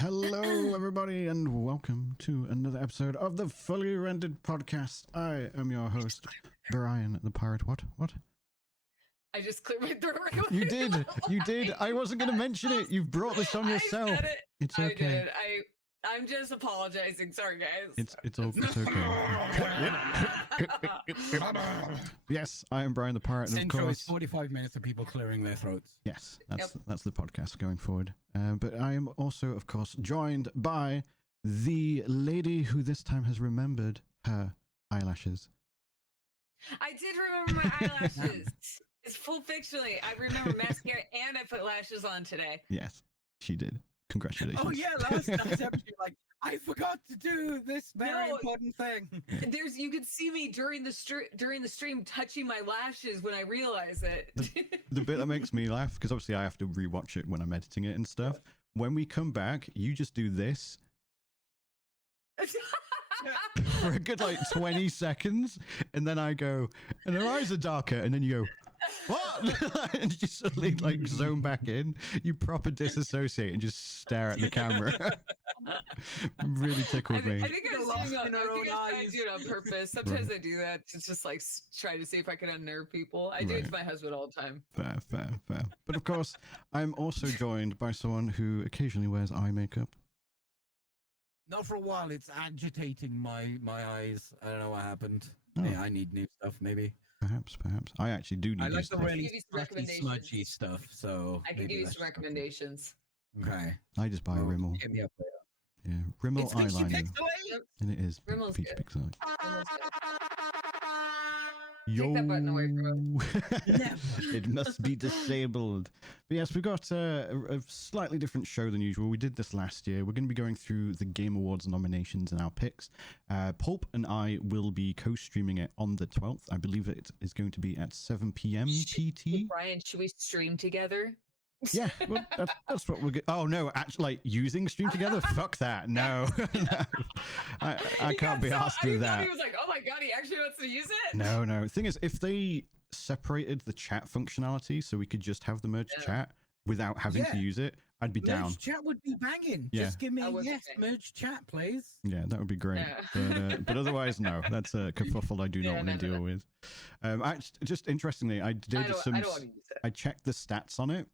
Hello, everybody, and welcome to another episode of the Fully Rendered Podcast. I am your host, Bryan the Pirate. What? I just cleared my throat right away. You did. I wasn't going to mention it. You've brought this on yourself. I said it. It's I okay. did. I'm just apologizing. Sorry, guys. It's okay. Yes, I am Bryan the Pirate, and of Intro course, is 45 minutes of people clearing their throats. yes, that's the podcast going forward. But I am also, of course, joined by the lady who this time has remembered her eyelashes. I did remember my eyelashes. It's full fictionally. I remember mascara and I put lashes on today. Yes, she did. Congratulations. Oh yeah, last episode you're like, I forgot to do this very important thing. You could see me during the stream touching my lashes when I realize it. The bit that makes me laugh, because obviously I have to rewatch it when I'm editing it and stuff. When we come back, you just do this for a good like 20 seconds, and then I go, and her eyes are darker, and then you go, what? And you suddenly like zone back in. You proper disassociate and just stare at the camera. Really tickled me. I think I was trying to do it on purpose. Sometimes I do that to just like try to see if I can unnerve people. I do it to my husband all the time. Fair. But of course, I'm also joined by someone who occasionally wears eye makeup. Not for a while. It's agitating my eyes. I don't know what happened. Oh. Yeah, I need new stuff. Maybe. Perhaps. I actually do need. I like the stuff. really recommendations. smudgy stuff. So I can give you some recommendations. Okay. I just buy Well, Rimmel. hit me up later. Yeah, Rimmel It's Peachy eyeliner, Pixelate! and it is Rimmel's Peachy good. Pixelate. Take that button away from It must be disabled. But yes, we've got a slightly different show than usual. We did this last year. We're going to be going through the Game Awards nominations and our picks. Pulp and I will be co-streaming it on the 12th. I believe it is going to be at 7 p.m. PT. Brian, should we stream together? Yeah, well, that's what we're. Oh no, actually, like using Stream Together. Fuck that. No, no. I can't be asked to do that. He was like, "Oh my god, he actually wants to use it." No. The thing is, if they separated the chat functionality so we could just have the merge chat without having to use it, I'd be down. Merge chat would be banging. Yeah. Just give me a yes, bang. merge chat, please. Yeah, that would be great. Yeah. But otherwise, no. That's a kerfuffle I do not want to deal with. Just interestingly, I did I don't want to use it. I checked the stats on it,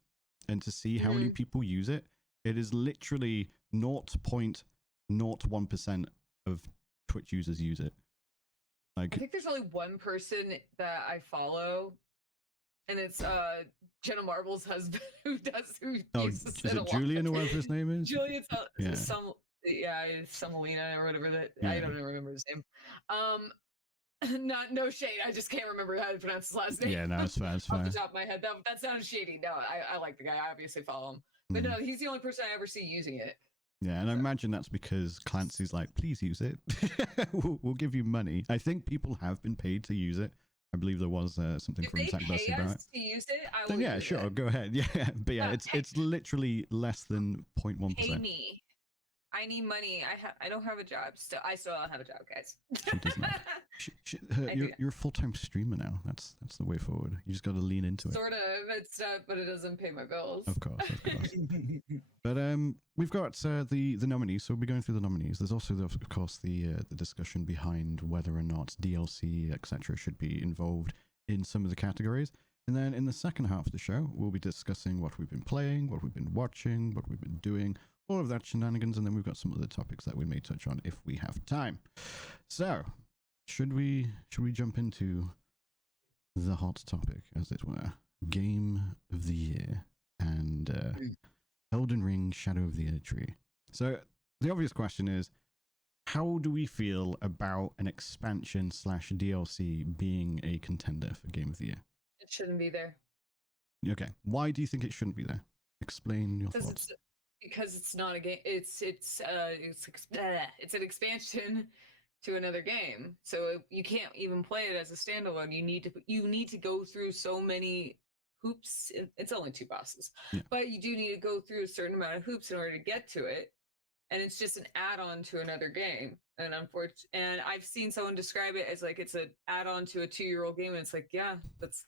and to see how many people use it, it is literally 0.01% of Twitch users use it. I think there's only one person that I follow, and it's Jenna Marbles' husband who uses is it Julian or whatever his name is? Julian, Yeah. Samalina or whatever that Yeah. I don't remember his name. No shade. I just can't remember how to pronounce his last name. Yeah, no, it's fair. Off the top of my head, that sounds shady. No, I like the guy. I obviously follow him, but no, he's the only person I ever see using it. Yeah, and I imagine that's because Clancy's like, please use it. we'll give you money. I think people have been paid to use it. I believe there was something If from they Zach pay Bussy about it. us to use it, I will. Then yeah, use sure, it. go ahead. Yeah, but yeah, it's literally less than 0.1%. Pay me. I need money. I don't have a job. I still don't have a job, guys. She does not. You're a full-time streamer now. That's the way forward. You just got to lean into it. Sort of. It's but it doesn't pay my bills. Of course. But we've got the nominees, so we'll be going through the nominees. There's also, of course, the discussion behind whether or not DLC, etc., should be involved in some of the categories. And then in the second half of the show, we'll be discussing what we've been playing, what we've been watching, what we've been doing, all of that shenanigans, and then we've got some other topics that we may touch on if we have time. So, should we jump into the hot topic, as it were, Game of the Year and Elden Ring: Shadow of the Erdtree? So, the obvious question is, how do we feel about an expansion / DLC being a contender for Game of the Year? It shouldn't be there. Okay, why do you think it shouldn't be there? Explain your thoughts. Because it's not a game. It's an expansion to another game, so you can't even play it as a standalone. You need to go through so many hoops. It's only 2 bosses, but you do need to go through a certain amount of hoops in order to get to it, and it's just an add-on to another game. And and I've seen someone describe it as like it's an add-on to a 2-year-old game, and it's like, yeah, that's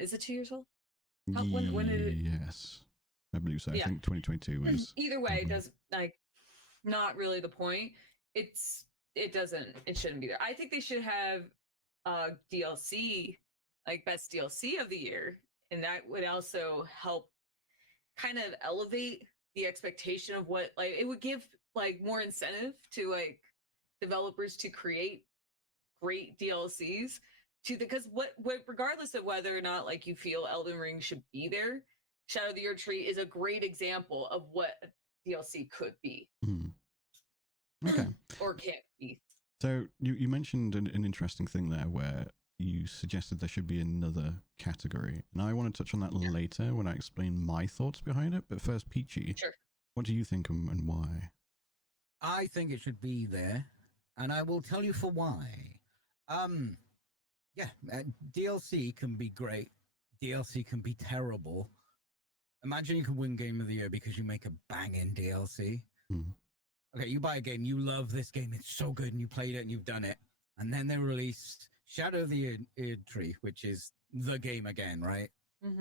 is it 2 years old? When did it? Yes. I believe so. Yeah. I think 2022 was. Either way, Mhm. does like not really the point. It shouldn't be there. I think they should have DLC, like best DLC of the year, and that would also help kind of elevate the expectation of what, like, it would give like more incentive to like developers to create great DLCs to because what regardless of whether or not like you feel Elden Ring should be there, Shadow of the Erdtree is a great example of what DLC could be. Okay. Or can't be. So you mentioned an interesting thing there where you suggested there should be another category. And I want to touch on that later when I explain my thoughts behind it. But first, Peachy, Sure. What do you think and why? I think it should be there, and I will tell you for why. DLC can be great. DLC can be terrible. Imagine you can win Game of the Year because you make a banging DLC. Okay, you buy a game, you love this game, it's so good, and you played it and you've done it. And then they release Shadow of the Erdtree, which is the game again, right?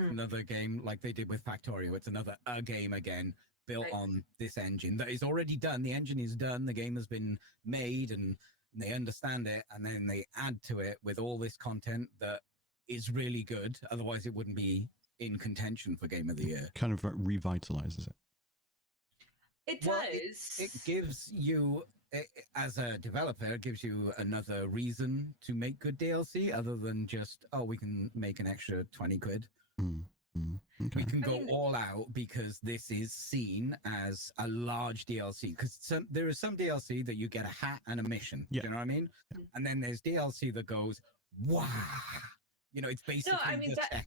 Another game like they did with Factorio. It's another game again, built on this engine that is already done. The engine is done, the game has been made, and they understand it, and then they add to it with all this content that is really good. Otherwise, it wouldn't be in contention for Game of the Year. Kind of revitalizes it. It Well, does. it gives you, as a developer, it gives you another reason to make good DLC other than just, oh, we can make an extra 20 quid. Okay. We can go all out because this is seen as a large DLC. Because there is some DLC that you get a hat and a mission. Yeah. You know what I mean? Yeah. And then there's DLC that goes, wow. You know, it's basically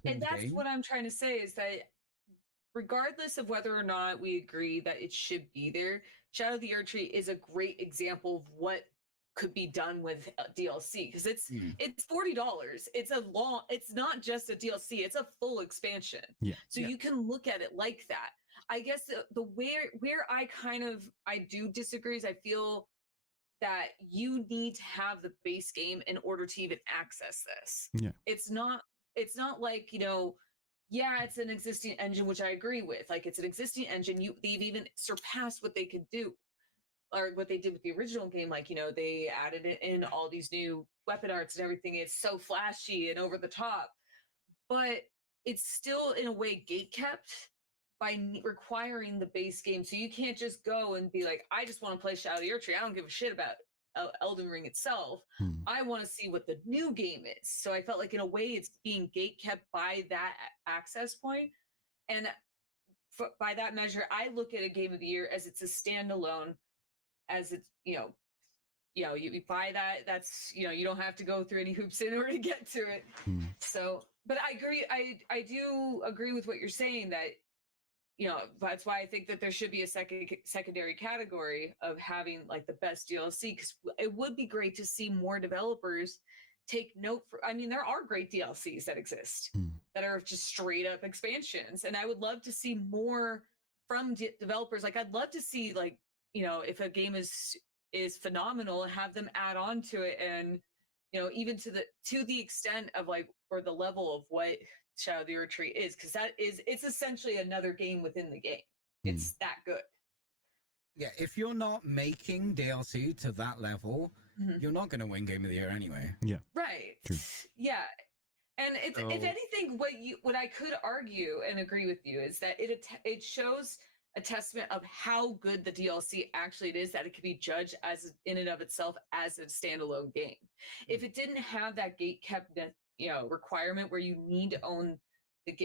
that's game. what I'm trying to say is that regardless of whether or not we agree that it should be there, Shadow of the Erdtree is a great example of what could be done with DLC because it's $40. It's not just a DLC, it's a full expansion. Yeah. So you can look at it like that. I guess the where I do disagree is I feel that you need to have the base game in order to even access this. Yeah. It's not like, it's an existing engine, which I agree with. Like it's an existing engine. They've even surpassed what they could do or what they did with the original game. Like, they added it in all these new weapon arts and everything. It's so flashy and over the top, but it's still in a way gatekept by requiring the base game. So you can't just go and be like, I just want to play Shadow of the Erdtree. I don't give a shit about Elden Ring itself. I want to see what the new game is. So I felt like in a way it's being gatekept by that access point. And by that measure, I look at a Game of the Year as it's a standalone, as it's, you buy that, that's, you don't have to go through any hoops in order to get to it. So, but I agree. I do agree with what you're saying that, that's why I think that there should be a secondary category of having like the best DLC, because it would be great to see more developers take note there are great DLCs that exist that are just straight up expansions. And I would love to see more from developers. Like I'd love to see like, if a game is phenomenal, have them add on to it. And, even to the extent of like, or the level of what Shadow of the Erdtree is, because it's essentially another game within the game. It's that good. Yeah, if you're not making DLC to that level, you're not going to win Game of the Year anyway. Yeah. Right. True. Yeah. And if anything, what I could argue and agree with you is that it shows a testament of how good the DLC actually is, that it could be judged as in and of itself as a standalone game. If it didn't have that gate-kept requirement where you need to own the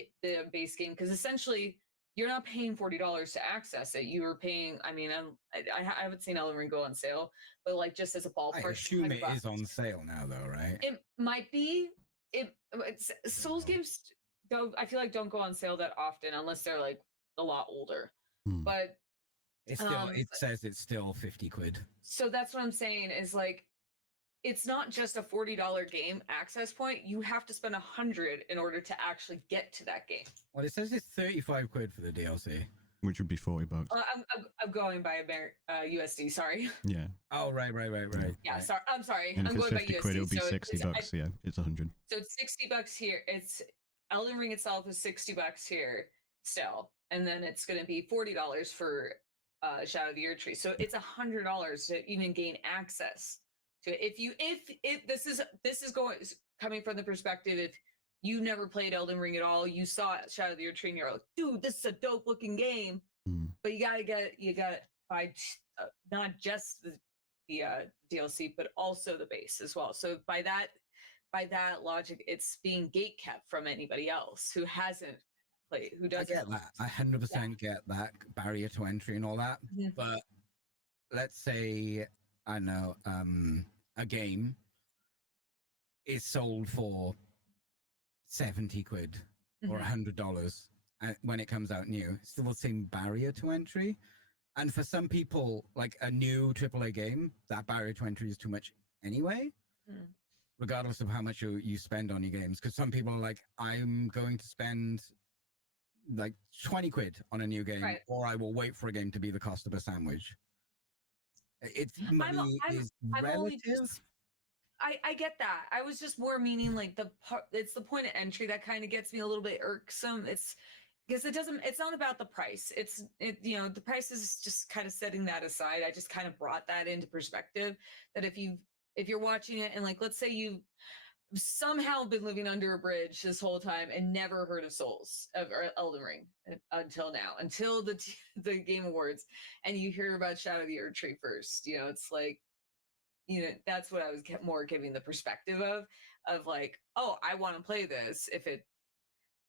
base game, because essentially you're not paying $40 to access it. You are paying, I haven't seen Elden Ring go on sale, but like just as a ballpark, I assume it is on sale now though, right? It might be. Souls games don't go on sale that often unless they're like a lot older. But it's still, it says it's still 50 quid. So that's what I'm saying is like, it's not just a $40 game access point. You have to spend $100 in order to actually get to that game. Well, it says it's 35 quid for the DLC, which would be $40. I'm going by USD. Sorry. Yeah. Oh, right. Yeah. Right. Sorry. I'm sorry. And I'm if it's going 50 by USD. quid, it would be so $60. Yeah, it's 100. So it's $60 here. It's Elden Ring itself is $60 here still. and then it's going to be $40 for Shadow of the Erdtree. So it's $100 to even gain access to it. If this is coming from the perspective, if you never played Elden Ring at all, you saw Shadow of the Erdtree and you're like, dude, this is a dope looking game, but you gotta buy not just the DLC, but also the base as well. So by that logic, it's being gatekept from anybody else who hasn't played, who doesn't. I get that. I 100% get that barrier to entry and all that. Mhm. But let's say, I don't know, a game is sold for 70 quid or $100 when it comes out new. It's still the same barrier to entry. And for some people, like a new AAA game, that barrier to entry is too much anyway, regardless of how much you spend on your games. Because some people are like, I'm going to spend like 20 quid on a new game, or I will wait for a game to be the cost of a sandwich. It's money is relative. I get that. I was just more meaning like it's the point of entry that kind of gets me a little bit irksome. It's because it's not about the price. The price is just kind of setting that aside. I just kind of brought that into perspective that if you're watching it and like, let's say you've somehow been living under a bridge this whole time and never heard of Souls or Elden Ring until now, until the Game Awards, and you hear about Shadow of the Erdtree first, it's like, that's what I was more giving the perspective of like, oh, I want to play this if it,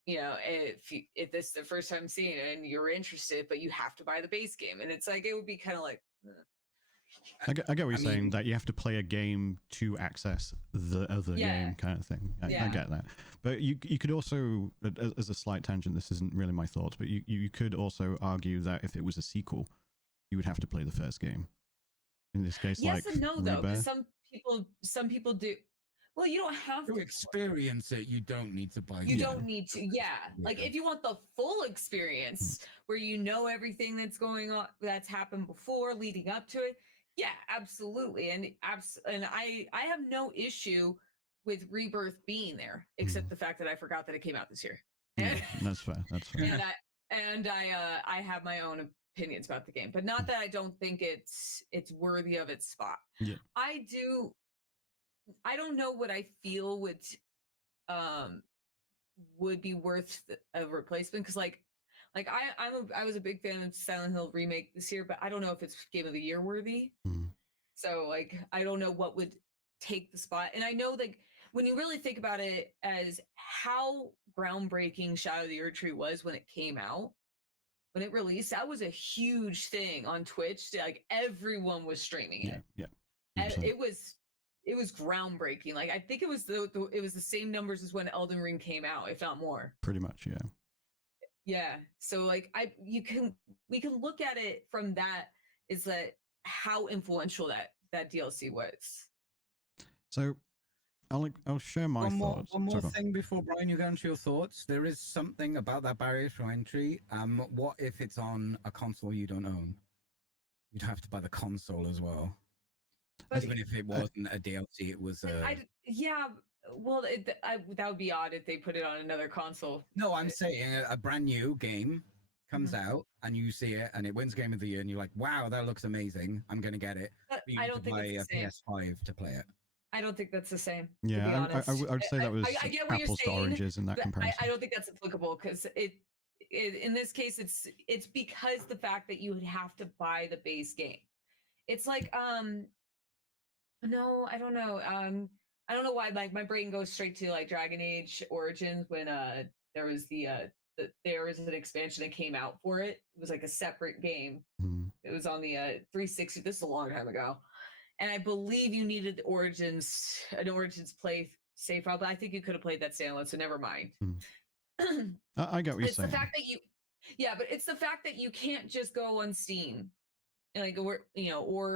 if this is the first time seeing it and you're interested, but you have to buy the base game. And it's like, it would be kind of like, I get what you're saying, that you have to play a game to access the other game kind of thing. I get that. But you could also, as a slight tangent, this isn't really my thoughts, but you could also argue that if it was a sequel, you would have to play the first game. In this case, yes like and no, though. Rebirth. Some people do. Well, you don't have to experience it. You don't need to buy. You don't need to. Yeah. Like if you want the full experience where you know everything that's going on, that's happened before, leading up to it. Yeah, absolutely. And I have no issue with Rebirth being there, except the fact that I forgot that it came out this year. Yeah, that's fair. That's fair. And I have my own opinions about the game, but not that I don't think it's worthy of its spot. Yeah. I don't know what I feel would be worth a replacement, because like I was a big fan of Silent Hill remake this year, but I don't know if it's Game of the Year worthy. So like I don't know what would take the spot. And I know like when you really think about it as how groundbreaking Shadow of the Erdtree was when it came out, when it released, that was a huge thing on Twitch. Like everyone was streaming it. Yeah. And it was groundbreaking. Like I think it was the same numbers as when Elden Ring came out, if not more. Pretty much, yeah. Yeah. So like we can look at it from that, is that how influential that DLC was. So I'll share my thoughts. One more thing before Brian, you go into your thoughts. There is something about that barrier to entry. What if it's on a console you don't own? You'd have to buy the console as well. But even if it wasn't a DLC, it was well, that would be odd if they put it on another console. No, I'm saying a brand new game comes out and you see it and it wins Game of the Year and you're like, wow, that looks amazing. I'm going to get it. But you I don't think it's the same. PS5 to play it. I don't think that's the same. Yeah, I would say that was apples to oranges in that comparison. I don't think that's applicable, because it in this case it's because the fact that you would have to buy the base game. It's like no, I don't know. I don't know why like my brain goes straight to like Dragon Age Origins when there was there was an expansion that came out for it. It was like a separate game. It was on the 360. This is a long time ago. And I believe you needed an Origins play save file, but I think you could have played that standalone, so never mind. I get what you're saying. The fact that but it's the fact that you can't just go on Steam, like, or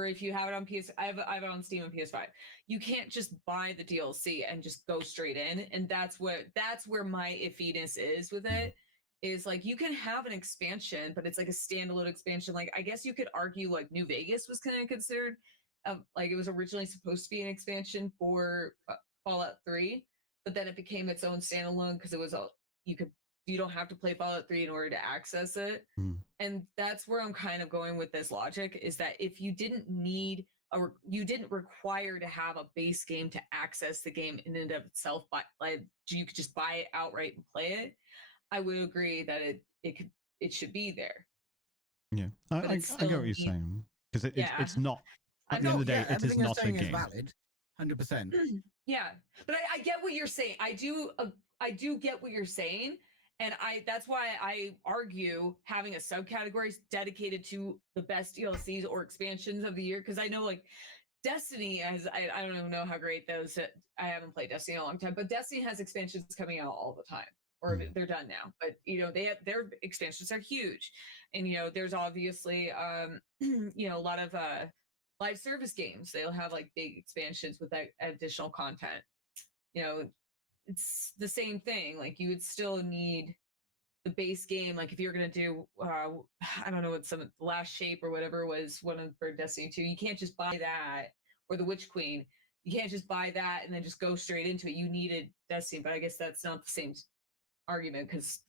if you have it on PS, I have it on Steam and PS5. You can't just buy the DLC and just go straight in, and that's where my iffiness is with it. Is like you can have an expansion, but it's like a standalone expansion. Like I guess you could argue like New Vegas was kind of considered. Like it was originally supposed to be an expansion for Fallout 3, but then it became its own standalone because it was you could you don't have to play Fallout 3 in order to access it. And that's where I'm kind of going with this logic, is that if you didn't need you didn't require to have a base game to access the game in and of itself, but like you could just buy it outright and play it, I would agree that it should be there. Yeah, I get what you're saying, because it's not, at the end of the day, it is not a game. Valid, 100%. Yeah, but I get what you're saying. I do get what you're saying, and that's why I argue having a subcategory dedicated to the best DLCs or expansions of the year, because I know like Destiny has, I don't even know how great those, I haven't played Destiny in a long time, but Destiny has expansions coming out all the time, or they're done now, but you know, their expansions are huge. And you know, there's obviously you know, a lot of live service games, they'll have like big expansions with that additional content. You know, it's the same thing. Like you would still need the base game. Like if you're gonna do I don't know what the Last Shape or whatever was one for Destiny 2, you can't just buy that, or the Witch Queen, you can't just buy that and then just go straight into it. You needed Destiny, but I guess that's not the same argument, because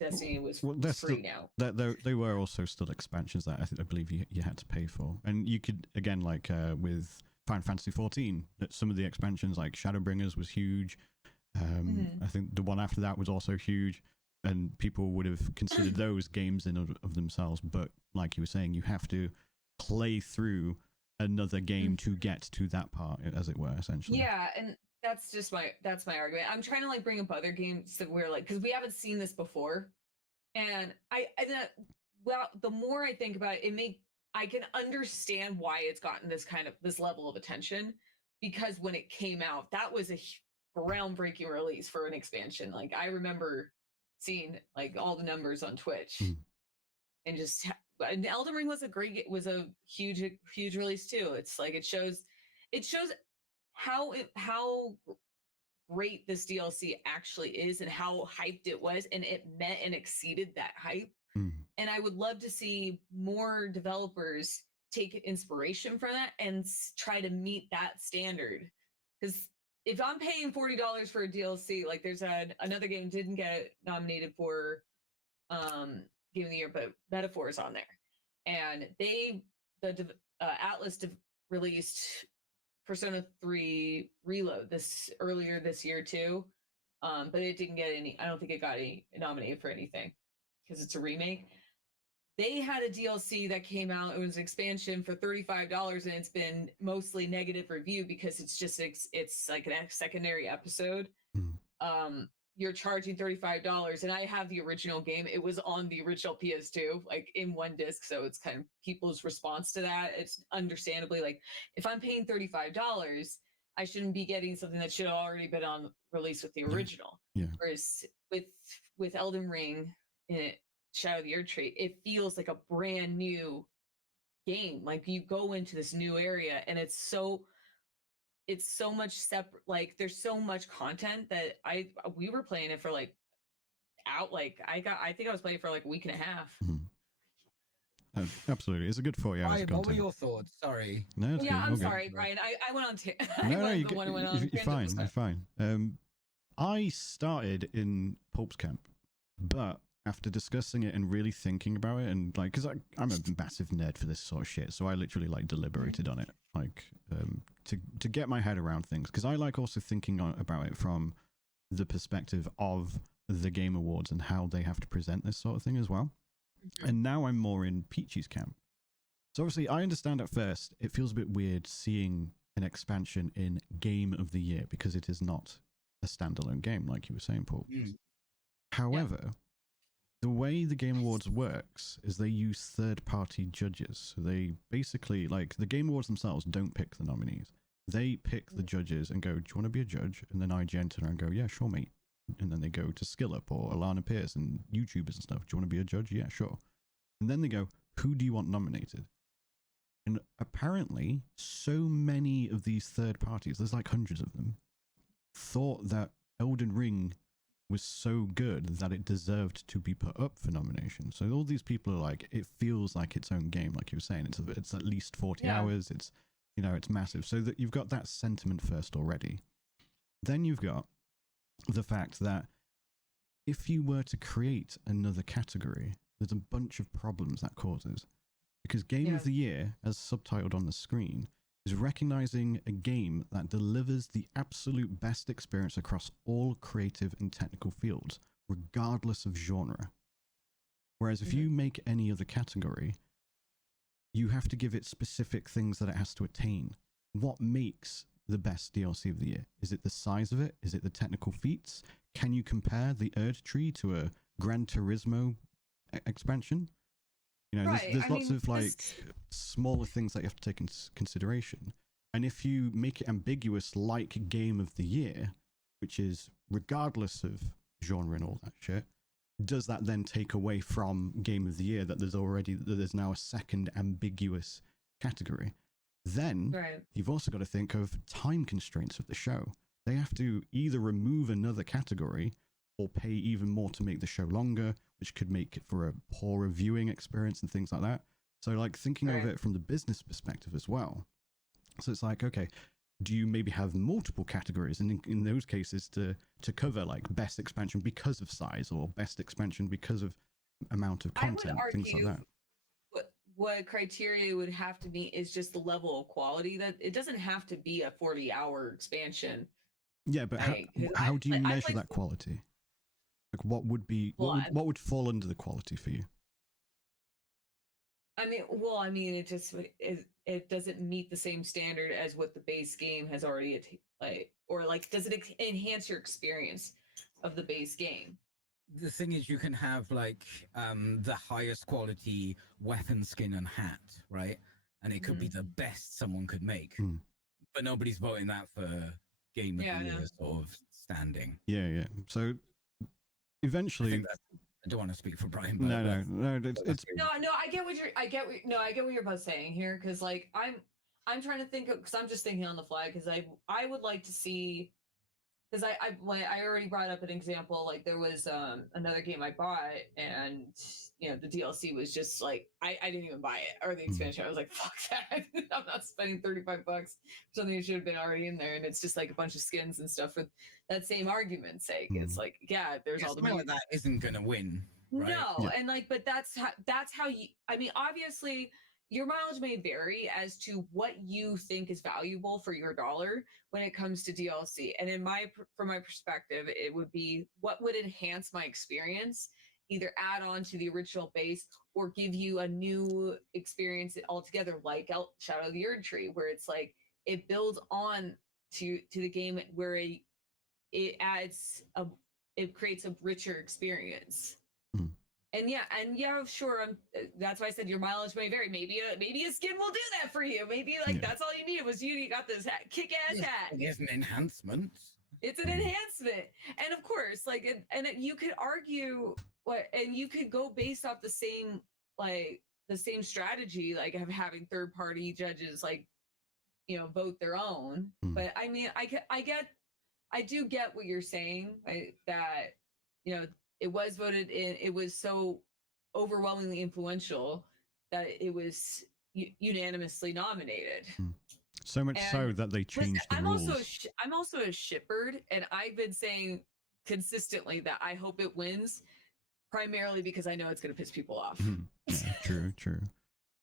Destiny was free now. They were also still expansions that I believe you had to pay for, and you could, again, like with Final Fantasy 14, that some of the expansions like Shadowbringers was huge. I think the one after that was also huge, and people would have considered those games in of themselves. But like you were saying, you have to play through another game to get to that part, as it were, essentially. Yeah, and that's my argument. I'm trying to like bring up other games that we're like, because we haven't seen this before, and well, the more I think about it, I can understand why it's gotten this level of attention, because when it came out, that was a groundbreaking release for an expansion. Like I remember seeing like all the numbers on Twitch, and Elden Ring was a huge release too. It's like it shows how great this DLC actually is and how hyped it was, and it met and exceeded that hype. And I would love to see more developers take inspiration from that and try to meet that standard. Because if I'm paying $40 for a DLC, like there's another game didn't get nominated for Game of the Year, but Metaphor is on there, and Atlas released Persona 3 Reload earlier this year too, but it didn't get any. I don't think it got nominated for anything because it's a remake. They had a DLC that came out. It was an expansion for $35, and it's been mostly negative review because it's like a secondary episode. You're charging $35, and I have the original game. It was on the original PS2, like in one disc. So it's kind of people's response to that. It's understandably like, if I'm paying $35, I shouldn't be getting something that should have already been on release with the original. Yeah. Whereas with Elden Ring, Shadow of the Erdtree, it feels like a brand new game. Like you go into this new area, and it's so much separate. Like there's so much content that we were playing it for like I think I was playing for like a week and a half. Absolutely, it's a good 40 hours. Ryan, what were your thoughts? Sorry. No, it's yeah, good. I'm sorry, Brian. I went on. You're fine. You're fine. I started in Pulp's camp, but after discussing it and really thinking about it, and like, because I'm a massive nerd for this sort of shit, so I literally like deliberated on it, like to get my head around things, because I like also thinking about it from the perspective of the Game Awards and how they have to present this sort of thing as well. And now I'm more in Peachy's camp. So obviously I understand at first it feels a bit weird seeing an expansion in Game of the Year, because it is not a standalone game, like you were saying, Paul. However, the way the Game Awards works is they use third-party judges. So they basically, like, the Game Awards themselves don't pick the nominees. They pick the judges and go, do you want to be a judge? And then IGN turn around and go, yeah, sure, mate. And then they go to SkillUp or Alana Pierce and YouTubers and stuff. Do you want to be a judge? Yeah, sure. And then they go, who do you want nominated? And apparently, so many of these third parties, there's like hundreds of them, thought that Elden Ring was so good that it deserved to be put up for nomination. So all these people are like, it feels like its own game, like you were saying. It's at least 40 hours. It's, you know, it's massive. So that you've got that sentiment first already. Then you've got the fact that if you were to create another category, there's a bunch of problems that causes. Because Game of the Year, as subtitled on the screen, is recognizing a game that delivers the absolute best experience across all creative and technical fields, regardless of genre. Whereas if you make any other category, you have to give it specific things that it has to attain. What makes the best DLC of the year? Is it the size of it? Is it the technical feats? Can you compare the Erdtree to a Gran Turismo expansion? You know, there's lots of like smaller things that you have to take into consideration. And if you make it ambiguous like Game of the Year, which is regardless of genre and all that shit, does that then take away from Game of the Year that there's now a second ambiguous category? Then you've also got to think of time constraints of the show. They have to either remove another category or pay even more to make the show longer, which could make it for a poorer viewing experience and things like that. So like thinking of it from the business perspective as well. So it's like, okay, do you maybe have multiple categories, and in those cases to cover like best expansion because of size, or best expansion because of amount of content, things like that? What criteria would have to be is just the level of quality. That it doesn't have to be a 40-hour expansion. Yeah, but how do you measure that quality? Like what would be what would fall under the quality for you? I mean, it doesn't meet the same standard as what the base game has already or like does it enhance your experience of the base game? The thing is, you can have like the highest quality weapon skin and hat, right? And it could be the best someone could make, but nobody's voting that for Game of the Year sort of standing. Yeah. So eventually, I don't want to speak for Bryan. But no. It's no. I get what you're both saying here, because like I'm trying to think of, because I'm just thinking on the fly, because I would like to see, because I already brought up an example, like there was another game I bought, and you know the DLC was just like I didn't even buy it, or the expansion. I was like, fuck that, I'm not spending $35 for something that should have been already in there, and it's just like a bunch of skins and stuff for that same argument's sake. It's like, there's all the like that isn't gonna win, right? No, and like, but that's how you. I mean, obviously, your mileage may vary as to what you think is valuable for your dollar when it comes to DLC. And from my perspective, it would be what would enhance my experience, either add on to the original base or give you a new experience altogether, like Shadow of the Erdtree, where it's like it builds on to the game, where it creates a richer experience. And sure. That's why I said your mileage may vary. Maybe a skin will do that for you. Maybe that's all you needed was you got this kick-ass hat. It's an enhancement. It's an enhancement, and of course, you could argue and you could go based off the same strategy, like of having third-party judges, vote their own. But I mean, I do get what you're saying, right? That it was voted in. It was so overwhelmingly influential that it was unanimously nominated. So much so that they changed the rules. I'm also a shipper, and I've been saying consistently that I hope it wins, primarily because I know it's going to piss people off. Yeah, true.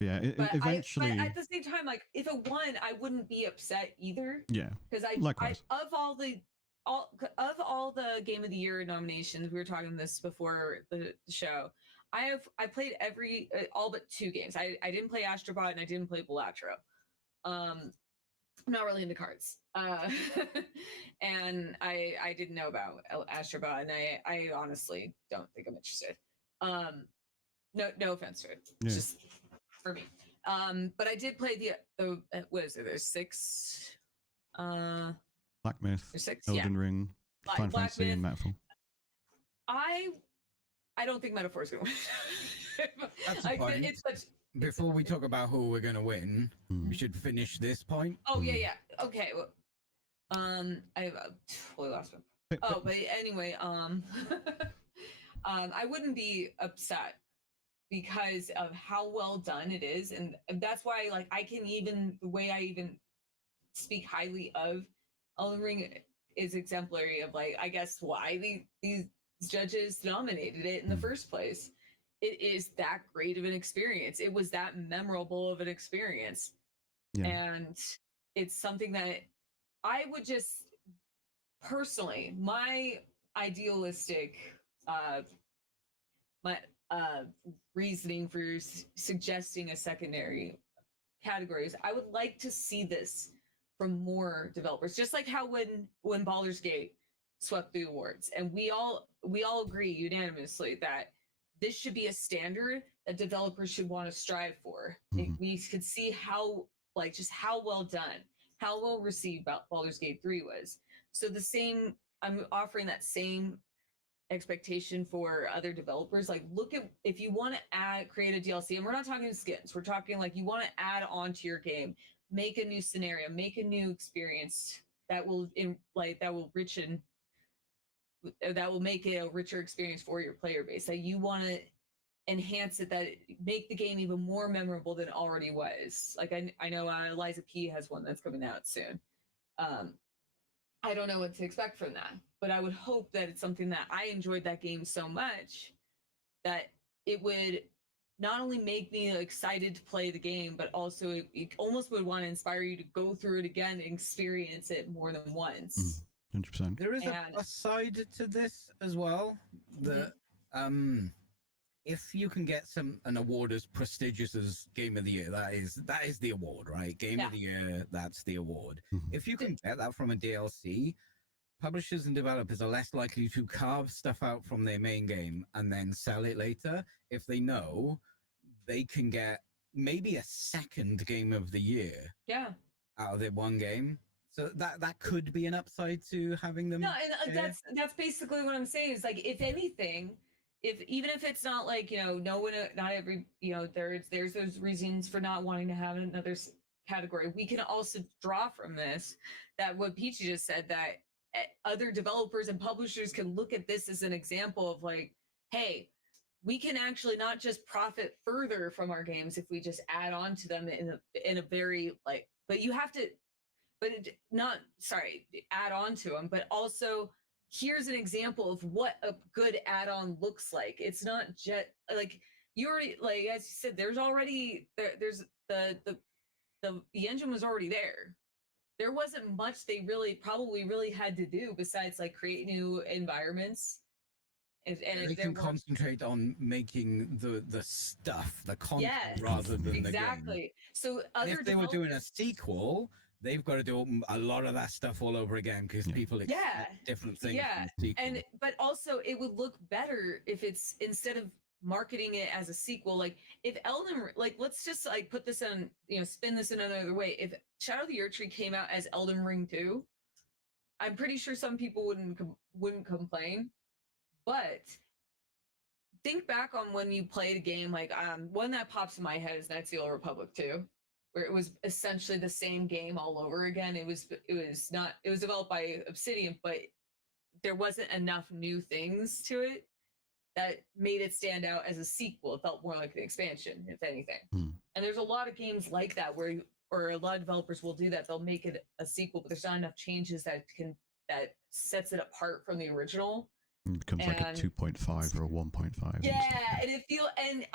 Yeah, eventually. But at the same time, like if it won, I wouldn't be upset either. Yeah, because of all the Game of the Year nominations, we were talking this before the show. I played all but 2 games. I didn't play Astrobot and I didn't play Balatro. I'm not really into cards, and I didn't know about Astrobot, and I honestly don't think I'm interested. No offense to it. It's just for me. But I did play the what is it? There's 6. Black Myth, 6, Elden Ring, Final Fantasy, and Metaphor. I don't think Metaphor is going to win. That's the point. Before we talk about who we're going to win, we should finish this point. Oh yeah. Okay. Well, I totally lost one. Oh, but anyway, I wouldn't be upset because of how well done it is, and that's why the way I even speak highly of Elden Ring is exemplary of I guess why these judges nominated it in the first place. It is that great of an experience. It was that memorable of an experience. Yeah. And it's something that I would just personally, my idealistic my reasoning for suggesting a secondary category is I would like to see this from more developers, just like how when Baldur's Gate swept the awards, and we all agree unanimously that this should be a standard that developers should want to strive for. We could see how just how well done, how well received Baldur's Gate 3 was. So the same, I'm offering that same expectation for other developers. Like, look at, if you want to create a DLC, and we're not talking skins, we're talking like you want to add on to your game, make a new scenario, make a new experience that will make it a richer experience for your player base, that you want to enhance it, that make the game even more memorable than it already was. Like I know Eliza P has one that's coming out soon. I don't know what to expect from that, but I would hope that it's something that I enjoyed that game so much that it would not only make me excited to play the game, but also it almost would want to inspire you to go through it again and experience it more than once. 100%. There is a plus side to this as well. That if you can get an award as prestigious as Game of the Year, that is the award, right? Game of the Year, that's the award. If you can get that from a DLC, publishers and developers are less likely to carve stuff out from their main game and then sell it later if they know they can get maybe a second Game of the Year out of their one game. So that could be an upside to having them. No, and that's basically what I'm saying is, like, if anything, even if it's not like, not every, there's those reasons for not wanting to have another category, we can also draw from this that what Peachy just said, that other developers and publishers can look at this as an example of like, hey, we can actually not just profit further from our games if we just add on to them in a very but you have to, add on to them, but also here's an example of what a good add-on looks like. It's not just like you already, like as you said, there's the engine was already there. There wasn't much they probably had to do besides like create new environments. And they can concentrate on making the stuff, the content, rather than exactly. The game. So if they were doing a sequel, they've got to do a lot of that stuff all over again because people expect different things. Yeah, but also it would look better if it's, instead of marketing it as a sequel, like if let's just like put this on, spin this in another way. If Shadow of the Erdtree came out as Elden Ring 2, I'm pretty sure some people wouldn't complain. But think back on when you played a game like one that pops in my head is Knights of the Old Republic 2, where it was essentially the same game all over again. It was developed by Obsidian, but there wasn't enough new things to it that made it stand out as a sequel. It felt more like an expansion, if anything. And there's a lot of games like that or a lot of developers will do that. They'll make it a sequel, but there's not enough changes that sets it apart from the original. It becomes like a 2.5 or a 1.5. Yeah, and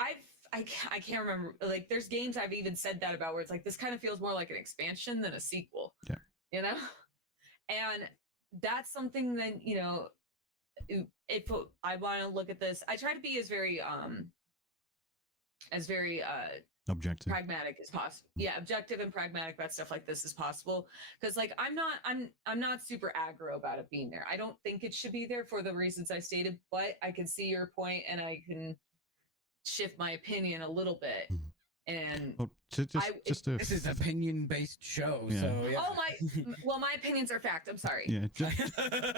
I can't remember, like there's games I've even said that about where it's like, this kind of feels more like an expansion than a sequel. Yeah. And that's something that, if I want to look at this, I try to be as very objective, pragmatic as possible. Yeah, objective and pragmatic about stuff like this as possible, because like I'm not super aggro about it being there. I don't think it should be there for the reasons I stated, but I can see your point and I can shift my opinion a little bit. And this is opinion-based show, so yeah. Oh my opinions are fact. I'm sorry. Yeah,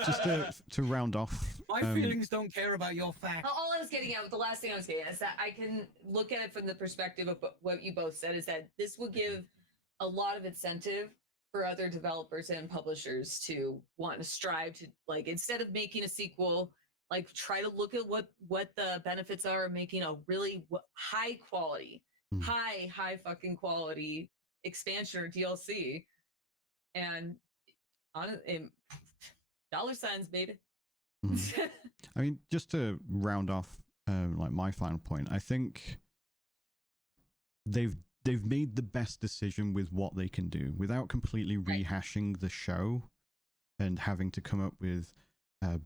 just to round off. My feelings don't care about your facts. All I was getting at, the last thing I was getting at, is that I can look at it from the perspective of what you both said, is that this will give a lot of incentive for other developers and publishers to want to strive to, like, instead of making a sequel, like try to look at what the benefits are of making a really high quality, high fucking quality expansion or DLC, and on $, baby. I mean, just to round off like my final point, I think they've made the best decision with what they can do without completely rehashing the show and having to come up with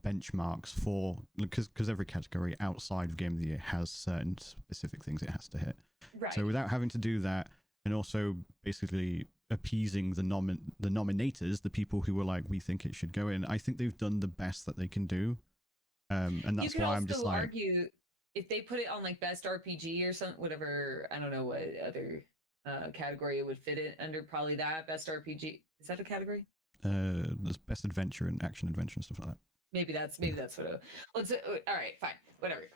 benchmarks for, because every category outside of Game of the Year has certain specific things it has to hit. Right. So without having to do that, and also basically appeasing the nominators, the people who were like, we think it should go in, I think they've done the best that they can do. And that's why I'm just like, argue if they put it on like best RPG or something, whatever, I don't know what other category it would fit it under, probably that best RPG. Is that a category? There's best adventure and action adventure and stuff like that. Maybe that's what it. Let's. All right, fine, whatever.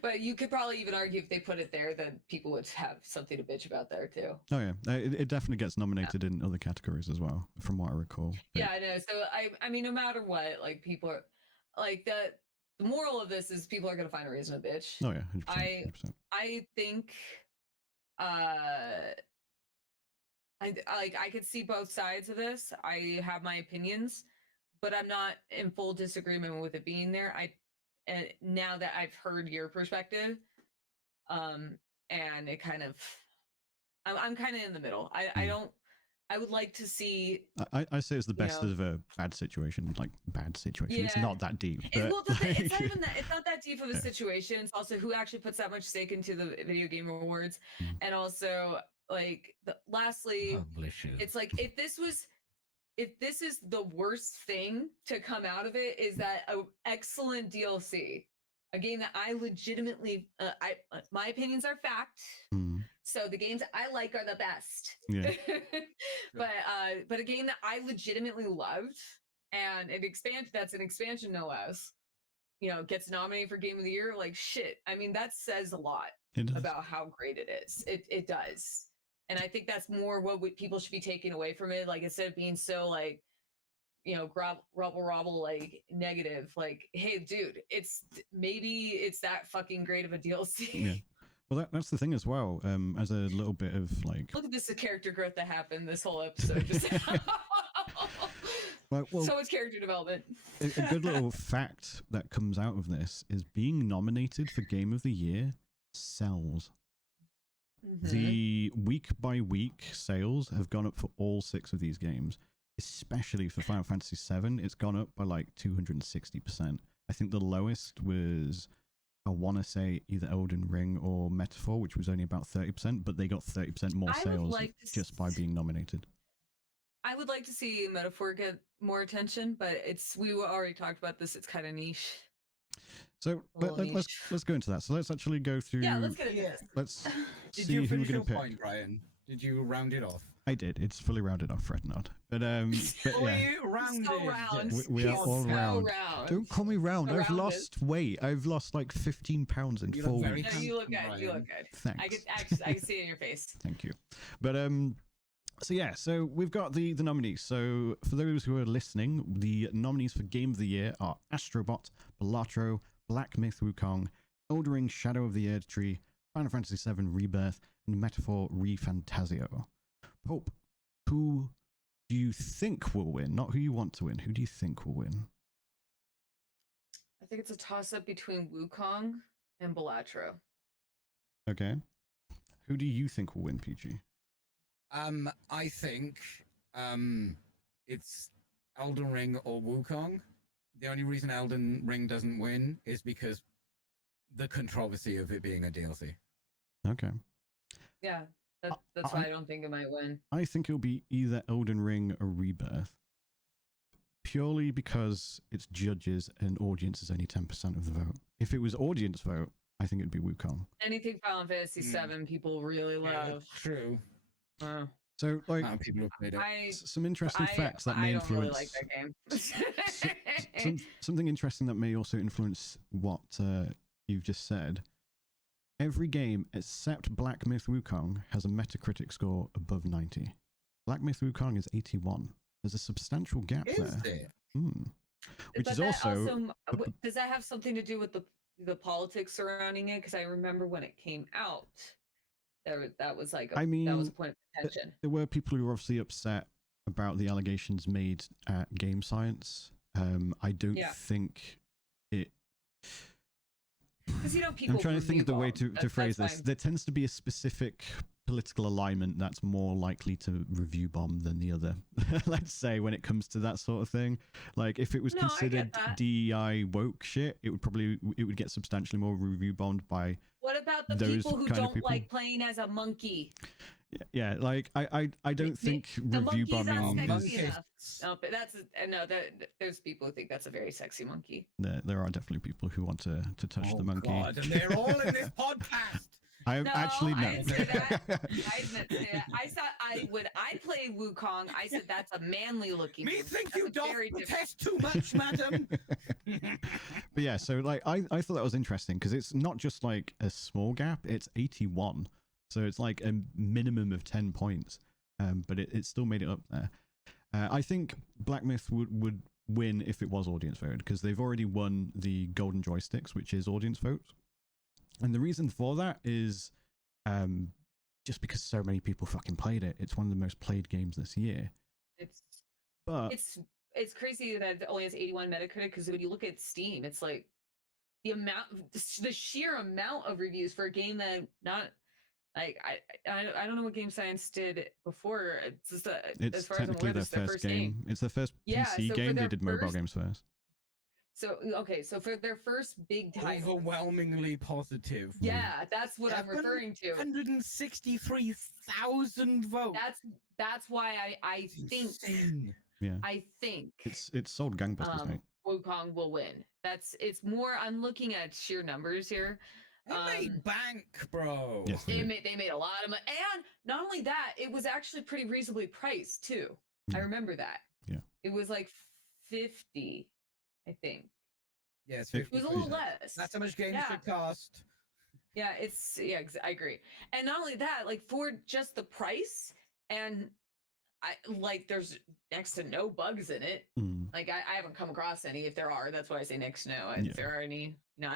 But you could probably even argue if they put it there, then people would have something to bitch about there too. Oh yeah, it definitely gets nominated in other categories as well, from what I recall. Yeah, I know. So I mean, no matter what, like people are, like the moral of this is people are gonna find a reason to bitch. Oh yeah, 100%, 100%. I think, I could see both sides of this. I have my opinions, but I'm not in full disagreement with it being there. And now that I've heard your perspective, and it kind of, I'm kind of in the middle. I would like to see. I say it's the best of a bad situation, like bad situation. Yeah. It's not that deep. But it's not even that. It's not that deep of a situation. It's also who actually puts that much stake into the video game awards, and also like lastly, it's like if this is the worst thing to come out of it, is that an excellent DLC, a game that I legitimately, my opinions are fact. So the games I like are the best. Yeah. but a game that I legitimately loved, and that's an expansion no less, gets nominated for Game of the Year. Like shit. I mean, that says a lot about how great it is. It does. And I think that's more what people should be taking away from it. Like, instead of being so like, rubble, like negative, like, hey, dude, maybe it's that fucking great of a DLC. Yeah. Well, that's the thing as well. As a little bit of like, look at this character growth that happened this whole episode. Just well, so much character development. A good little fact that comes out of this is being nominated for Game of the Year sells. The week by week sales have gone up for all 6 of these games, especially for Final Fantasy VII. It's gone up by like 260%. I think the lowest was, I want to say, either Elden Ring or Metaphor, which was only about 30%, but they got 30% more sales just by being nominated. I would like to see Metaphor get more attention, but we already talked about this. It's kind of niche. So let's go into that. So let's actually go through. Yeah, let's get into this. Let's Did see you who we're finish going your to pick. point, Bryan? Did you round it off? I did. It's fully rounded off, Fred Nod. But fully rounded. So round. We are all so round. Don't call me round. I've lost weight. I've lost like 15 pounds in 4 weeks. No, you look good. You look good. Thanks. I can see it in your face. Thank you. But so yeah, so we've got the nominees. So for those who are listening, the nominees for Game of the Year are Astrobot, Balatro, Black Myth Wukong, Elden Ring Shadow of the Erdtree, Final Fantasy VII Rebirth, and Metaphor ReFantasio. Pulp, who do you think will win? Not who you want to win. Who do you think will win? I think it's a toss-up between Wukong and Balatro. Okay. Who do you think will win, Peachy? I think it's Elden Ring or Wukong. The only reason Elden Ring doesn't win is because the controversy of it being a DLC. Okay. Yeah, that's why I don't think it might win. I think it'll be either Elden Ring or Rebirth. Purely because it's judges and audience is only 10% of the vote. If it was audience vote, I think it'd be Wukong. Anything Final Fantasy VII people really love. Yeah, true. So, like, people have played it. Some interesting facts that may influence. I don't really like that game. Something interesting that may also influence what you've just said. Every game except Black Myth Wukong has a Metacritic score above 90. Black Myth Wukong is 81. There's a substantial gap there. Which is also does that have something to do with the politics surrounding it? Because I remember when it came out, that was like that was a point of contention. There were people who were obviously upset about the allegations made at Game Science. I don't think it. Because people. I'm trying to think of the way to phrase this. Fine. There tends to be a specific political alignment that's more likely to review bomb than the other. Let's say when it comes to that sort of thing. Like if it was considered DEI woke shit, it would get substantially more review bombed by. What about the those people who kind of don't people. like playing as a monkey? Yeah, like I don't think The review monkey's bombing not sexy is. enough. No, but there's people who think that's a very sexy monkey. There are definitely people who want to touch the monkey. God, and they're all in this podcast. I actually no. I didn't say that. I didn't say that. I thought when I play Wukong, I said that's a manly looking. Methinks that's you don't very protest too much, madam. But yeah, so like I thought that was interesting because it's not just like a small gap; it's 81, so it's like a minimum of 10 points. But it still made it up there. I think Black Myth would win if it was audience voted because they've already won the Golden Joysticks, which is audience votes. And the reason for that is just because so many people fucking played it. It's one of the most played games this year. It's crazy that it only has 81 Metacritic because when you look at Steam, it's like the sheer amount of reviews for a game that not like I don't know what Game Science did before. It's just it's as far as I'm aware, their first game. It's their first PC game. They did mobile games first. So so for their first big title, overwhelmingly positive. Yeah, that's what I'm referring to. 163,000 votes. That's why I think. Insane. Yeah. I think it's sold gangbusters, mate. Wukong will win. It's more. I'm looking at sheer numbers here. They made bank, bro. Yes, they made a lot of money, and not only that, it was actually pretty reasonably priced too. I remember that. Yeah. It was like 50. I think. Yeah, it's 50. It was a little less. That's how much games should cost. Yeah, I agree. And not only that, like for just the price, and there's next to no bugs in it. Like I haven't come across any. If there are, that's why I say next to no. If there are any, no,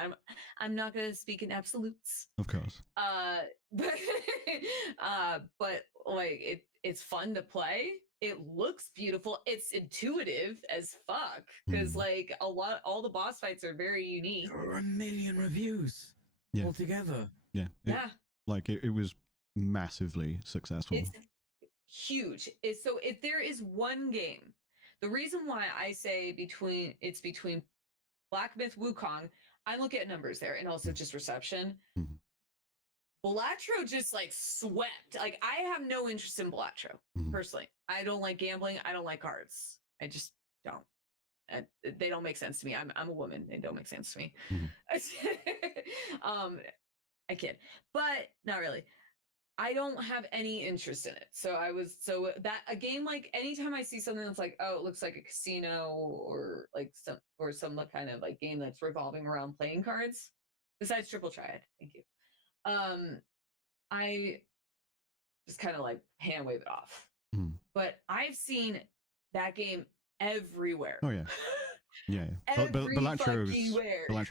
I'm not gonna speak in absolutes. Of course. But like it's fun to play. It looks beautiful. It's intuitive as fuck because like all the boss fights are very unique. There are 1 million reviews altogether. Yeah. It was massively successful. It's huge. So if there is one game, the reason why I say between Black Myth Wukong, I look at numbers there and also just reception. Balatro just like swept. Like I have no interest in Balatro personally. I don't like gambling. I don't like cards. I just don't. They don't make sense to me. I'm a woman. They don't make sense to me. I kid, but not really. I don't have any interest in it. So that a game like anytime I see something that's like, oh, it looks like a casino or like some kind of like game that's revolving around playing cards, besides Triple Triad. Thank you. I just kind of like hand wave it off. But I've seen that game everywhere. Oh yeah. Yeah. Balatro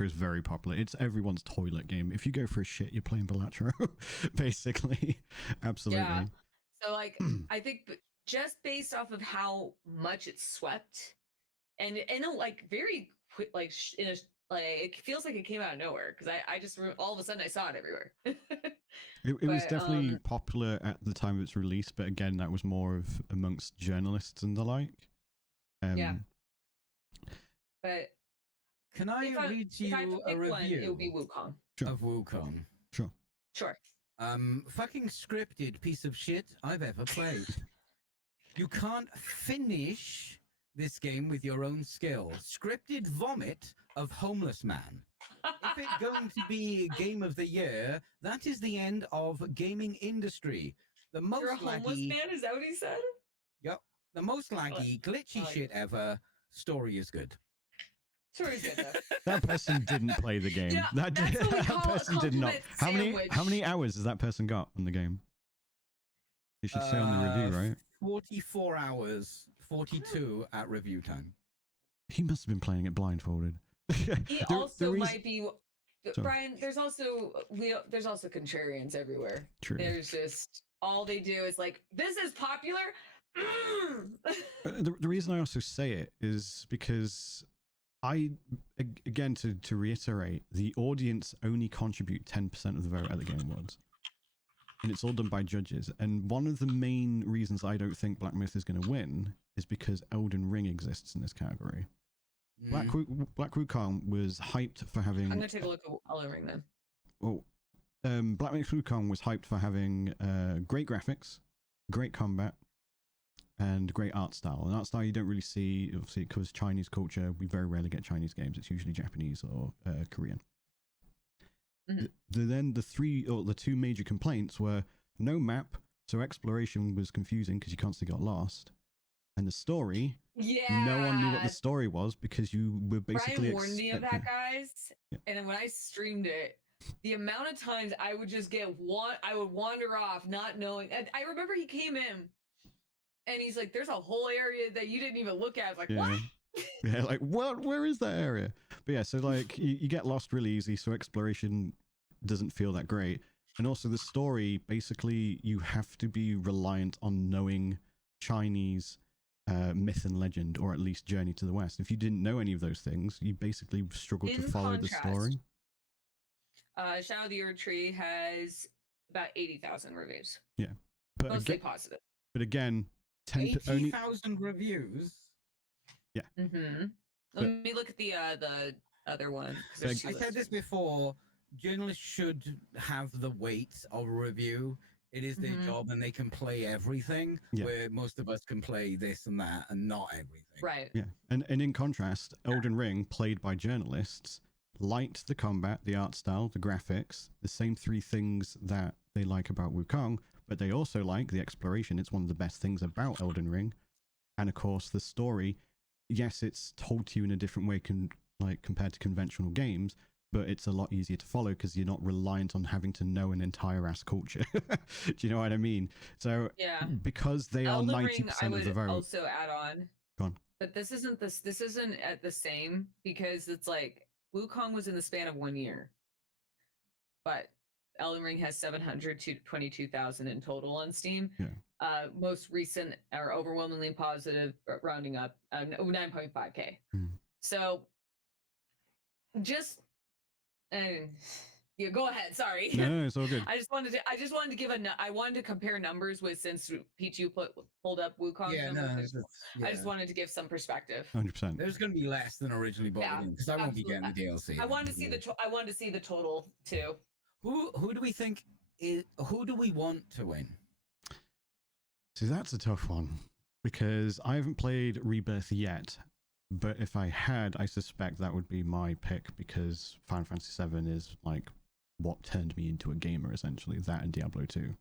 is very popular. It's everyone's toilet game. If you go for a shit, you're playing Balatro, basically. Absolutely. Yeah. So like I think just based off of how much it swept and like very quick, like it feels like it came out of nowhere because I just all of a sudden I saw it everywhere. It was definitely popular at the time of its release, but again, that was more of amongst journalists and the like. Yeah. But can I read to you a review? It would be Wukong. Of Wukong. Sure. Fucking scripted piece of shit I've ever played. You can't finish this game with your own skill. Scripted vomit of homeless man. If it's going to be game of the year, that is the end of gaming industry. The most You're a homeless man? Is that what he said? Yep. The most laggy, glitchy shit ever. Story is good. Story's good though. That person didn't play the game. Yeah, that person did not. How many hours has that person got on the game? You should say on the review, right? 44 hours, 42 at review time. He must have been playing it blindfolded. He might be. Brian, there's also contrarians everywhere. True. There's just all they do is like, this is popular. The reason I also say it is because again, to reiterate, the audience only contribute 10% of the vote at the Game Awards. And it's all done by judges. And one of the main reasons I don't think Black Myth is going to win is because Elden Ring exists in this category. Black Wukong was hyped for having... I'm going to take a look at Elden Ring then. Well, Black Myth Wukong was hyped for having great graphics, great combat, and great art style. And art style you don't really see, obviously, it covers Chinese culture. We very rarely get Chinese games. It's usually Japanese or Korean. Mm-hmm. The two major complaints were no map, so exploration was confusing because you constantly got lost. And the story, no one knew what the story was because you were basically... Bryan warned me of that, guys. Yeah. And then when I streamed it, the amount of times I would just I would wander off not knowing. And I remember he came in and he's like, there's a whole area that you didn't even look at. I was like, what? Yeah, like, what? Where is that area? But yeah, so like you get lost really easy, so exploration doesn't feel that great. And also the story, basically, you have to be reliant on knowing Chinese myth and legend, or at least Journey to the West. If you didn't know any of those things, you basically struggled to follow the story. Shadow of the Erdtree has about 80,000 reviews. Yeah, but mostly positive. But again, 80,000 reviews. Yeah. Mm-hmm. Let me look at the other one. I said this before. Journalists should have the weight of a review. It is their job, and they can play everything. Yeah. Where most of us can play this and that, and not everything. Right. Yeah. And in contrast, Elden Ring, played by journalists, liked the combat, the art style, the graphics, the same three things that they like about Wukong, but they also like the exploration. It's one of the best things about Elden Ring. And of course, the story, yes, it's told to you in a different way compared to conventional games, but it's a lot easier to follow because you're not reliant on having to know an entire ass culture. Do you know what I mean? So yeah, because they Elden are 90% of the vote. I would also add on. Go on. But this isn't at the same, because it's like Wukong was in the span of 1 year, but Elden Ring has 722,000 in total on Steam. Yeah. Most recent are overwhelmingly positive, rounding up 9.5K. So just yeah, go ahead. Sorry. No, it's all good. I just wanted to give I wanted to compare numbers with, since Peachy pulled up Wukong. Yeah, numbers. I just wanted to give some perspective. 100%. There's going to be less than originally bought in, because I won't be getting the DLC. I wanted to see the total too. Who do we think who do we want to win? See, that's a tough one, because I haven't played Rebirth yet, but if I had, I suspect that would be my pick, because Final Fantasy VII is like what turned me into a gamer, essentially, that and Diablo 2.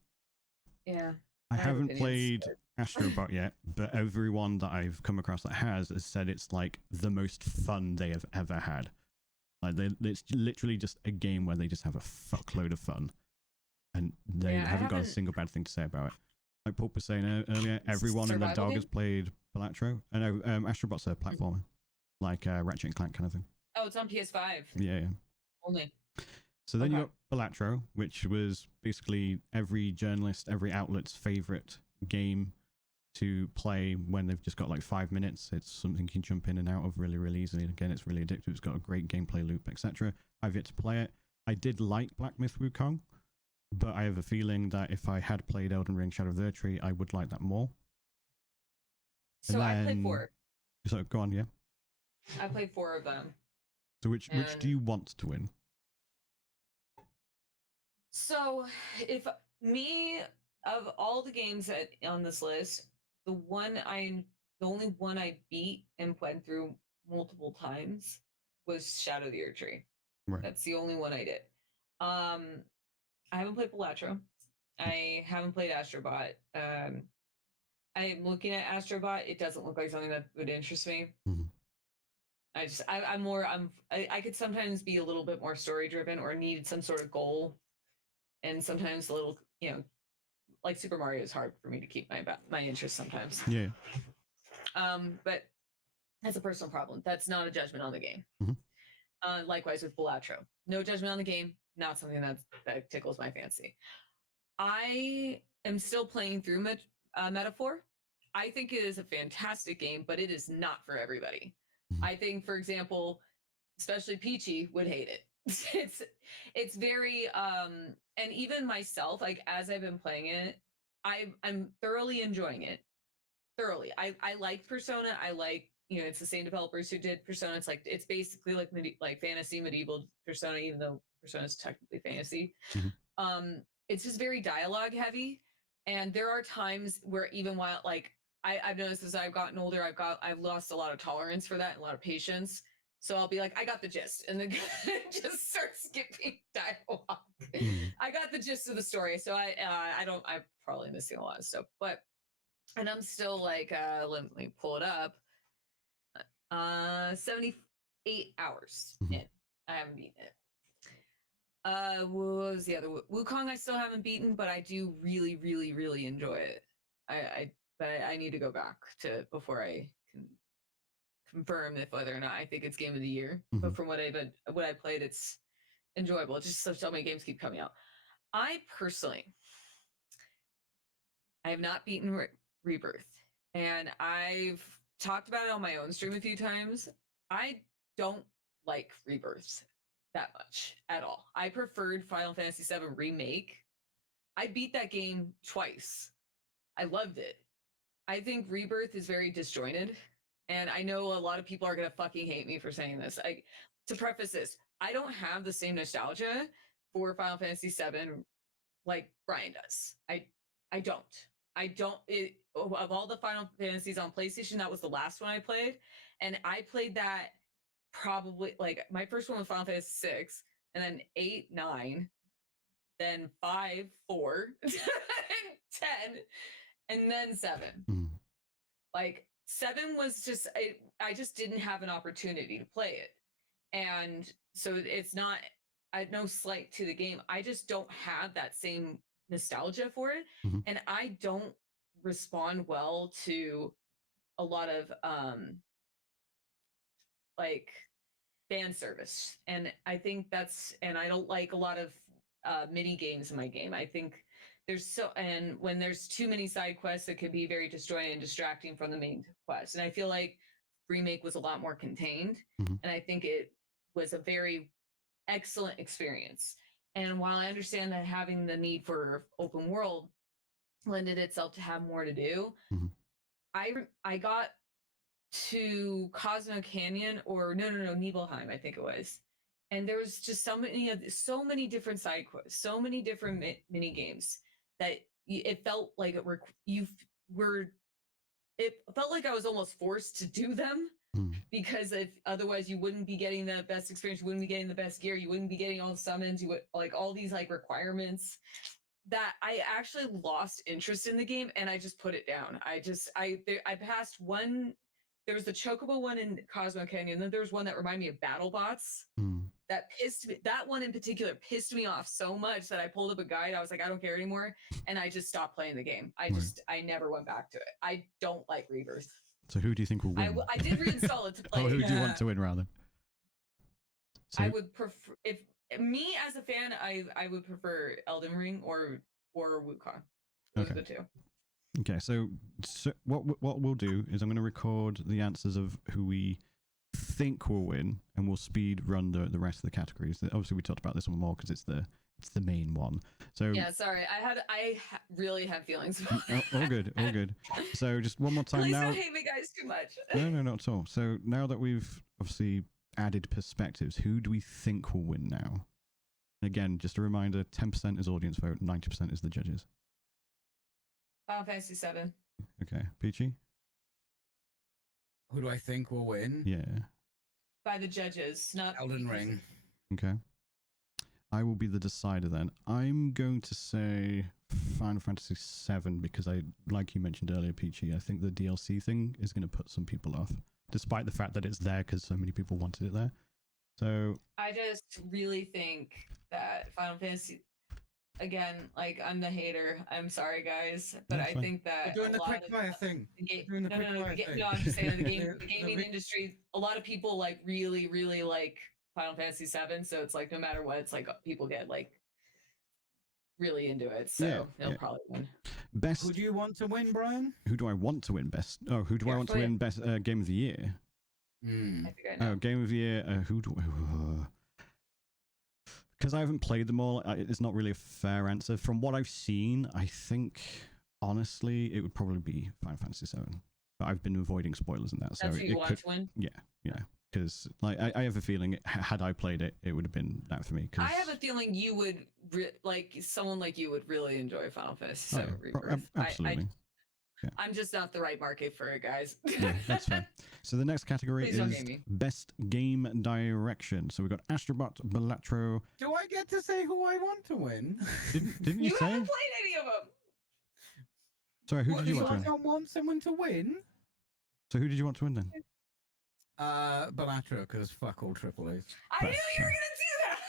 Yeah. I haven't played Astrobot yet, but everyone that I've come across that has said it's like the most fun they have ever had. Like it's literally just a game where they just have a fuckload of fun, and they haven't got a single bad thing to say about it. Like Pulp was saying earlier, everyone and their dog has played Balatro. I know Astrobot's a platformer, like Ratchet and Clank kind of thing. Oh, it's on PS5. Yeah. Only. So then you got Balatro, which was basically every journalist, every outlet's favorite game to play when they've just got like 5 minutes. It's something you can jump in and out of really, really easily. Again, it's really addictive. It's got a great gameplay loop, etc. I've yet to play it. I did like Black Myth Wukong, but I have a feeling that if I had played Elden Ring Shadow of the Erdtree, I would like that more. So I played 4. So go on, yeah. I played 4 of them. So which do you want to win? So if of all the games on this list, the only one I beat and went through multiple times was Shadow of the Erdtree. Right. That's the only one I did. I haven't played Balatro. I haven't played Astrobot. I'm looking at Astrobot. It doesn't look like something that would interest me. Mm-hmm. I could sometimes be a little bit more story driven, or need some sort of goal, and sometimes a little, like Super Mario is hard for me to keep my interest sometimes. Yeah. But that's a personal problem. That's not a judgment on the game. Mm-hmm. Likewise with Balatro, no judgment on the game. Not something that tickles my fancy. I am still playing through Metaphor. I think it is a fantastic game, but it is not for everybody. I think, for example, especially Peachy would hate it. It's very and even myself, like as I've been playing it, I'm thoroughly enjoying it. Thoroughly. I like Persona. I like, it's the same developers who did Persona. It's like it's basically like fantasy medieval Persona, even though Persona is technically fantasy. It's just very dialogue heavy, and there are times where even while like I've noticed as I've gotten older, I've lost a lot of tolerance for that and a lot of patience. So I'll be like, I got the gist, and then just start skipping dialogue. I got the gist of the story, so I'm probably missing a lot of stuff, and I'm still like, let me pull it up. 78 hours in. I haven't beaten it. What was the other Wukong? I still haven't beaten, but I do really, really, really enjoy it. But I need to go back to before I can confirm if whether or not I think it's game of the year. But from what I played, it's enjoyable. It's just so many games keep coming out. I personally, I have not beaten Rebirth, and I've talked about it on my own stream a few times. I don't like Rebirth that much at all. I preferred Final Fantasy VII Remake. I beat that game twice. I loved it. I think Rebirth is very disjointed, and I know a lot of people are gonna fucking hate me for saying this. To preface this, I don't have the same nostalgia for Final Fantasy VII like Bryan does. I don't. Of all the Final Fantasies on PlayStation, that was the last one I played, and I played that probably like my first one was Final Fantasy VI, and then 8, 9, then 5, 4, 10, and then 7. Like 7 was just I just didn't have an opportunity to play it, and so it's not. No slight to the game. I just don't have that same nostalgia for it, and I don't respond well to a lot of like fan service, and I think and I don't like a lot of mini games in my game. I think and when there's too many side quests, it can be very destroying and distracting from the main quest, and I feel like Remake was a lot more contained, and I think it was a very excellent experience. And while I understand that having the need for open world lended itself to have more to do, I got to Cosmo Canyon, or no, Nibelheim, I think it was, and there was just so many different side quests, so many different mini games that it felt like it felt like I was almost forced to do them. Because if otherwise you wouldn't be getting the best experience, you wouldn't be getting the best gear, you wouldn't be getting all the summons, you would like all these like requirements that I actually lost interest in the game, and I just put it down. I passed one. There was the Chocobo one in Cosmo Canyon, then there was one that reminded me of BattleBots. That one in particular pissed me off so much that I pulled up a guide. I was like, I don't care anymore, and I just stopped playing the game. I never went back to it. I don't like Rebirth. So who do you think will win? I did reinstall it to play. Oh, who do you want to win rather? I would prefer, if me as a fan, I would prefer Elden Ring or Wukong. Those are the two. Okay, so what we'll do is I'm going to record the answers of who we think will win, and we'll speed run the rest of the categories. Obviously, we talked about this one more because it's the main one. So yeah, sorry, I really have feelings about it. all good. So just one more time. Please now. Don't hate me, guys, too much. No, not at all. So now that we've obviously added perspectives, who do we think will win now? And again, just a reminder: 10% is audience vote, 90% is the judges. Final Fantasy VII. Okay, Peachy. Who do I think will win? Yeah. By the judges, not Elden Ring. Okay. I will be the decider then. I'm going to say Final Fantasy VII because like you mentioned earlier, Peachy, I think the DLC thing is going to put some people off, despite the fact that it's there because so many people wanted it there. So I just really think that Final Fantasy, again, like I'm the hater. I'm sorry, guys, but I think that we're doing the quickfire thing. No, I'm just saying the gaming industry. A lot of people like really, really like Final Fantasy VII, so it's like no matter what, it's like people get like really into it, so they'll probably win. Best. Who do you want to win, Bryan? Who do I want to win best? Oh, who do I want to win best game of the year? Mm. I think I know. Oh, Game of the Year. Who do? Because I haven't played them all, it's not really a fair answer. From what I've seen, I think honestly it would probably be Final Fantasy VII. But I've been avoiding spoilers in that, so That's who you it want could. to win. Yeah. Because like I have a feeling had I played it, it would have been that for me. Cause... I have a feeling you would like someone like you would really enjoy Final Fantasy VII Rebirth. Absolutely. I'm just not the right market for it, guys. Yeah, that's fair. So the next category Please don't is hate me. Best Game Direction. So we've got Astrobot, Balatro. Do I get to say who I want to win? Didn't you You say? haven't played any of them. Sorry, who What, did you do want to I win? don't want someone to win? So who did you want to win then? Balatro, because fuck all AAAs. I knew you were gonna do that.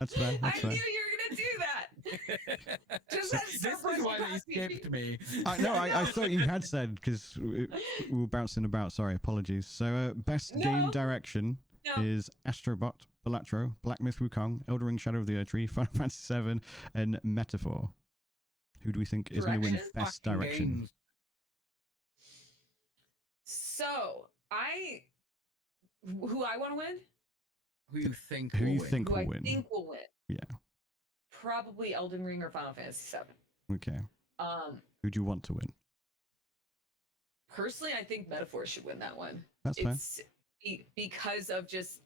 That's fair. That's I fair. knew you were gonna do that. Just that This separate is why they capacity. skipped me. No, I thought you had said because we were bouncing about. Sorry, apologies. So, best game No. direction No. is Astrobot, Balatro, Black Myth Wukong, Elden Ring Shadow of the Erdtree, Final Fantasy VII, and Metaphor. Who do we think is going to win Direction? best Fucking direction? games. So who I want to win? Who you think Who will you win? think Who will I win? think will win? Yeah. Probably Elden Ring or Final Fantasy VII. Okay. Um, Who do you want to win? personally, I think Metaphor should win that one. That's fair. It's because of just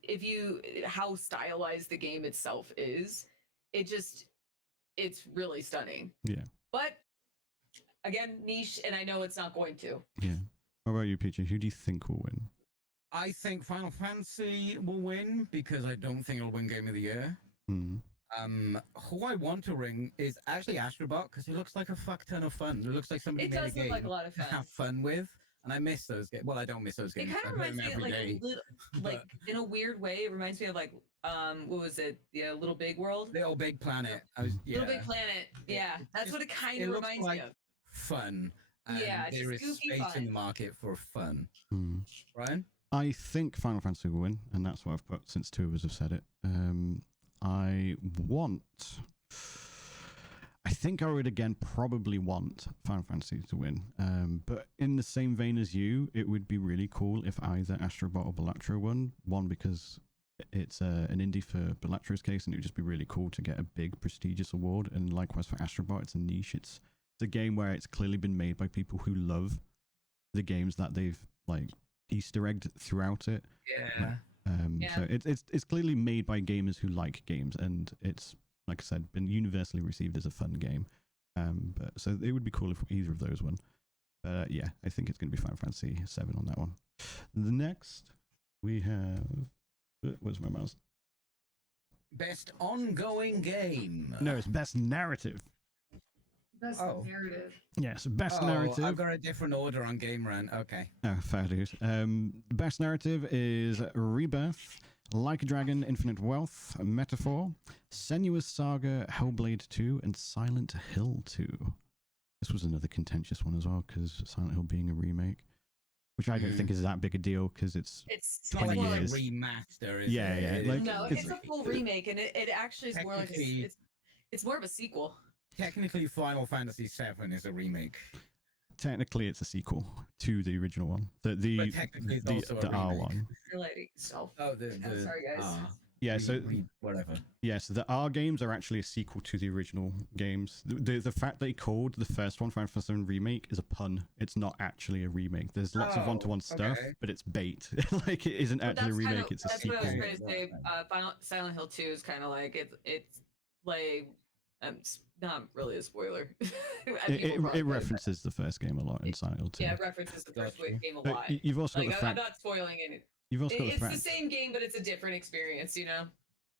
how stylized the game itself is. It's really stunning. Yeah. But again, niche, and I know it's not going to. Yeah. What about you, Peachy? Who do you think will win? I think Final Fantasy will win because I don't think it'll win Game of the Year. Hmm. Who I want to ring is actually Astrobot because it looks like a fuck ton of fun. It looks like somebody It made a does look game like a lot of to fun. have fun with, and I miss those games. Well, I don't miss those It games. kind I of play reminds them me of every like day. like in a weird way. It reminds me of like what was it? The Little Big World. Little Big Planet. Yeah. Little Big Planet. Yeah, that's what it kind of looks reminds like me of. fun. And Yeah, it's there just is goofy space in fun. the market for fun. Hmm. Ryan? I think Final Fantasy will win, and that's what I've put since two of us have said it. I think I would again probably want Final Fantasy to win. But in the same vein as you, it would be really cool if either Astrobot or Balatro won. One, because it's an indie for Balatro's case, and it would just be really cool to get a big prestigious award. And likewise for Astrobot, it's a niche. It's a game where it's clearly been made by people who love the games that they've like Easter egged throughout it. Yeah. So it's clearly made by gamers who like games, and it's, like I said, been universally received as a fun game. But so it would be cool if either of those won. Yeah, I think it's going to be Final Fantasy VII on that one. The next we have, where's my mouse? Best ongoing game. No, it's best narrative. Best narrative. Yes, best Oh, narrative. I've got a different order on Game Run. Okay. Oh, fair dude. Best narrative is Rebirth, Like a Dragon, Infinite Wealth, Metaphor, Senua's Saga, Hellblade 2, and Silent Hill 2. This was another contentious one as well, because Silent Hill being a remake, which I don't think is that big a deal, because it's It's 20 more like years. Remaster, is Yeah, it? yeah, like, no, it's- it's a full remake, and it actually is more like Technically- it's more of a sequel. Technically, Final Fantasy VII is a remake. technically it's a sequel to the original one. The But technically it's also a the R remake. one. Relating itself. Oh, I'm sorry, guys. Yeah, so whatever. yeah, so the R games are actually a sequel to the original games. The fact they called the first one Final Fantasy VII Remake is a pun. It's not actually a remake. There's lots of one-to-one stuff, okay. but it's bait. Like, it isn't actually a remake, it's a that's sequel. what I was sequel. going to say. Silent Hill 2 is kind of like it's like it's not really a spoiler. It references the first game a lot in Silent Hill 2. Yeah, it references the first Gotcha. game a But lot. you've also got Like, the I'm fact. not spoiling it. You've also got the It's the fact. same game, but it's a different experience, you know?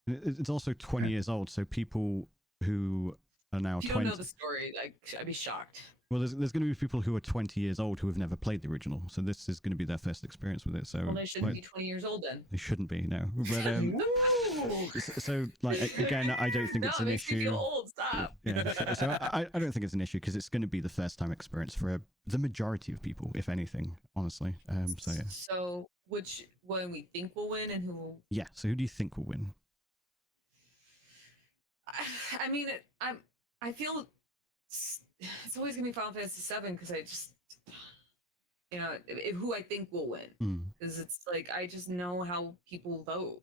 It's also 20 years old, so people who are now If you 20. don't know the story, like, I'd be shocked. Well, there's going to be people who are 20 years old who have never played the original, so this is going to be their first experience with it. So Well, they shouldn't like, be 20 years old then. they shouldn't be, no. But No! so like again, I don't think No, it's it an makes me issue. feel old. Stop. Yeah, so I don't think it's an issue because it's going to be the first time experience for the majority of people, if anything, honestly. So yeah. So, which one we think will win and who? Yeah. So who do you think will win? I mean, I feel it's always gonna be Final Fantasy VII because who I think will win, because it's like I just know how people vote.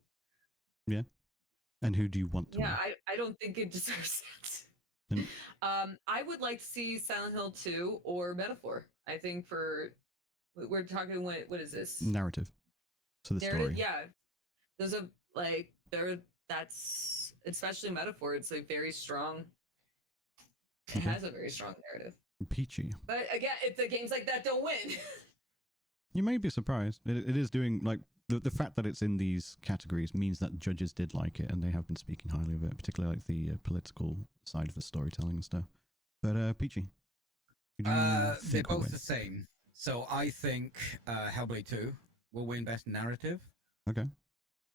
Yeah. And who do you want to win? I don't think it deserves it. And I would like to see Silent Hill 2 or Metaphor. I think we're talking what is this? narrative. So the Narrative, story. yeah. Those are like that's especially Metaphor. It's like very strong. It has a very strong narrative. Peachy. But again, if the games like that don't win. You may be surprised. It is doing like the fact that it's in these categories means that judges did like it and they have been speaking highly of it, particularly like the political side of the storytelling and stuff. But Peachy, they're both the same. So I think Hellblade 2 will win Best Narrative. Okay.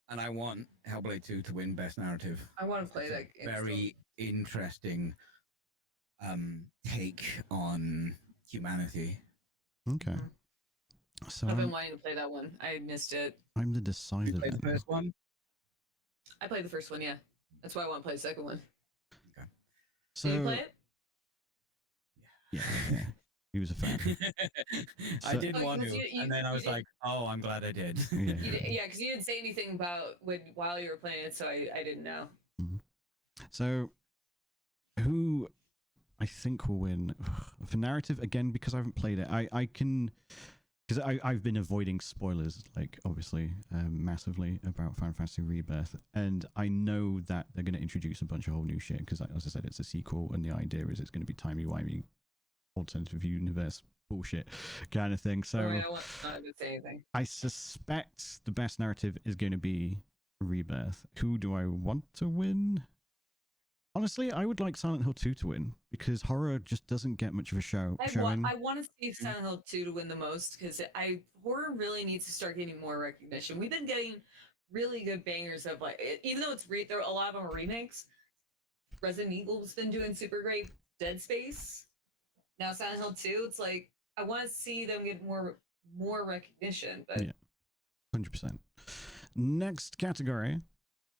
And I want Hellblade 2 to win Best Narrative. I want to play that game. Very interesting take on humanity. Okay. So I've been wanting to play that one. I missed it. I'm the decider. You played the first one? I played the first one, yeah. That's why I want to play the second one. Okay. So, did you play it? Yeah. He was a fan. I did want to, and then I was like, "Oh, I'm glad I did." Yeah, because you didn't say anything about while you were playing it, so I didn't know. Mm-hmm. So, who I think will win for narrative again? Because I haven't played it, I can, because I've been avoiding spoilers, like obviously massively about Final Fantasy Rebirth, and I know that they're going to introduce a bunch of whole new shit. Because as I said, it's a sequel, and the idea is it's going to be timey-wimey alternative universe bullshit kind of thing. So I don't want to say anything. I suspect the best narrative is going to be Rebirth. Who do I want to win? Honestly, I would like Silent Hill 2 to win because horror just doesn't get much of a showing. I want to see Silent Hill 2 to win the most because horror really needs to start getting more recognition. We've been getting really good bangers of like, even though there a lot of them are remakes. Resident Evil's been doing super great. Dead Space. Now Silent Hill 2, it's like I want to see them get more recognition. But yeah, 100%. Next category: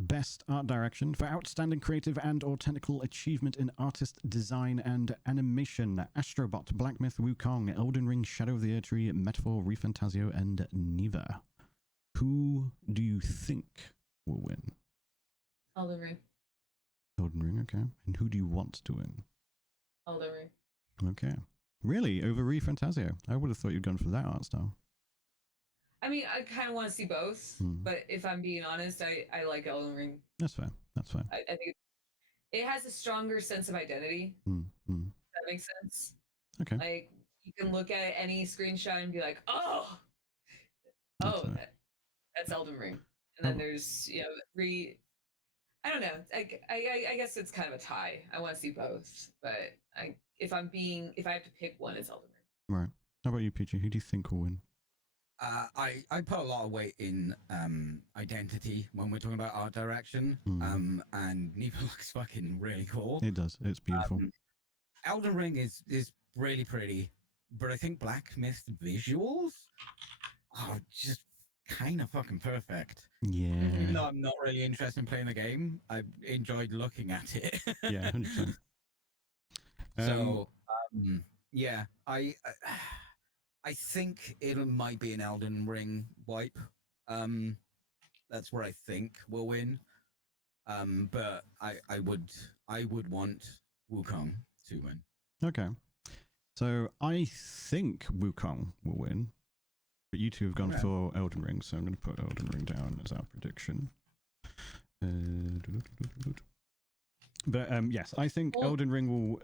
Best Art Direction for outstanding creative and/or technical achievement in artist design and animation. Astrobot, Black Myth, Wukong, Elden Ring, Shadow of the Erdtree, Metaphor, Refantasio, and Neva. Who do you think will win? Elden Ring. Elden Ring, okay. And who do you want to win? Elden Ring. Okay. Really? Over Refantasio? I would have thought you'd gone for that art style. I mean, I kind of want to see both, but if I'm being honest, I like Elden Ring. That's fair. That's fair. I think it has a stronger sense of identity. That makes sense. Okay. Like, you can look at any screenshot and be like, oh, that's Elden Ring. And then there's, I don't know. I guess it's kind of a tie. I want to see both, but if I have to pick one, it's Elden Ring. Right. How about you, Peachy? Who do you think will win? I put a lot of weight in identity when we're talking about art direction. And Neva looks fucking really cool. It does. It's beautiful. Elden Ring is really pretty, but I think Black Myth visuals are just kind of fucking perfect. Yeah. Even though I'm not really interested in playing the game, I enjoyed looking at it. Yeah, 100%. So, yeah, I think it might be an Elden Ring wipe. That's where I think will win. But I would want Wukong to win. Okay. So I think Wukong will win. But you two have gone for Elden Ring, so I'm going to put Elden Ring down as our prediction. But yes, I think Elden Ring will...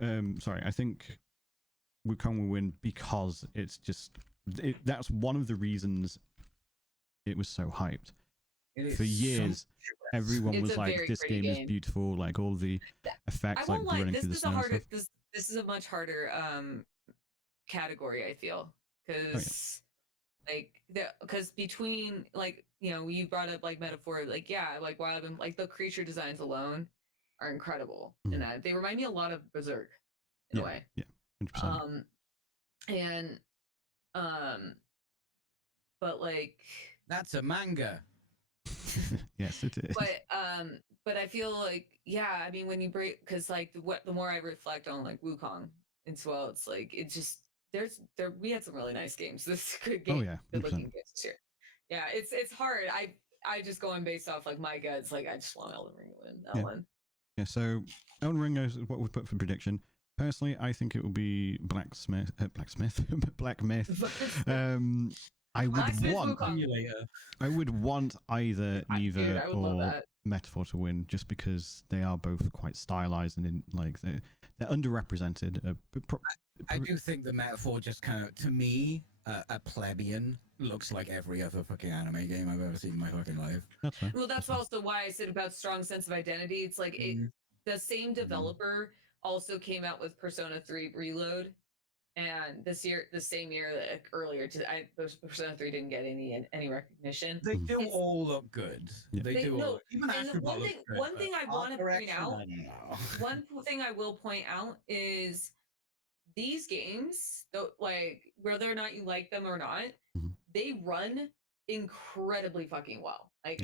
I think Wukong will win because it's just... that's one of the reasons it was so hyped. For years, everyone was like, this game is beautiful, like all the effects, like running through the snow and stuff. This is a much harder category, I feel. Because... because between you brought up like Metaphor, like while I've been like the creature designs alone are incredible and that they remind me a lot of Berserk in a way. Yeah, 100%. But like that's a manga. Yes, it is. But I feel like I mean when you break because like the more I reflect on like Wukong as well, it's like it just we had some really nice games. This good Oh game, yeah, good 100%. looking games this year. Yeah, it's hard. I just going based off like my guts. Like I just want Elden Ring to win that one. Yeah, so Elden Ring is what we put for prediction. Personally, I think it will be Black Myth. I would want either Neva or Metaphor to win, just because they are both quite stylized and they're underrepresented. I do think the Metaphor just kind of, to me, a plebeian looks like every other fucking anime game I've ever seen in my fucking life. That's fair. Well, that's also why I said about strong sense of identity. It's like the same developer also came out with Persona 3 Reload, and the same year, like earlier, Persona 3 didn't get any recognition. They do all look good. Yeah. They do. No, Even one thing I want to point out. One thing I will point out is these games, like whether or not you like them or not, they run incredibly fucking well. Like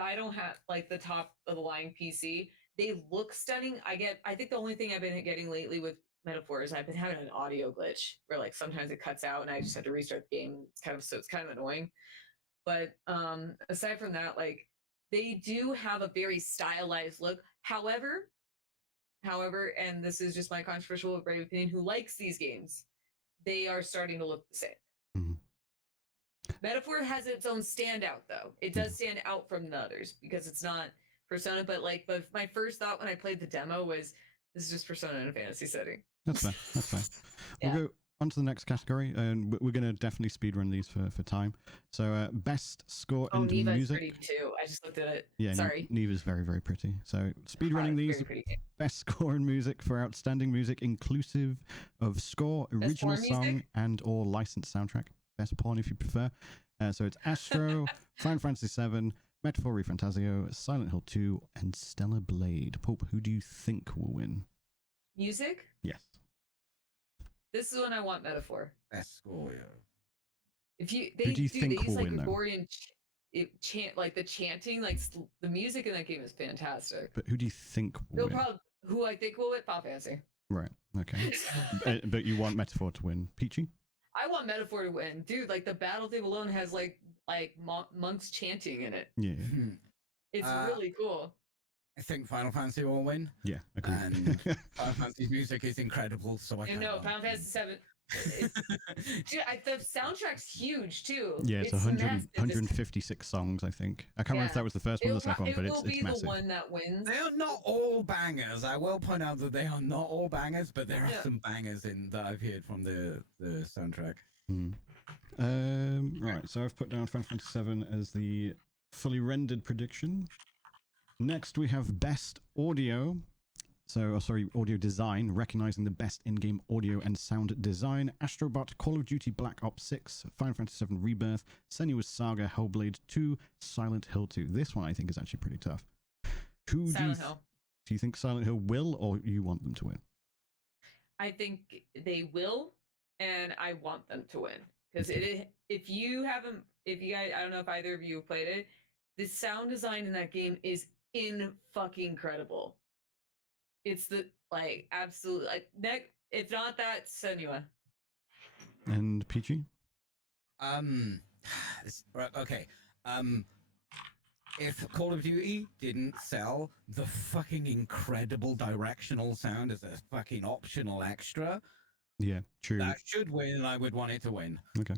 I don't have like the top of the line PC. They look stunning. I think the only thing I've been getting lately with Metaphor is I've been having an audio glitch where like sometimes it cuts out and I just had to restart the game. It's kind of annoying. But aside from that, like they do have a very stylized look. However, and this is just my controversial brave opinion, who likes these games, they are starting to look the same. Metaphor has its own standout, though. It does stand out from the others because it's not Persona, but my first thought when I played the demo was, this is just Persona in a fantasy setting. That's fair. We'll go on to the next category, and we're going to definitely speedrun these for time. So, best score in music. Neva's pretty too. I just looked at it. Yeah, sorry. Neva's very, very pretty. So, speedrunning these. Best score in music for outstanding music, inclusive of score, original song, and or licensed soundtrack. Best porn if you prefer. So it's Astro, Final Fantasy VII, Metaphor ReFantazio, Silent Hill 2, and Stellar Blade. Pulp, who do you think will win? Music? Yes. This is when I want Metaphor. Best score, yeah. Who do you think will win, Gregorian chant, like the chanting, like the music in that game is fantastic. But who do you think will win? Who I think will win? Final Fantasy. Right. Okay. But you want Metaphor to win. Peachy? I want Metaphor to win, dude. Like the battle theme alone has like monks chanting in it. Yeah. It's really cool. I think Final Fantasy will win. Yeah, agree. And Final Fantasy's music is incredible, so I can't. No, Final Fantasy VII. Dude, the soundtrack's huge too. Yeah, it's 156 songs, I think. I can't remember if that was the first one or the second one, but it's massive. It will be the one that wins. They are not all bangers. I will point out that they are not all bangers, but there are some bangers in that I've heard from the soundtrack. Right, so I've put down Final Fantasy VII as the fully rendered prediction. Next, we have best audio. Audio design, recognizing the best in-game audio and sound design. Astrobot, Call of Duty Black Ops 6, Final Fantasy VII Rebirth, Senua's Saga, Hellblade 2, Silent Hill 2. This one I think is actually pretty tough. Silent Hill. Do you think Silent Hill will, or you want them to win? I think they will, and I want them to win. Because if you guys, I don't know if either of you have played it, the sound design in that game is fucking incredible. It's absolute if not that, Senua. And Peachy? Okay. If Call of Duty didn't sell the fucking incredible directional sound as a fucking optional extra, yeah, true, that should win, and I would want it to win. Okay.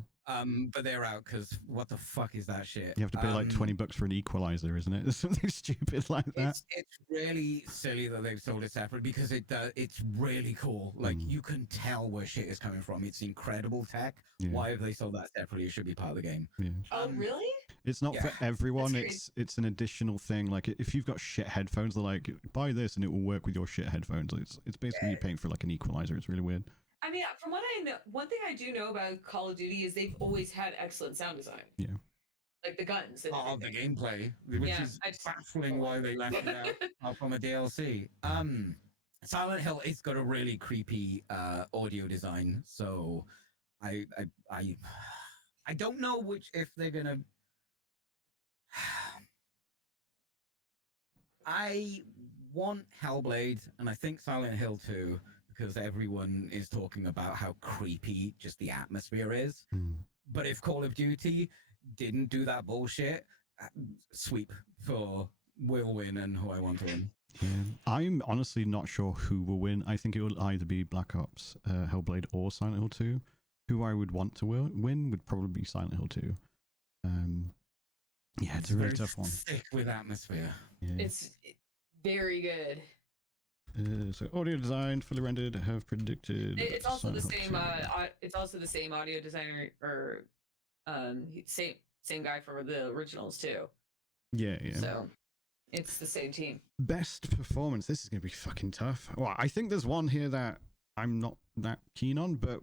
But they're out because what the fuck is that shit? You have to pay like $20 for an equalizer, isn't it? Something stupid like that. It's really silly that they've sold it separate because it's really cool. Like you can tell where shit is coming from. It's incredible tech. Yeah. Why have they sold that separately? It should be part of the game. Yeah. Oh, really? It's not for everyone. It's an additional thing. Like if you've got shit headphones, they're like, buy this and it will work with your shit headphones. It's basically paying for like an equalizer. It's really weird. I mean, from what I know, one thing I do know about Call of Duty is they've always had excellent sound design. Yeah. Like the guns. And the gameplay, which is baffling why they left it out from a DLC. Silent Hill, it's got a really creepy audio design, so I don't know if they're gonna. I want Hellblade, and I think Silent Hill 2. because everyone is talking about how creepy just the atmosphere is. But if Call of Duty didn't do that bullshit, sweep for will win and who I want to win. Yeah. I'm honestly not sure who will win. I think it will either be Black Ops, Hellblade, or Silent Hill 2. Who I would want to win would probably be Silent Hill 2. Yeah, it's a really tough one. Sick with atmosphere. Yeah. It's very good. So audio design, fully rendered, have predicted. It's also the Silent same. Hill 2. It's also the same audio designer, or same guy for the originals too. Yeah. So it's the same team. Best performance. This is going to be fucking tough. Well, I think there's one here that I'm not that keen on, but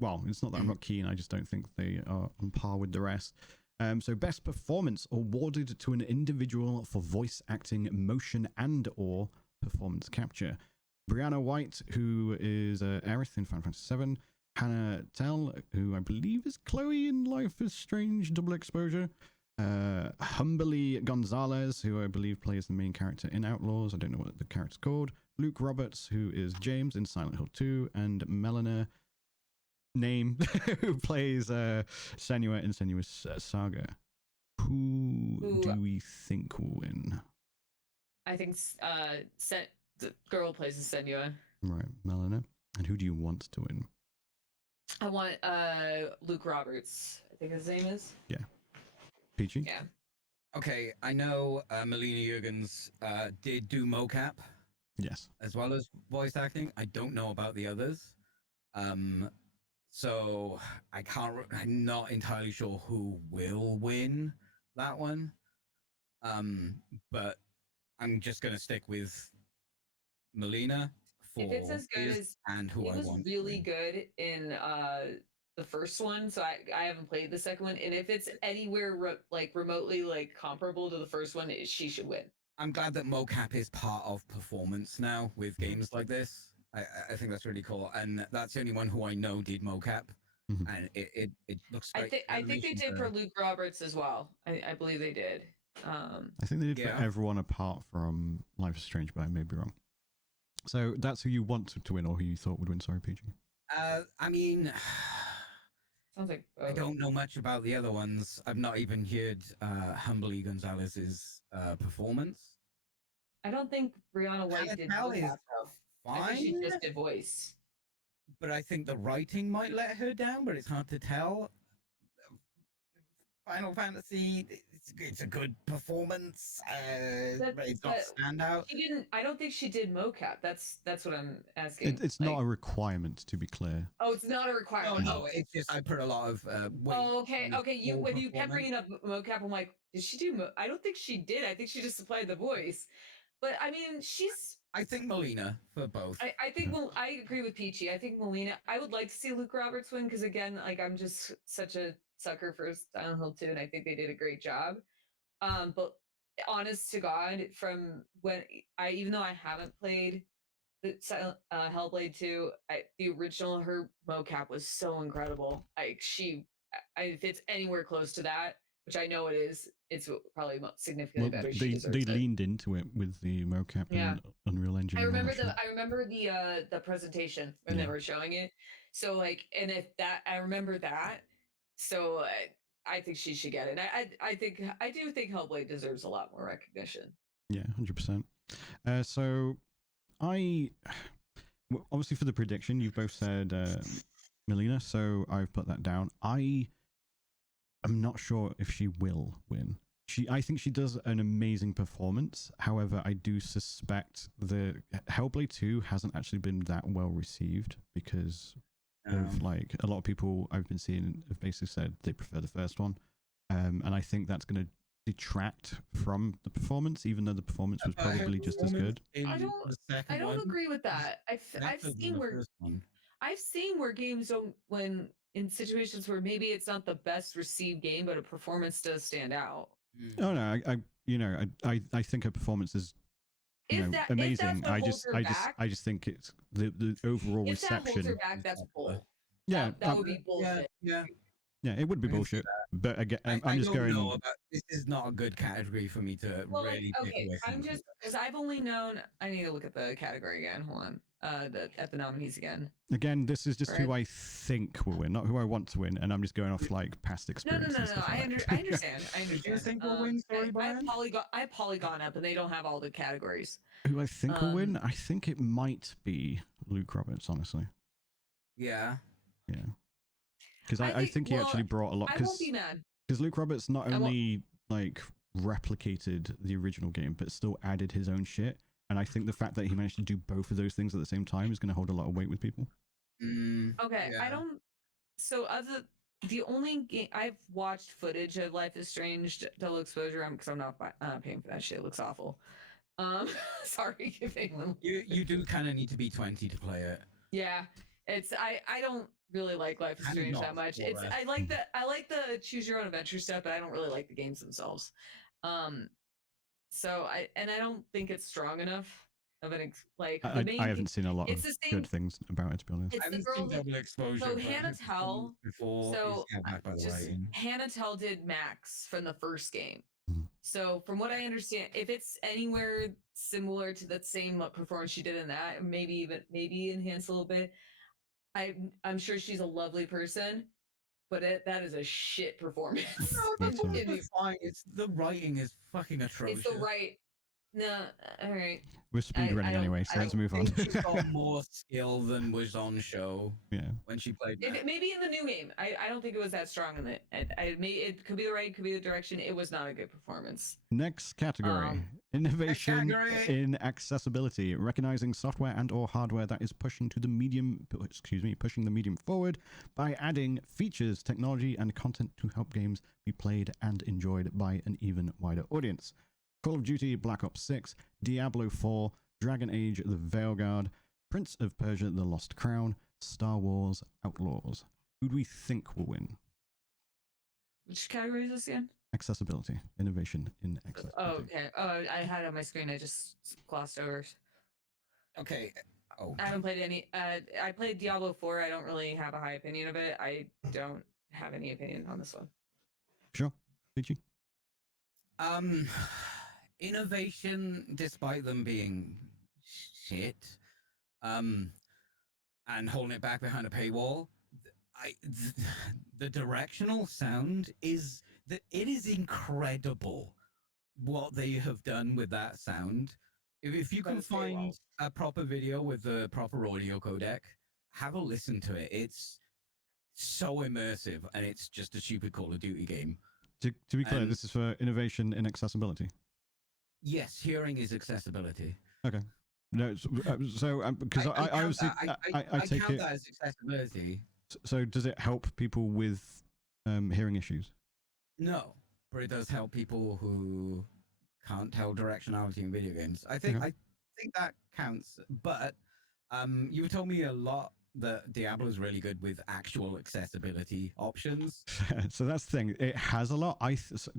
well, it's not that I'm not keen. I just don't think they are on par with the rest. So best performance awarded to an individual for voice acting, motion, and/or performance capture. Brianna White, who is Aerith in Final Fantasy VII. Hannah Tell, who I believe is Chloe in Life is Strange Double Exposure. Humberly Gonzalez, who I believe plays the main character in Outlaws. I don't know what the character's called. Luke Roberts, who is James in Silent Hill 2. And Melina Name, who plays Senua in Senua's Saga. Who do we think will win? I think the girl plays the Senua. Right, Melina. And who do you want to win? I want Luke Roberts. I think his name is. Yeah. Peachy? Yeah. Okay, I know Melina Jurgens did do mocap. Yes. As well as voice acting. I don't know about the others. So I'm not entirely sure who will win that one. But I'm just going to stick with Melina for if it's as good as and who he I was want. really good in the first one, so I haven't played the second one, and if it's anywhere remotely comparable to the first one, she should win. I'm glad that mocap is part of performance now with games like this. I think that's really cool, and that's the only one who I know did mocap, and it looks great. I think they did for Luke Roberts as well. I believe they did. I think they did for everyone apart from Life is Strange, but I may be wrong. So that's who you want to win, or who you thought would win. Sorry, PG. I mean, sounds like I don't know much about the other ones. I've not even heard Humberly Gonzalez's performance. I don't think Brianna White did mocap. Fine. I think she just did voice. But I think the writing might let her down, but it's hard to tell. Final Fantasy, it's a good performance, but it's not standout. She didn't. I don't think she did mocap. That's what I'm asking. It's not a requirement, to be clear. Oh, it's not a requirement. No, it's just I put a lot of weight. Oh, okay. When you kept bringing up mocap, I'm like, did she do? I don't think she did. I think she just supplied the voice. But I mean, I think Melina for both. I think I agree with Peachy. I think Melina. I would like to see Luke Roberts win because again, I'm just such a sucker for Silent Hill 2, and I think they did a great job. But honest to God, from when even though I haven't played the Hellblade 2, the original, her mocap was so incredible. If it's anywhere close to that, which I know it is, it's probably significantly better. They leaned into it with the mocap and Unreal Engine. I remember the presentation when they were showing it. So and if that, I remember that. So I think she should get it. I do think Hellblade deserves a lot more recognition. Yeah, 100%. So obviously for the prediction, you've both said Melina, so I've put that down. I'm not sure if she will win. I think she does an amazing performance. However, I do suspect the Hellblade 2 hasn't actually been that well received because of a lot of people I've been seeing have basically said they prefer the first one. And I think that's going to detract from the performance, even though the performance was probably just as good. I don't agree with that. I've seen where games don't, when in situations where maybe it's not the best received game, but a performance does stand out. Oh no, I think her performance is amazing. I just think it's the overall reception. If that holds her back, that's bull. Yeah, that would be bullshit. Yeah, it would be bullshit. But again, I'm just going. This is not a good category for me to really. Okay, I'm just because I've only known. I need to look at the category again. Hold on. at the nominees again. Again, this is just who Right. I think will win, not who I want to win, and I'm just going off like past No, experience and stuff I like that. understand. I understand. Do you think we'll win? Sorry, Brian. I have Polygon up, and they don't have all the categories. Who I think will win? I think it might be Luke Roberts, honestly. Yeah. Yeah. Because I think he actually brought a lot. I won't be mad. Because Luke Roberts not only like replicated the original game, but still added his own shit. And I think the fact that he managed to do both of those things at the same time is going to hold a lot of weight with people. Okay, yeah. I don't. So the only game I've watched footage of Life is Strange Double Exposure because I'm not paying for that shit. It looks awful. Sorry if anyone. You do kind of need to be 20 to play it. Yeah, it's I don't really like Life is I'm Strange not that much. for It's it. I like the choose your own adventure stuff, but I don't really like the games themselves. So I don't think it's strong enough of an like. I haven't seen a lot of good things about it, to be honest. It's I the haven't girl. seen Double Exposure. So but Hannah Tell. Before So by the just writing. Hannah Tell did Max from the first game. Mhm. So from what I understand, if it's anywhere similar to that same performance she did in that, maybe enhance a little bit. I'm sure she's a lovely person, but that is a shit performance. No, Me too. it's fine. It's the writing is fucking atrocious. It's the right. No, all right. We're speedrunning anyway, so let's move on. She's got more skill than was on show. Yeah. When she played. Maybe in the new game. I don't think it was that strong in it. It could be the right, could be the direction. It was not a good performance. Next category: innovation in accessibility, recognizing software and/or hardware that is pushing the medium forward by adding features, technology, and content to help games be played and enjoyed by an even wider audience. Call of Duty Black Ops 6, Diablo 4, Dragon Age The Veilguard, Prince of Persia The Lost Crown, Star Wars Outlaws. Who do we think will win? Which category is this again? Accessibility. Innovation in accessibility. Oh, okay. Oh, I had it on my screen. I just glossed over. Okay. Oh. I haven't played any. I played Diablo 4. I don't really have a high opinion of it. I don't have any opinion on this one. Sure. Peachy? Innovation, despite them being shit, and holding it back behind a paywall, the directional sound is it is incredible what they have done with that sound. If you can find a proper video with the proper audio codec, have a listen to it. It's so immersive, and it's just a stupid Call of Duty game. To be clear, this is for innovation in accessibility. Yes, hearing is accessibility. Okay. No, so because I obviously I take count it that as accessibility. So does it help people with hearing issues? No, but it does help people who can't tell directionality in video games. I think that counts. But you told me a lot that Diablo is really good with actual accessibility options. So that's the thing. It has a lot.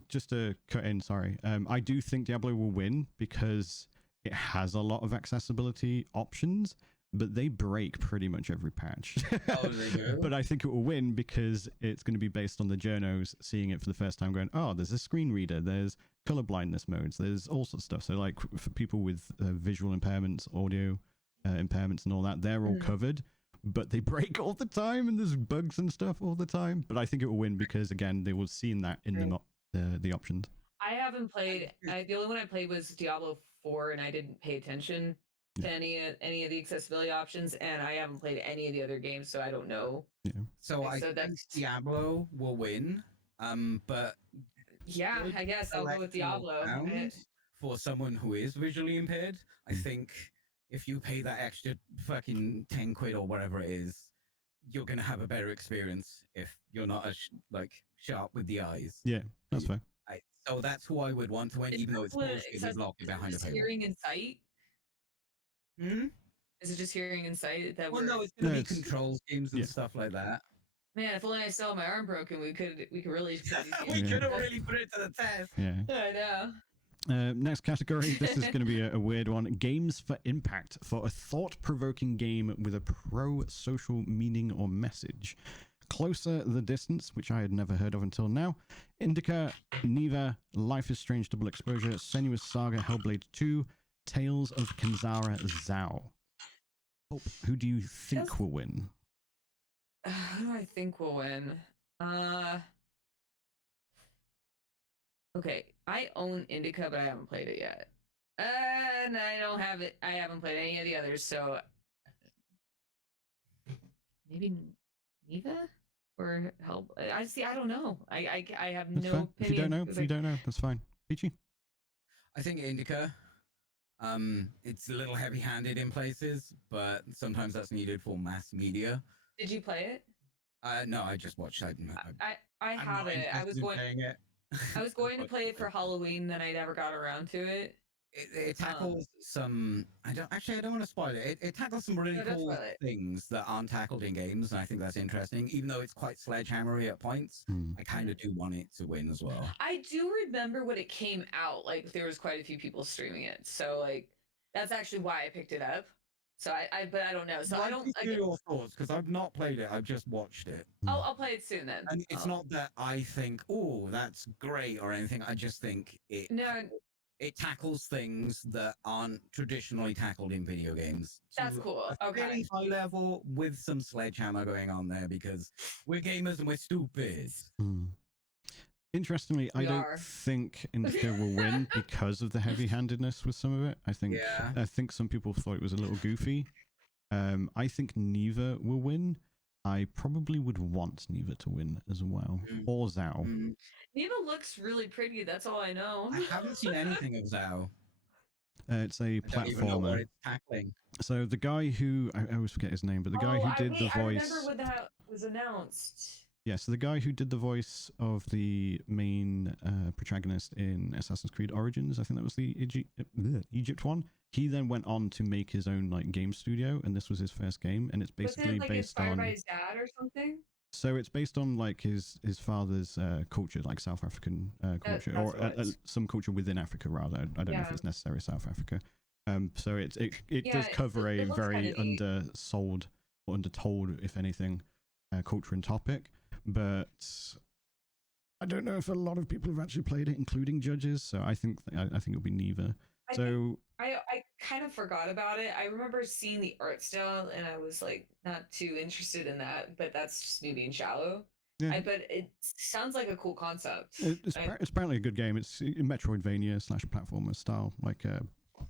Just to cut in, sorry. I do think Diablo will win because it has a lot of accessibility options, but they break pretty much every patch. Oh, they do? But I think it will win because it's going to be based on the journos seeing it for the first time, going, "Oh, there's a screen reader. There's color blindness modes. There's all sorts of stuff." So, like for people with visual impairments, audio impairments, and all that, they're all covered. But they break all the time, and there's bugs and stuff all the time. But I think it will win because, again, they will see that in the options. I haven't played. The only one I played was Diablo 4, and I didn't pay attention to any of the accessibility options, and I haven't played any of the other games, so I don't know. Yeah. So I think Diablo will win. But yeah, I guess I'll go with Diablo. For someone who is visually impaired, I think if you pay that extra fucking 10 quid or whatever it is, you're going to have a better experience if you're not as sharp with the eyes. Yeah, that's fair. So that's who I would want to win, even though it's bullshit with locked behind a paywall. Hearing and sight? Is it just hearing and sight? Well, no, it's going to be controls games and stuff like that. Man, if only I saw my arm broken, we could really. We could have really put it to the test. Yeah. I know. Next category, this is going to be a weird one. Games for impact, for a thought-provoking game with a pro-social meaning or message. Closer the Distance, which I had never heard of until now. Indica, Neva, Life is Strange Double Exposure, Senua's Saga, Hellblade 2, Tales of Kenzara Zao. Pulp, who do you think will win? Who do I think will win? Okay, I own Indica, but I haven't played it yet. And I don't have it. I haven't played any of the others, so maybe Neva or Help. I see. I don't know. I have That's no fine. opinion. If you don't know, that's fine. Peachy? I think Indica. It's a little heavy-handed in places, but sometimes that's needed for mass media. Did you play it? No, I just watched. I have it. I was going. Playing it. I was going to play it for Halloween, then I never got around to it. It tackles some. I don't want to spoil it. It tackles some really cool things that aren't tackled in games, and I think that's interesting. Even though it's quite sledgehammery at points, I kind of do want it to win as well. I do remember when it came out, like there was quite a few people streaming it, so like that's actually why I picked it up. So but I don't know. So I don't. Hear your thoughts, because I've not played it. I've just watched it. I'll play it soon then. And it's not that I think, oh, that's great or anything. I just think it tackles things that aren't traditionally tackled in video games. That's cool. Okay. Really high level with some sledgehammer going on there because we're gamers and we're stupid. Interestingly, I don't think Indica will win because of the heavy-handedness with some of it. I think some people thought it was a little goofy. I think Neva will win. I probably would want Neva to win as well, or Zhao. Neva looks really pretty. That's all I know. I haven't seen anything of Zhao. It's a platformer. I don't even know what it's tackling. So the guy who I always forget his name, but the guy who did the voice. I remember when that was announced. Yeah, so the guy who did the voice of the main protagonist in Assassin's Creed Origins, I think that was the Egypt one. He then went on to make his own like game studio, and this was his first game, and it's basically based on by his dad or something. So it's based on like his father's culture, like South African culture, or some culture within Africa rather. I don't know if it's necessarily South Africa. So it does cover a very undersold or undertold, if anything, culture and topic. But I don't know if a lot of people have actually played it, including judges. So I think it'll be Neva. I kind of forgot about it. I remember seeing the art style, and I was like not too interested in that. But that's just me being shallow. Yeah. But it sounds like a cool concept. It's apparently a good game. It's Metroidvania / platformer style, like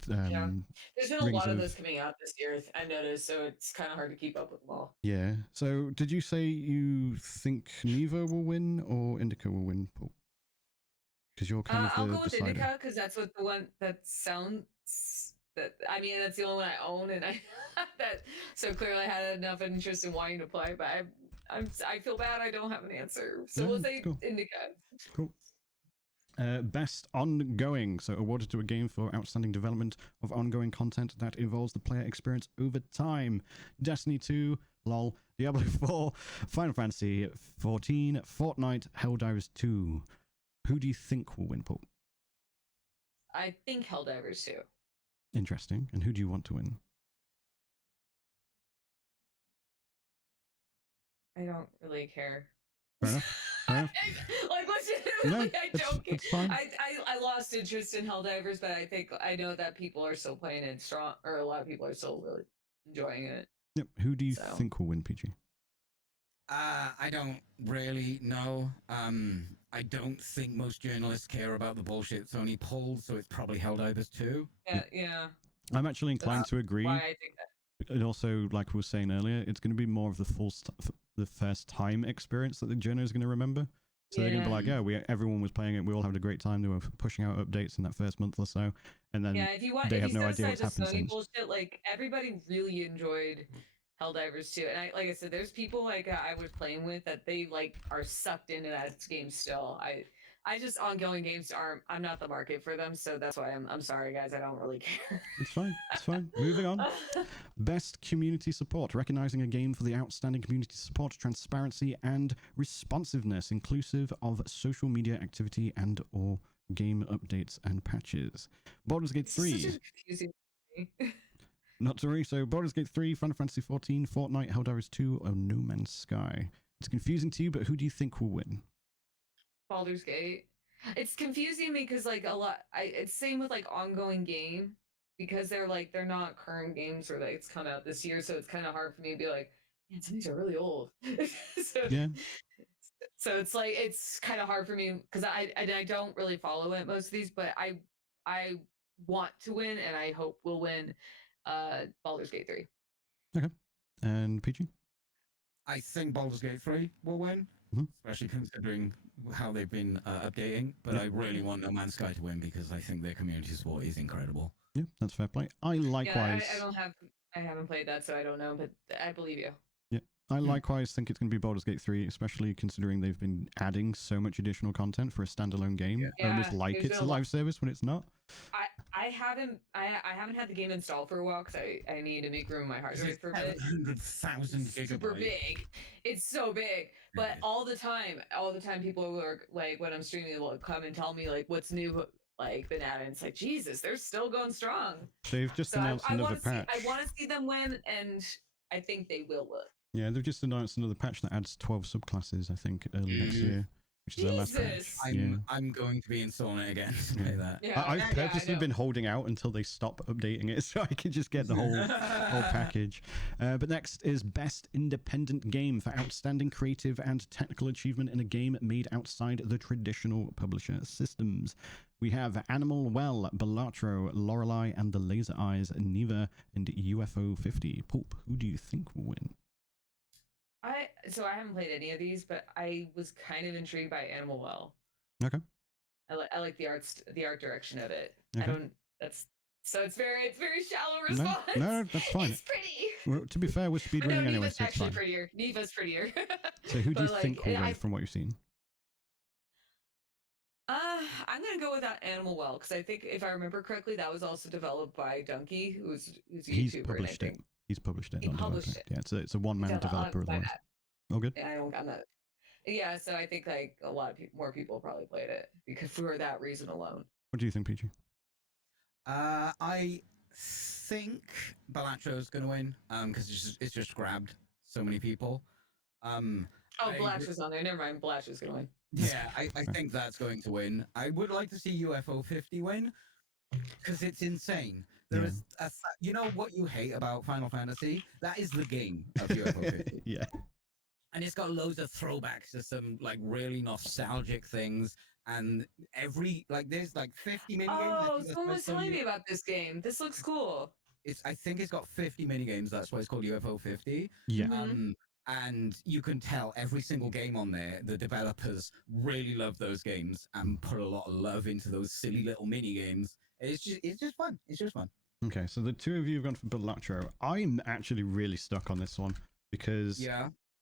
there's been a lot of those coming out this year, I've noticed, so it's kind of hard to keep up with them all. Yeah. So did you say you think Neva will win or Indica will win, Paul? Because you're kind of the I'll go with decider. Indica because that's what the one that sounds. That's the only one I own, and so clearly I had enough interest in wanting to play, but I feel bad I don't have an answer. So we'll say Indica. Cool. Best ongoing, so awarded to a game for outstanding development of ongoing content that involves the player experience over time. Destiny 2, LOL, Diablo 4, Final Fantasy 14, Fortnite, Helldivers 2. Who do you think will win, Paul? I think Helldivers 2. Interesting. And who do you want to win? I don't really care. Fair enough. Like, legitimately, I don't care. I lost interest in Helldivers, but I know that people are still playing it strong, or a lot of people are still really enjoying it. Yep. Who do you think will win, Peachy? I don't really know. I don't think most journalists care about the bullshit Sony pulled, so it's probably Helldivers 2. Yeah. I'm actually inclined to agree. Why I think that. And also, like we were saying earlier, it's going to be more of the first time experience that the journal is going to remember. So they're going to be like, everyone was playing it. We all had a great time. They were pushing out updates in that first month or so. And then they have no idea what's happened since. Bullshit, like, everybody really enjoyed Helldivers 2. And like I said, there's people like I was playing with that they like are sucked into that game still. I just ongoing games I'm not the market for them, so that's why I'm sorry guys, I don't really care. It's fine. Moving on. Best community support, recognizing a game for the outstanding community support, transparency, and responsiveness, inclusive of social media activity and or game updates and patches. Baldur's Gate 3. It's such a confusing thing. Not to worry. So Baldur's Gate 3, Final Fantasy 14, Fortnite, Helldivers 2, or No Man's Sky. It's confusing to you, but who do you think will win? Baldur's Gate. It's confusing me because like a lot. It's same with like ongoing game. because they're not current games or like it's come out this year, so it's kind of hard for me to be like, man, some of these are really old. so Yeah. so it's like it's kind of hard for me because I don't really follow it most of these, but I want to win and I hope we'll win Baldur's Gate 3. Okay. And Peachy? I think Baldur's Gate 3 will win, especially considering how they've been updating. But I really want No Man's Sky to win because I think their community support is incredible. Yeah, that's fair play. I likewise. Yeah, I haven't played that, so I don't know, but I believe you. Yeah, I likewise think it's going to be Baldur's Gate 3, especially considering they've been adding so much additional content for a standalone game. Yeah. Almost like it's a live service when it's not. I haven't had the game installed for a while because I need to make room in my hard drive for a bit. 700,000 gigabytes. Super big. It's so big. But all the time people are like, when I'm streaming, will come and tell me like what's new, like been added. It's like, Jesus, they're still going strong. They've just announced another patch. I want to see them win, and I think they will win. Yeah, they've just announced another patch that adds 12 subclasses, I think, early next year. Which is their last patch. I'm going to be installing it again to play that. Yeah, I've purposely been holding out until they stop updating it so I can just get the whole package. But next is Best Independent Game for Outstanding Creative and Technical Achievement in a Game Made Outside the Traditional Publisher Systems. We have Animal Well, Balatro, Lorelei, and the Laser Eyes, Neva, and UFO 50. Pulp, who do you think will win? I haven't played any of these, but I was kind of intrigued by Animal Well. Okay. I like the art direction of it. Okay. It's very shallow response. No, that's fine. It's pretty. Well, to be fair, we're speedrunning anyway, so it's fine. Prettier. Neva's prettier. So who do you think will win from what you've seen? I'm gonna go with that Animal Well because I think if I remember correctly, that was also developed by Donkey, who's a YouTuber. He's published it. He's published it. Yeah, it's a one-man developer otherwise. Oh, good. I'm not. Yeah, so I think like a lot of more people probably played it because for that reason alone. What do you think, Peachy? I think Balatro's going to win because it's just grabbed so many people. Balatro's on there. Never mind. Balatro's going to win. Yeah, I think that's going to win. I would like to see UFO 50 win because it's insane. There is you know what you hate about Final Fantasy? That is the game of UFO 50. Yeah. And it's got loads of throwbacks to some like really nostalgic things. And there's like 50 mini games. Oh, someone was telling me about this game. This looks cool. I think it's got 50 mini games. That's why it's called UFO 50. Yeah. And you can tell every single game on there, the developers really love those games and put a lot of love into those silly little mini games. It's just fun. It's just fun. Okay, so the two of you have gone for Balatro. I'm actually really stuck on this one because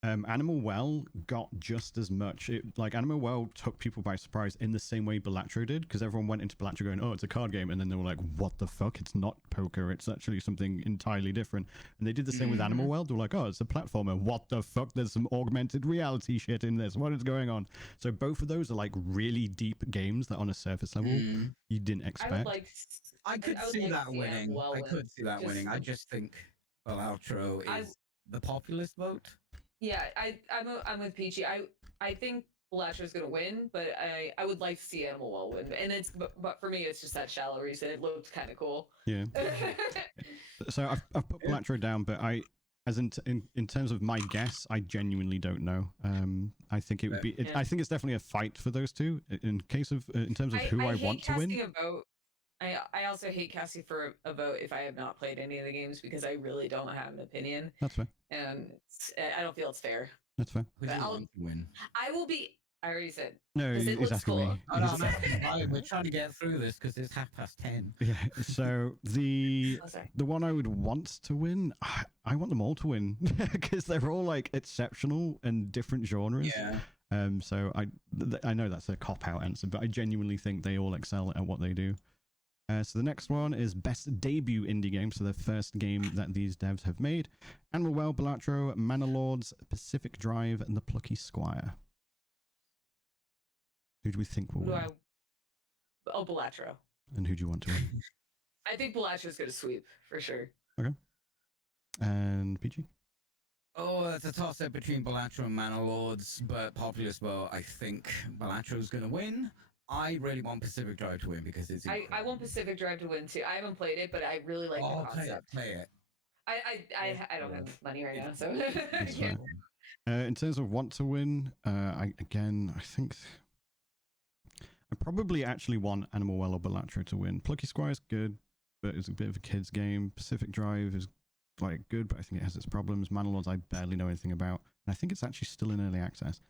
Animal Well got just as much. Animal Well took people by surprise in the same way Balatro did, because everyone went into Balatro going, oh, it's a card game, and then they were like, what the fuck? It's not poker. It's actually something entirely different. And they did the same with Animal Well. They were like, oh, it's a platformer. What the fuck? There's some augmented reality shit in this. What is going on? So both of those are like really deep games that on a surface level you didn't expect. I could see that winning. I could see that winning. I just think Balatro is the populist vote. Yeah, I'm with Peachy. I think Balatro's gonna win, but I would like to see Animal Well win. And but for me, it's just that shallow reason. It looked kind of cool. Yeah. So I've put Balatro down, but in terms of my guess, I genuinely don't know. I think it would be. I think it's definitely a fight for those two. In terms of who I want to win. I also hate casting for a vote if I have not played any of the games because I really don't have an opinion. That's fair. And I don't feel it's fair. That's fair. Who do you want to win? I will be. I already said. No, he's asking me. Oh, no, we're trying to get through this because it's 10:30. Yeah. So the one I would want to win, I want them all to win because they're all like exceptional and different genres. Yeah. So I know that's a cop-out answer, but I genuinely think they all excel at what they do. So the next one is Best Debut Indie Game, so the first game that these devs have made. Animal Well, Balatro, Manor Lords, Pacific Drive, and The Plucky Squire. Who do we think will win? Balatro. And who do you want to win? I think Balatro's going to sweep, for sure. Okay. And Peachy? Oh, that's a toss-up between Balatro and Manor Lords, but populist vote, I think Balatro's going to win. I really want Pacific Drive to win because it's. I want Pacific Drive to win too. I haven't played it, but I really like the concept. Play it. I don't have money right now, so That's fair. In terms of want to win, I think I probably actually want Animal Well or Balatro to win. Plucky Squire is good, but it's a bit of a kid's game. Pacific Drive is like good, but I think it has its problems. Manalords I barely know anything about, and I think it's actually still in early access.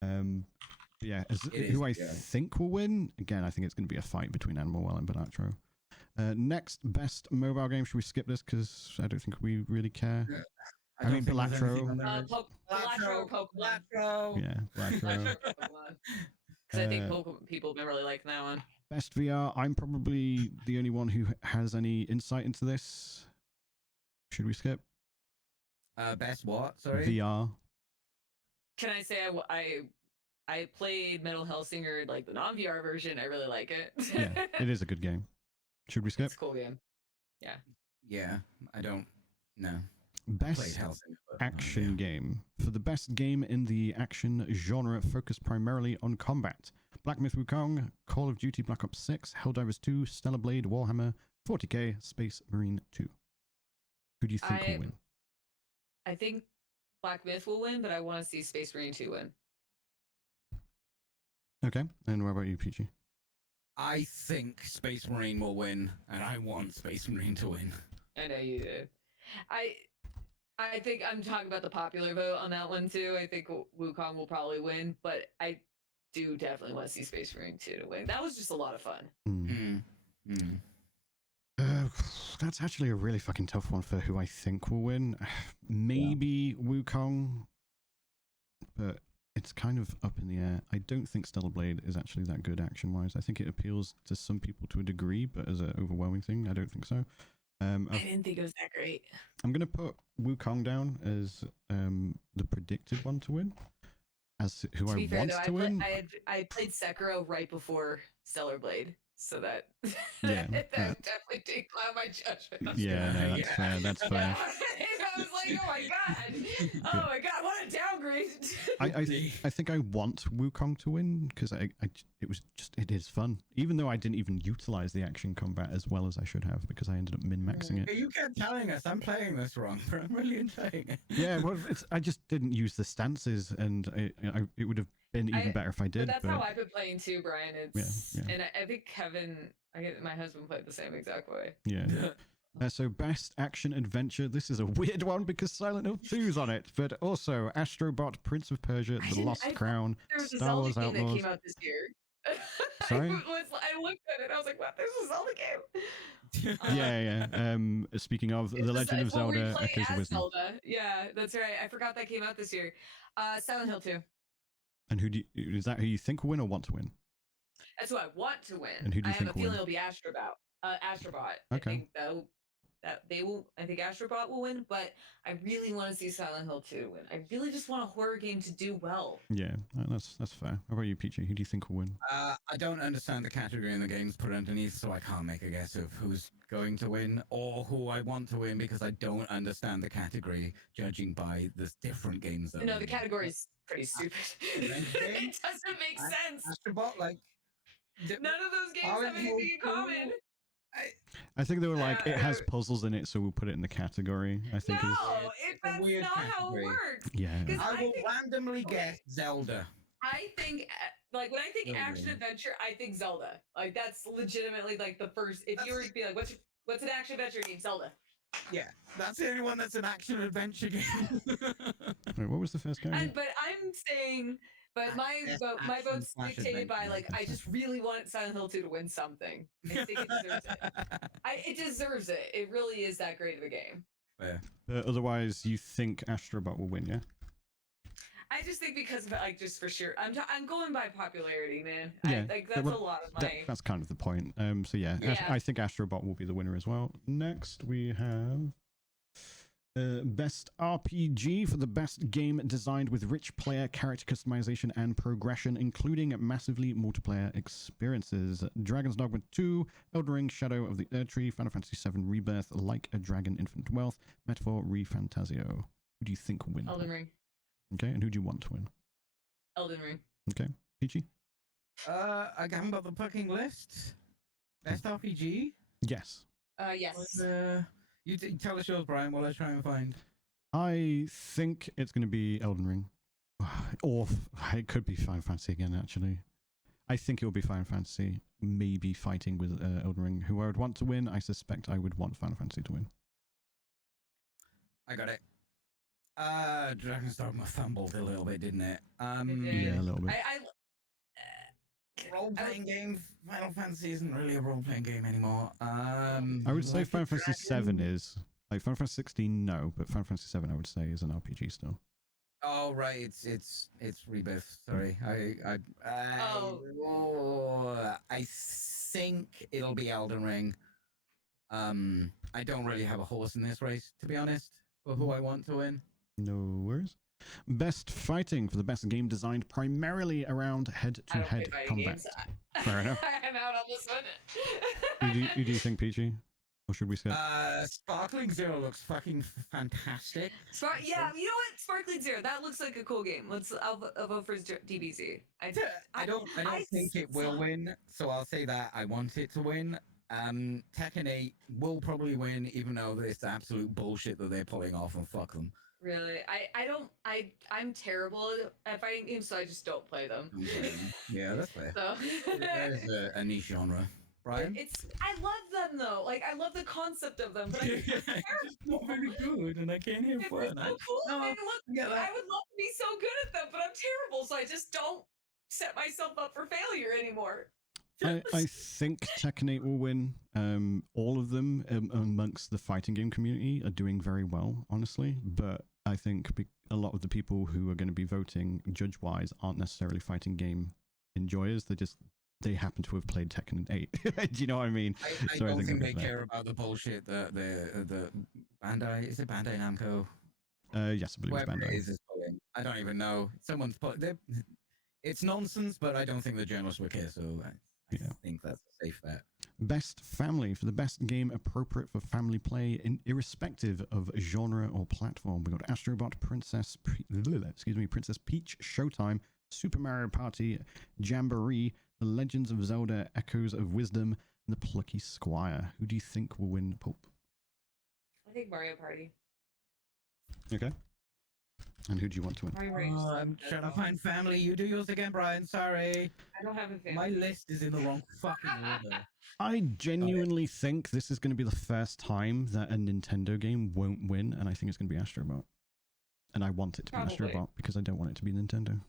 But yeah, who I think will win, again, I think it's going to be a fight between Animal Well and Balatro. Next, best mobile game. Should we skip this because I don't think we really care? I mean, Balatro. Balatro or Pokemon. Yeah, Balatro. Because I think people have been really liking that one. Best VR. I'm probably the only one who has any insight into this. Should we skip? Best what? Sorry. VR. Can I say I played Metal Hellsinger, like the non-VR version. I really like it. Yeah, it is a good game. Should we skip? It's a cool game. Yeah. Yeah, I don't know. Best action game. For the best game in the action genre focused primarily on combat. Black Myth Wukong, Call of Duty Black Ops 6, Helldivers 2, Stellar Blade, Warhammer, 40k, Space Marine 2. Who do you think will win? I think Black Myth will win, but I want to see Space Marine 2 win. Okay, and what about you, Peachy? I think Space Marine will win, and I want Space Marine to win. I know you do. I think I'm talking about the popular vote on that one too. I think Wukong will probably win, but I do definitely want to see Space Marine 2 to win. That was just a lot of fun. That's actually a really fucking tough one for who I think will win. Maybe Wukong, but it's kind of up in the air. I don't think Stellar Blade is actually that good action-wise. I think it appeals to some people to a degree, but as an overwhelming thing, I don't think so. I didn't think it was that great. I'm going to put Wukong down as the predicted one to win. As who I want to win. I played Sekiro right before Stellar Blade, so that that definitely did cloud my judgment. Yeah, no, that's fair. That's fair. I was like, oh my god, what a downgrade. I think I want Wukong to win because it is fun, even though I didn't even utilize the action combat as well as I should have because I ended up min-maxing it. You kept telling us I'm playing this wrong, but I'm really enjoying it. Yeah, well, I just didn't use the stances, and it would have been even better if I did. But that's how I've been playing too, Brian. It's yeah. And I think my husband played the same exact way. Yeah. So best action adventure. This is a weird one because Silent Hill 2's on it, but also Astrobot, Prince of Persia, The Lost Crown, Star Wars Outlaws. That came out this year. Sorry? I looked at it. I was like, "What? There's a Zelda game." Yeah. Speaking of The Legend of Zelda, Echoes of Wisdom. Zelda. Yeah, that's right. I forgot that came out this year. Silent Hill 2. And is that who you think will win or want to win? That's who I want to win. And who do you think will win? I have a feeling it'll be Astrobot. Okay. I think Astrobot will win, but I really want to see Silent Hill 2 win. I really just want a horror game to do well. Yeah, that's fair. How about you, Peachy? Who do you think will win? I don't understand the category in the games put underneath, so I can't make a guess of who's going to win or who I want to win because I don't understand the category, judging by the different games. No, the category is pretty stupid. It doesn't make sense. Astrobot, like none of those games have anything in common. I think they were like, it has puzzles in it, so we'll put it in the category. I think that's not how it works. Yeah. I will randomly guess Zelda. I think, like, when I think action adventure, I think Zelda. Like, that's legitimately like the first. If you were to be like, what's an action adventure game? Zelda. Yeah, that's the only one that's an action adventure game. Wait, what was the first game? But I'm saying. But my vote's dictated by, like, I just really want Silent Hill 2 to win something. I think it deserves it. It deserves it. It really is that great of a game. Yeah. But otherwise, you think Astrobot will win, yeah? I just think because, like, just for sure. I'm going by popularity, man. Yeah. That's a lot of my... That's kind of the point. So yeah. I think Astrobot will be the winner as well. Next, we have... best RPG for the best game designed with rich player character customization and progression, including massively multiplayer experiences. Dragon's Dogma 2, Elden Ring, Shadow of the Erdtree, Final Fantasy VII Rebirth, Like a Dragon, Infinite Wealth, Metaphor, Refantasio. Who do you think will win? Elden Ring. Okay, and who do you want to win? Elden Ring. Okay, Peachy? I haven't got the fucking list. Best RPG? Yes. Yes. You tell us yours, Brian, while I try and find. I think it's going to be Elden Ring. Or it could be Final Fantasy again, actually. I think it will be Final Fantasy, maybe fighting with Elden Ring. Who I would want to win, I suspect I would want Final Fantasy to win. I got it. Dragon's Dogma fumbled a little bit, didn't it? Yeah, a little bit. Role-playing game. Final Fantasy isn't really a role-playing game anymore. I would say Final Fantasy 7 is. Like Final Fantasy 16, no, but Final Fantasy 7 I would say is an RPG still. Oh right, it's Rebirth. Sorry, I think it'll be Elden Ring. I don't really have a horse in this race, to be honest, for who I want to win. No worries. Best fighting for the best game designed primarily around head-to-head combat. Fair enough. I'm out on this one. Who do you think, Peachy? Or should we skip? Sparkling Zero looks fucking fantastic. Yeah, you know what? Sparkling Zero, that looks like a cool game. I'll vote for DBZ. I don't think it will win, so I'll say that I want it to win. Tekken 8 will probably win, even though it's absolute bullshit that they're pulling off, and fuck them. Really? I'm terrible at fighting games, so I just don't play them. Yeah, that's fair. So That is a niche genre. Brian? I love them though. Like I love the concept of them, but It's not very good, and I can't hear They're so cool. No, I would love to be so good at them, but I'm terrible, so I just don't set myself up for failure anymore. I think Tekken 8 will win. All of them amongst the fighting game community are doing very well, honestly. But I think a lot of the people who are going to be voting judge-wise aren't necessarily fighting game enjoyers. They happen to have played Tekken 8. Do you know what I mean? I don't think they care about the bullshit that the Bandai, is it Bandai Namco? Yes, I believe it's Bandai. Is pulling. I don't even know. Someone's put. It's nonsense, but I don't think the journalists would care. So I think that's a safe bet. Best family for the best game appropriate for family play, irrespective of genre or platform. We got Astrobot, Princess Peach, Showtime, Super Mario Party, Jamboree, The Legends of Zelda, Echoes of Wisdom, and The Plucky Squire. Who do you think will win, Pulp? I think Mario Party. Okay. And who do you want to win? I'm trying to find family. You do yours again, Brian. Sorry. I don't have a family. My list is in the wrong fucking order. I genuinely think this is going to be the first time that a Nintendo game won't win, and I think it's going to be Astrobot. And I want it to be Astrobot because I don't want it to be Nintendo.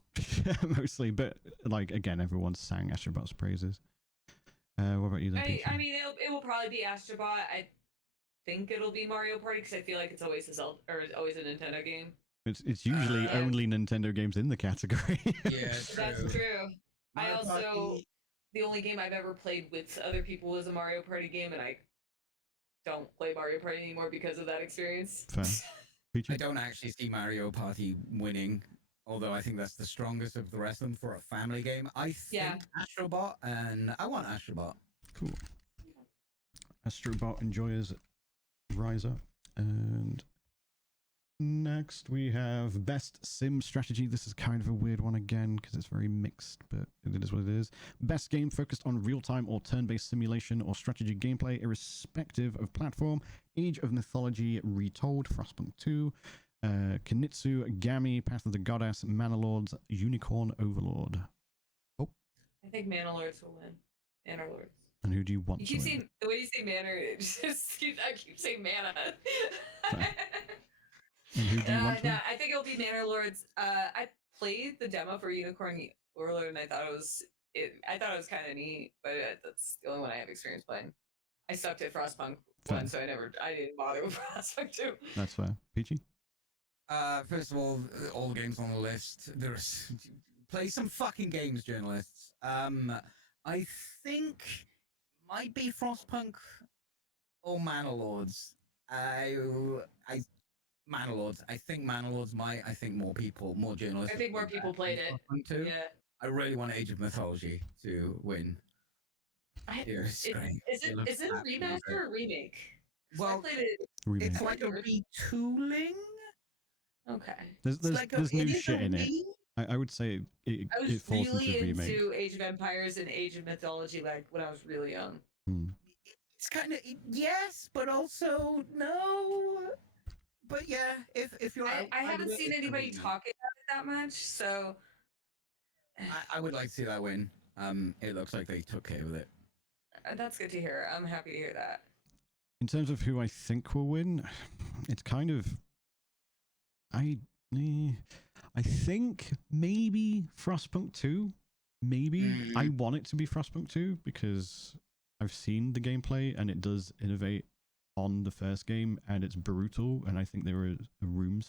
Mostly, but like again, everyone sang Astrobot's praises. What about you then? I mean, it will probably be Astrobot. I think it'll be Mario Party because I feel like it's always always a Nintendo game. It's usually only Nintendo games in the category. Yeah, that's true. I also the only game I've ever played with other people was a Mario Party game, and I don't play Mario Party anymore because of that experience. Fair. I don't actually see Mario Party winning, although I think that's the strongest of the rest of them for a family game. I think Astrobot, and I want Astrobot. Cool. Astrobot enjoyers rise up. And next we have Best Sim Strategy. This is kind of a weird one again because it's very mixed, but it is what it is. Best game focused on real-time or turn-based simulation or strategy gameplay, irrespective of platform. Age of Mythology Retold, Frostpunk 2, Kinnitsu, Gami, Path of the Goddess, Manalords, Unicorn Overlord. Oh. I think Manalords will win. Manalords. And who do you want? You keep saying the way you say manor. I keep saying mana. And who do you want? No, I think it'll be Manor-Lords. I played the demo for Unicorn Overlord, and I thought it was kind of neat, but that's the only one I have experience playing. I sucked at Frostpunk 1, so I didn't bother with Frostpunk 2. That's fair. Peachy? First of all the games on the list. Play some fucking games, journalists. I think might be Frostpunk or Manor-Lords. Manor-Lords. I think Manor-Lords might. I think more journalists. I think more people played it. Too. Yeah. I really want Age of Mythology to win. Is it a remaster or a remake? Well, I played it. Remake. It's like a retooling. Okay. There's new shit in it. I would say it I was falls really into remake. into Age of Empires and Age of Mythology like when I was really young. It's kind of yes, but also no. But yeah, if you're, I haven't seen anybody talking about it that much, so I would like to see that win. It looks like they took care of it. that's good to hear. I'm happy to hear that. In terms of who I think will win, it's kind of I think maybe Frostpunk 2. Maybe I want it to be Frostpunk 2 because I've seen the gameplay and it does innovate on the first game and it's brutal, and I think there are room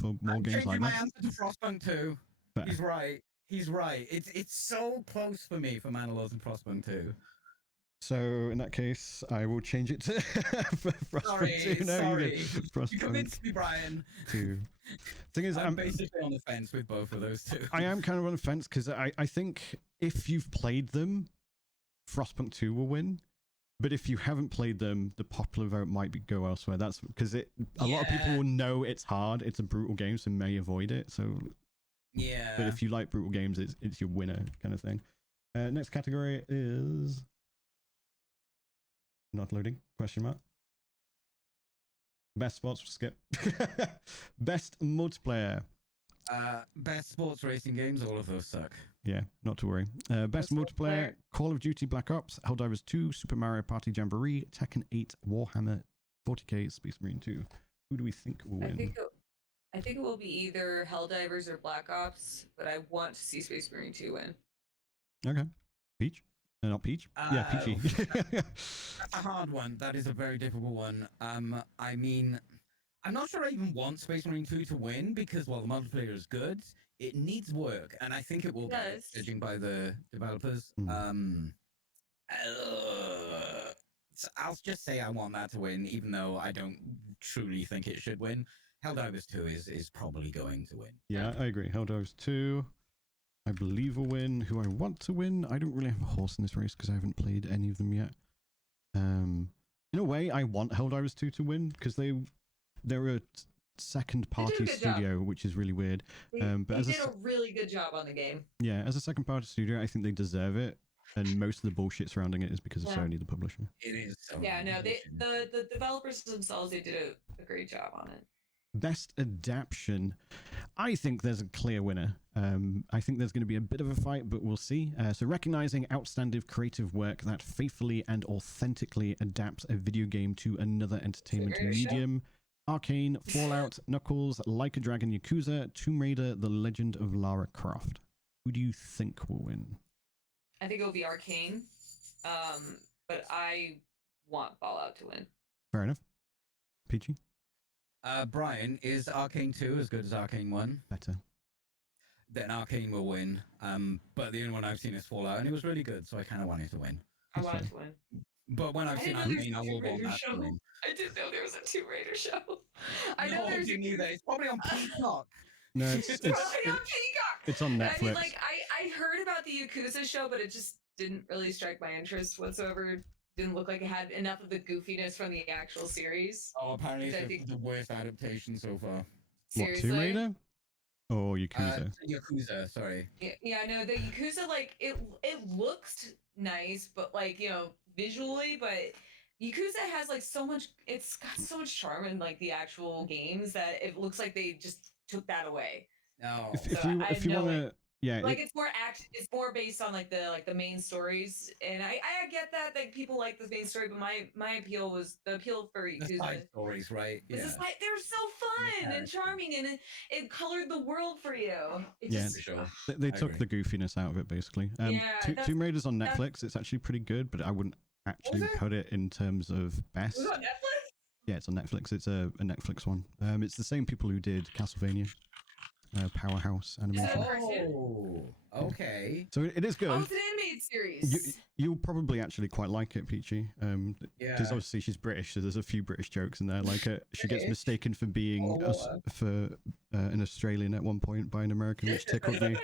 for more games like my that. answer to Frostpunk 2. But he's right. He's right. It's so close for me for Manalore's and Frostpunk 2. So in that case, I will change it to Frostpunk 2. No, sorry. Frostpunk You convinced me, Bryan. 2. Thing is, I'm basically on the fence with both of those two. I am kind of on the fence because I think if you've played them, Frostpunk 2 will win. But if you haven't played them, the popular vote might go elsewhere. That's because a lot of people will know it's hard. It's a brutal game, so may avoid it. So yeah. But if you like brutal games, it's your winner kind of thing. Next category is not loading? Question mark. Best sports skip. Best multiplayer. Best sports racing games. All of those suck. Yeah, not to worry. Best multiplayer: Call of Duty Black Ops, Helldivers 2, Super Mario Party Jamboree, Tekken 8, Warhammer 40k, Space Marine 2. Who do we think will win? I think it will be either Helldivers or Black Ops, but I want to see Space Marine 2 win. Okay. Peach? Not Peach? Yeah, Peachy. That's a hard one. That is a very difficult one. I mean, I'm not sure I even want Space Marine 2 to win because while the multiplayer is good, it needs work, and I think it will be, judging by the developers. So I'll just say I want that to win, even though I don't truly think it should win. Helldivers 2 is probably going to win. Yeah, I agree. Helldivers 2, I believe, will win. Who I want to win, I don't really have a horse in this race because I haven't played any of them yet. In a way, I want Helldivers 2 to win because they're a second party studio, which is really weird. But they did a really good job on the game. Yeah, as a second party studio, I think they deserve it. And most of the bullshit surrounding it is because of Sony, the publisher. It is. The developers themselves, they did a great job on it. Best adaptation. I think there's a clear winner. I think there's going to be a bit of a fight, but we'll see. So recognizing outstanding creative work that faithfully and authentically adapts a video game to another entertainment medium. Arcane, Fallout, Knuckles, Like a Dragon, Yakuza, Tomb Raider, The Legend of Lara Croft. Who do you think will win? I think it will be Arcane, but I want Fallout to win. Fair enough. Peachy? Bryan, is Arcane 2 as good as Arcane 1? Better. Then Arcane will win. But the only one I've seen is Fallout, and it was really good, so I kind of want it to win. I want it to win. But when I've seen Arcane, I will want that to win. I didn't know there was a Tomb Raider show. I know there's either. It's probably on Peacock. No, it's probably on Peacock. It's on Netflix. I mean, I heard about the Yakuza show, but it just didn't really strike my interest whatsoever. Didn't look like it had enough of the goofiness from the actual series. Oh, apparently it's the worst adaptation so far. Seriously? What, Tomb Raider? Or Yakuza? Yakuza, sorry. Yeah, no, the Yakuza, like, it looks nice, but, like, you know, visually, but Yakuza has, like, it's got so much charm in, like, the actual games that it looks like they just took that away. No. If you want to... Yeah, like it's more based on like the main stories, and I get that like people like the main story, but my appeal was the appeal for Yakuza. The side stories, right? Yeah, they were so fun and charming, and it colored the world for you. They took the goofiness out of it basically. Tomb Raider's on Netflix. It's actually pretty good, but I wouldn't actually put it in terms of best. Was it on Netflix? Yeah, it's on Netflix. It's a Netflix one. It's the same people who did Castlevania. Powerhouse animation. Oh, okay. So it is good. Oh, it's an animated series. You'll probably actually quite like it, Peachy. Because obviously she's British, so there's a few British jokes in there. Like she gets mistaken for being an Australian at one point by an American, which tickled me.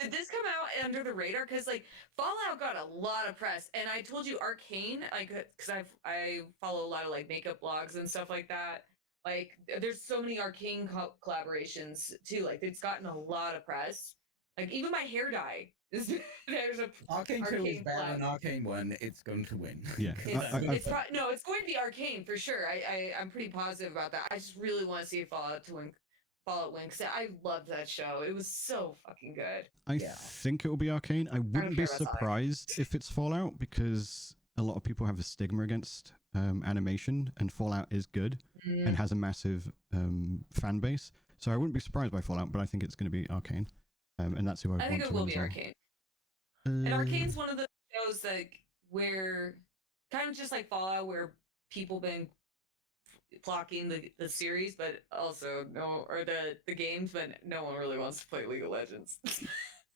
Did this come out under the radar? Because like Fallout got a lot of press, and I told you Arcane, like because I follow a lot of like makeup blogs and stuff like that. Like, there's so many Arcane collaborations too. Like, it's gotten a lot of press. Like, even my hair dye is there's a Arcane 2 is Arcane better collab. than Arcane 1. It's going to win. Yeah. It's no, it's going to be Arcane for sure. I'm pretty positive about that. I just really want to see Fallout win because I loved that show. It was so fucking good. I think it will be Arcane. I wouldn't be surprised if it's Fallout because a lot of people have a stigma against animation, and Fallout is good and has a massive fan base. So I wouldn't be surprised by Fallout, but I think it's going to be Arcane, and that's who I think it will be Arcane. And Arcane's one of the shows like where kind of just like Fallout, where people been flocking the series, but also the games, but no one really wants to play League of Legends.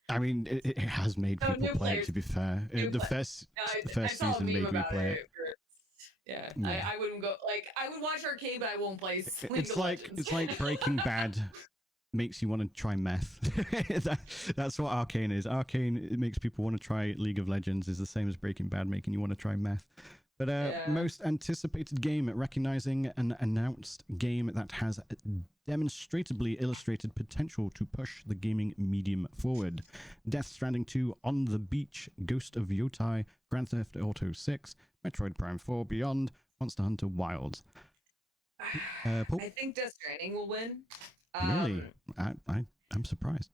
I mean, it has made people play it, to be fair. The first season made me play it. Yeah, I wouldn't go, like, I would watch Arcane, but I won't play League of Legends. It's like Breaking Bad makes you want to try meth. That's what Arcane is. Arcane, it makes people want to try League of Legends, is the same as Breaking Bad making you want to try meth. But most anticipated game, recognizing an announced game that has demonstrably illustrated potential to push the gaming medium forward. Death Stranding 2, On the Beach, Ghost of Yotai, Grand Theft Auto 6, Metroid Prime 4, Beyond, Monster Hunter Wilds. Paul? I think Death Stranding will win. Really? I'm surprised.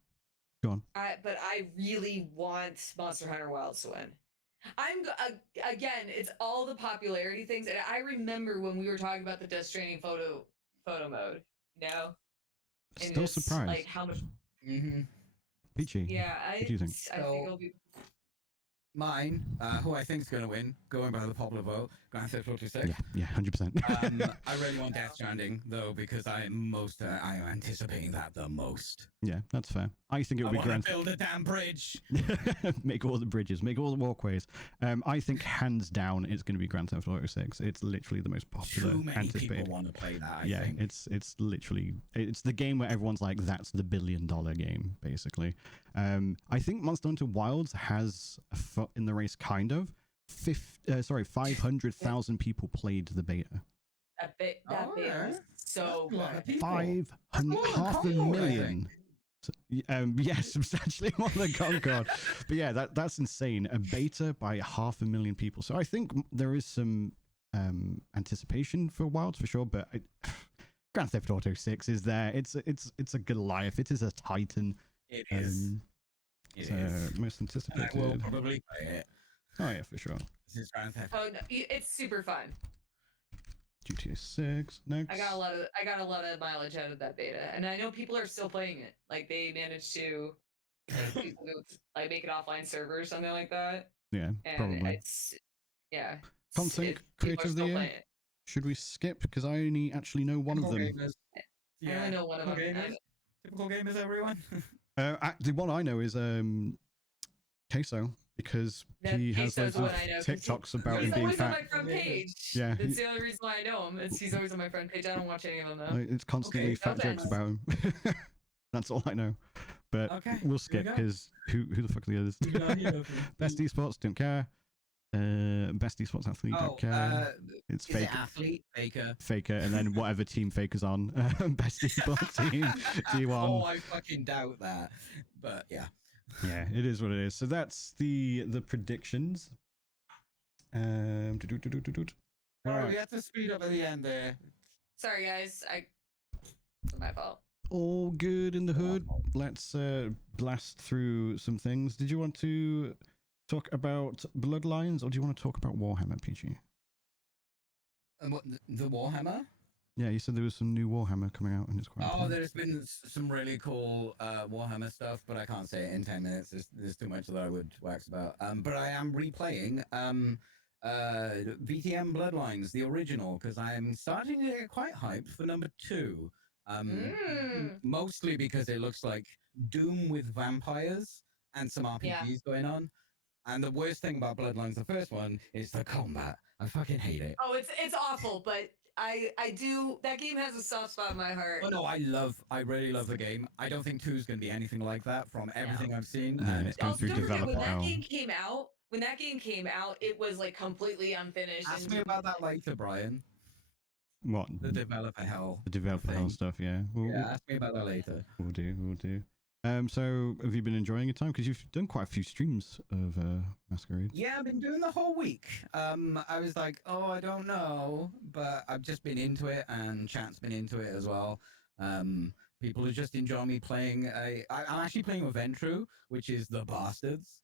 Go on. But I really want Monster Hunter Wilds to win. Again, it's all the popularity things, and I remember when we were talking about the Death Stranding photo mode, you know? And still surprised. Like how much. Peachy. Yeah, what do you think? I think it'll be. Mine, who I think is going to win, going by the popular vote, Grand Theft Auto 6. Yeah, 100%. I really want Death Stranding though, because I am anticipating that the most. Yeah, that's fair. I think it will be Grand. Build a damn bridge. Make all the bridges, make all the walkways. I think hands down it's going to be Grand Theft Auto 6. It's literally the most popular. Too many people want to play that. I think. It's literally the game where everyone's like, that's the $1 billion game, basically. I think Monster Hunter Wilds has a foot in the race, kind of. 500,000 people played the beta. That beta was so good. 500,000. Yeah, substantially more than Concord. But yeah, that's insane. A beta by 500,000 people. So I think there is some anticipation for Wilds for sure. But Grand Theft Auto 6 is there. It's a Goliath. It is a Titan. It is. Most anticipated. I will probably play it. Oh yeah, for sure. This is Grand Theft. Oh no, it's super fun. GTA 6 next. I got a lot of mileage out of that beta, and I know people are still playing it. Like they managed to like make an offline server or something like that. Yeah, and probably. Content creator of the year. Should we skip? Because I only actually know one of them. Gamers. I only know one of them. Typical gamers, everyone. The one I know is Queso, because he has loads of TikToks about him being fat. He's always on my front page. Yeah, that's the only reason why I know him. He's always on my front page. I don't watch any of them though. It's constantly fat jokes about him. That's all I know. But we'll skip because who the fuck are the others? Best esports, don't care. Best esports athlete, don't care. It's fake. Athlete, Faker, and then whatever team Faker's on. Best esports team, G1. Oh, I fucking doubt that. But yeah. Yeah, it is what it is. So that's the predictions. Right. We had to speed up at the end there. Sorry guys, it's my fault. All good in the hood. Let's blast through some things. Did you want to talk about Bloodlines, or do you want to talk about Warhammer, Peachy? What, the Warhammer? Yeah, you said there was some new Warhammer coming out, and it's quite. Oh, there's been some really cool Warhammer stuff, but I can't say it in 10 minutes. There's too much that I would wax about. But I am replaying VTM Bloodlines, the original, because I'm starting to get quite hyped for number 2. Mostly because it looks like Doom with vampires and some RPGs going on. And the worst thing about Bloodlines, the first one, is the combat. I fucking hate it. Oh, it's awful, but I do. That game has a soft spot in my heart. Oh no, I really love the game. I don't think 2 is going to be anything like that from everything I've seen. And it's going through development. When that game came out, it was like completely unfinished. Ask me about that later, Bryan. What? The developer hell. The developer hell stuff, yeah. Ask me about that later. We'll do. So have you been enjoying your time? Because you've done quite a few streams of Masqurade. Yeah, I've been doing the whole week. I was like, oh, I don't know, but I've just been into it, and chat's been into it as well. People are just enjoying me playing. I'm actually playing with Erdtree, which is the Bastards,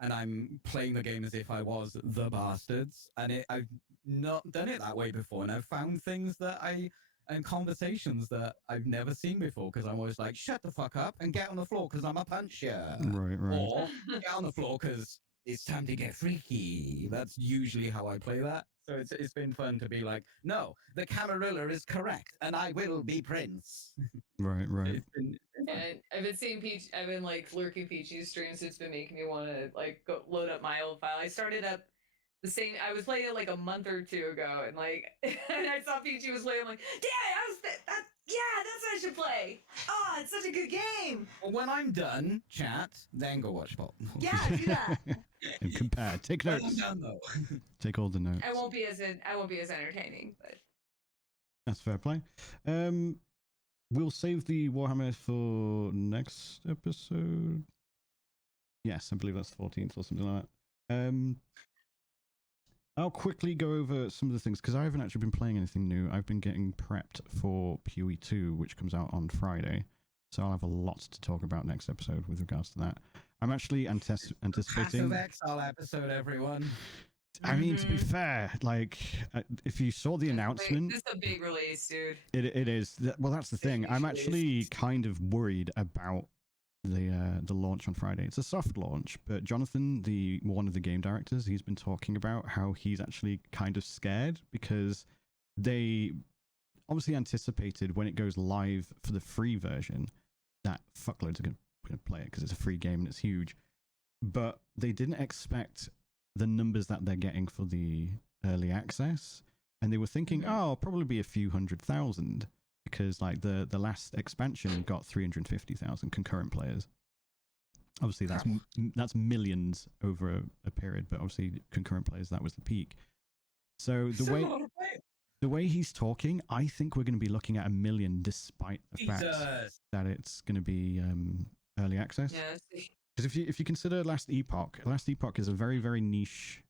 and I'm playing the game as if I was the Bastards, and I've not done it that way before, and I've found things and conversations that I've never seen before, because I'm always like, shut the fuck up and get on the floor because I'm a puncher. Right. Or get on the floor because it's time to get freaky. That's usually how I play that. So it's been fun to be like, no, the Camarilla is correct, and I will be Prince. Right. It's been fun. And I've been seeing Peach. I've been like lurking Peachy's streams. So it's been making me want to like go load up my old file. I started up the same. I was playing it like a month or two ago, and like and I saw Peachy was playing. I'm like, yeah, that's what I should play. Oh, it's such a good game. Well, when I'm done, chat, then go watch Pulp. Yeah, do that. And compare. Take When I'm notes. done, though. Take all the notes. I won't be as entertaining, but That's fair play. We'll save the Warhammer for next episode. Yes, I believe that's the 14th or something like that. I'll quickly go over some of the things because I haven't actually been playing anything new. I've been getting prepped for PoE 2, which comes out on Friday. So I'll have a lot to talk about next episode with regards to that. I'm actually anticipating... Path of Exile episode, everyone. I mean, to be fair, like, if you saw the announcement... This is a big release, dude. It is. Well, that's the thing. I'm actually kind of worried about the launch on Friday. It's a soft launch, but Jonathan, one of the game directors, he's been talking about how he's actually kind of scared because they obviously anticipated when it goes live for the free version that fuckloads are going to play it because it's a free game and it's huge, but they didn't expect the numbers that they're getting for the early access, and they were thinking, oh, probably be a few 100,000. Because like the last expansion got 350,000 concurrent players. Obviously, that's millions over a period, but obviously concurrent players, that was the peak. So the way he's talking, I think we're going to be looking at 1 million, despite the fact that it's going to be early access. Yeah. Because if you consider Last Epoch is a very, very niche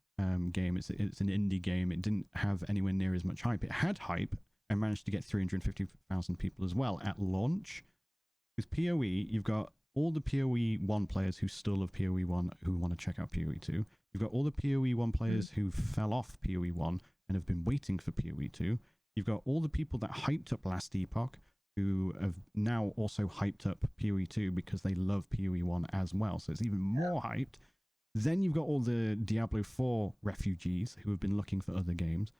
game. It's an indie game. It didn't have anywhere near as much hype. It had hype. I managed to get 350,000 people as well at launch. With PoE, you've got all the PoE 1 players who still love PoE 1 who want to check out PoE 2. You've got all the PoE 1 players who fell off PoE 1 and have been waiting for PoE 2. You've got all the people that hyped up Last Epoch who have now also hyped up PoE 2 because they love PoE 1 as well. So it's even more hyped. Then you've got all the Diablo 4 refugees who have been looking for other games.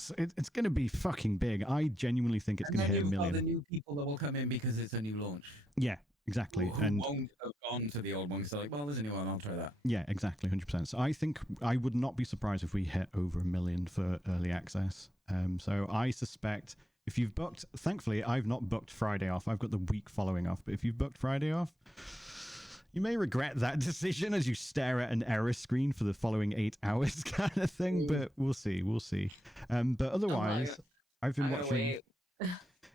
So it's going to be fucking big. I genuinely think it's going to hit 1 million. The new people that will come in because it's a new launch. Yeah, exactly. Who and won't have gone to the old one because they're like, well, there's a new one, I'll try that. Yeah, exactly, 100%. So I think I would not be surprised if we hit over 1 million for early access. So I suspect if you've booked, thankfully, I've not booked Friday off. I've got the week following off. But if you've booked Friday off, you may regret that decision as you stare at an error screen for the following 8 hours kind of thing, but we'll see. But otherwise, I've been watching...